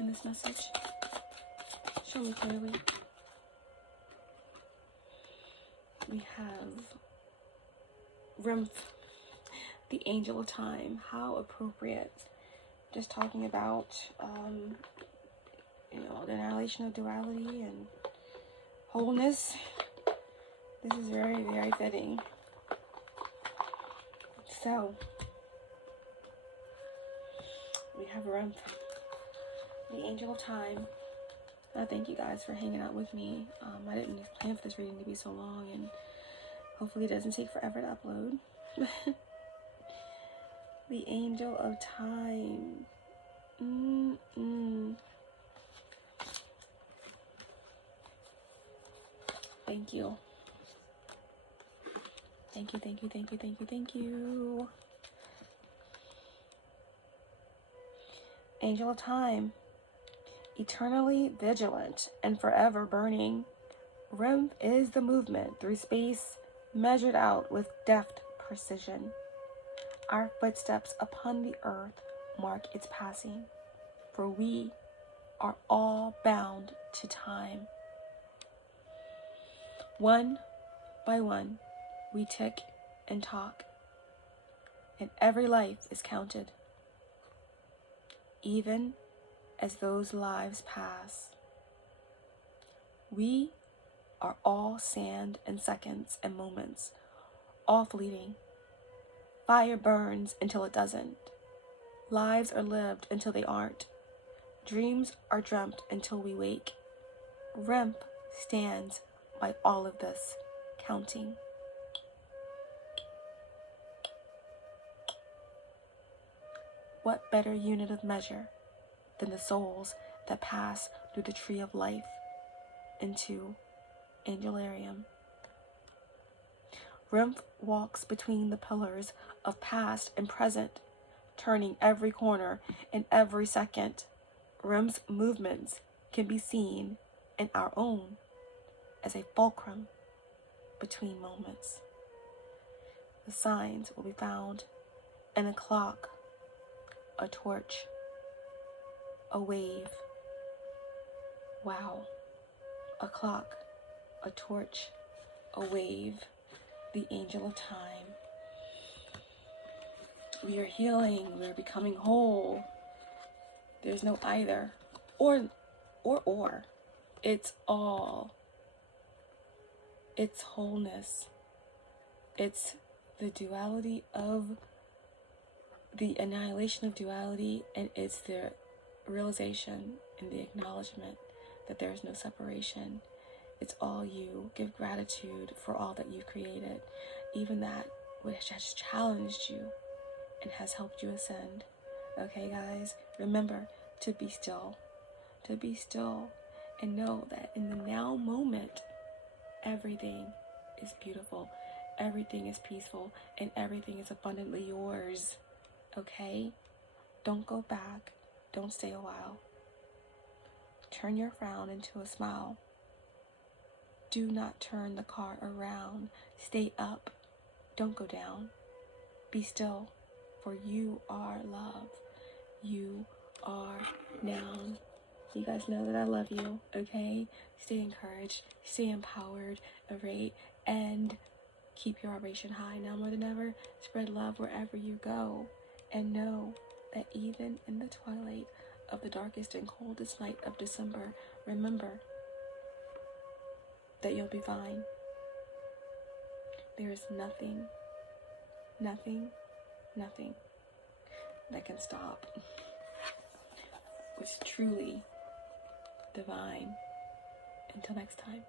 in this message? Show me clearly. We have Rymph, the angel of time. How appropriate. Just talking about, the annihilation of duality and wholeness. This is very, very fitting. So, we have Rymph, the angel of time. Thank you guys for hanging out with me. I didn't plan for this reading to be so long, and hopefully it doesn't take forever to upload. The angel of time. Thank you. Thank you, thank you, thank you, thank you, thank you. Angel of time. Eternally vigilant and forever burning. Rymph is the movement through space measured out with deft precision. Our footsteps upon the earth mark its passing, for we are all bound to time. One by one, we tick and talk, and every life is counted. Even as those lives pass, we are all sand and seconds and moments, all fleeting. Fire burns until it doesn't. Lives are lived until they aren't. Dreams are dreamt until we wake. Rymph stands by all of this, counting. What better unit of measure than the souls that pass through the tree of life into Angelarium? Rymph walks between the pillars of past and present, turning every corner and every second. Rymph's movements can be seen in our own as a fulcrum between moments. The signs will be found in a clock, a torch, a wave. Wow. A clock, a torch, a wave. The angel of time. We are healing. We are becoming whole. There's no either. Or. It's all. It's wholeness. It's the duality of the annihilation of duality, and it's the realization and the acknowledgement that there is no separation. It's all you. Give gratitude for all that you've created, even that which has challenged you and has helped you ascend. Okay, guys, remember to be still. To be still and know that in the now moment, everything is beautiful, everything is peaceful, and everything is abundantly yours. Okay? Don't go back. Don't stay a while. Turn your frown into a smile. Do not turn the car around. Stay up. Don't go down. Be still, for you are love. You are now. You guys know that I love you, okay? Stay encouraged, stay empowered, alright? And keep your vibration high. Now more than ever, spread love wherever you go. And know that even in the twilight of the darkest and coldest night of December, remember that you'll be fine. There is nothing that can stop what's truly divine. Until next time.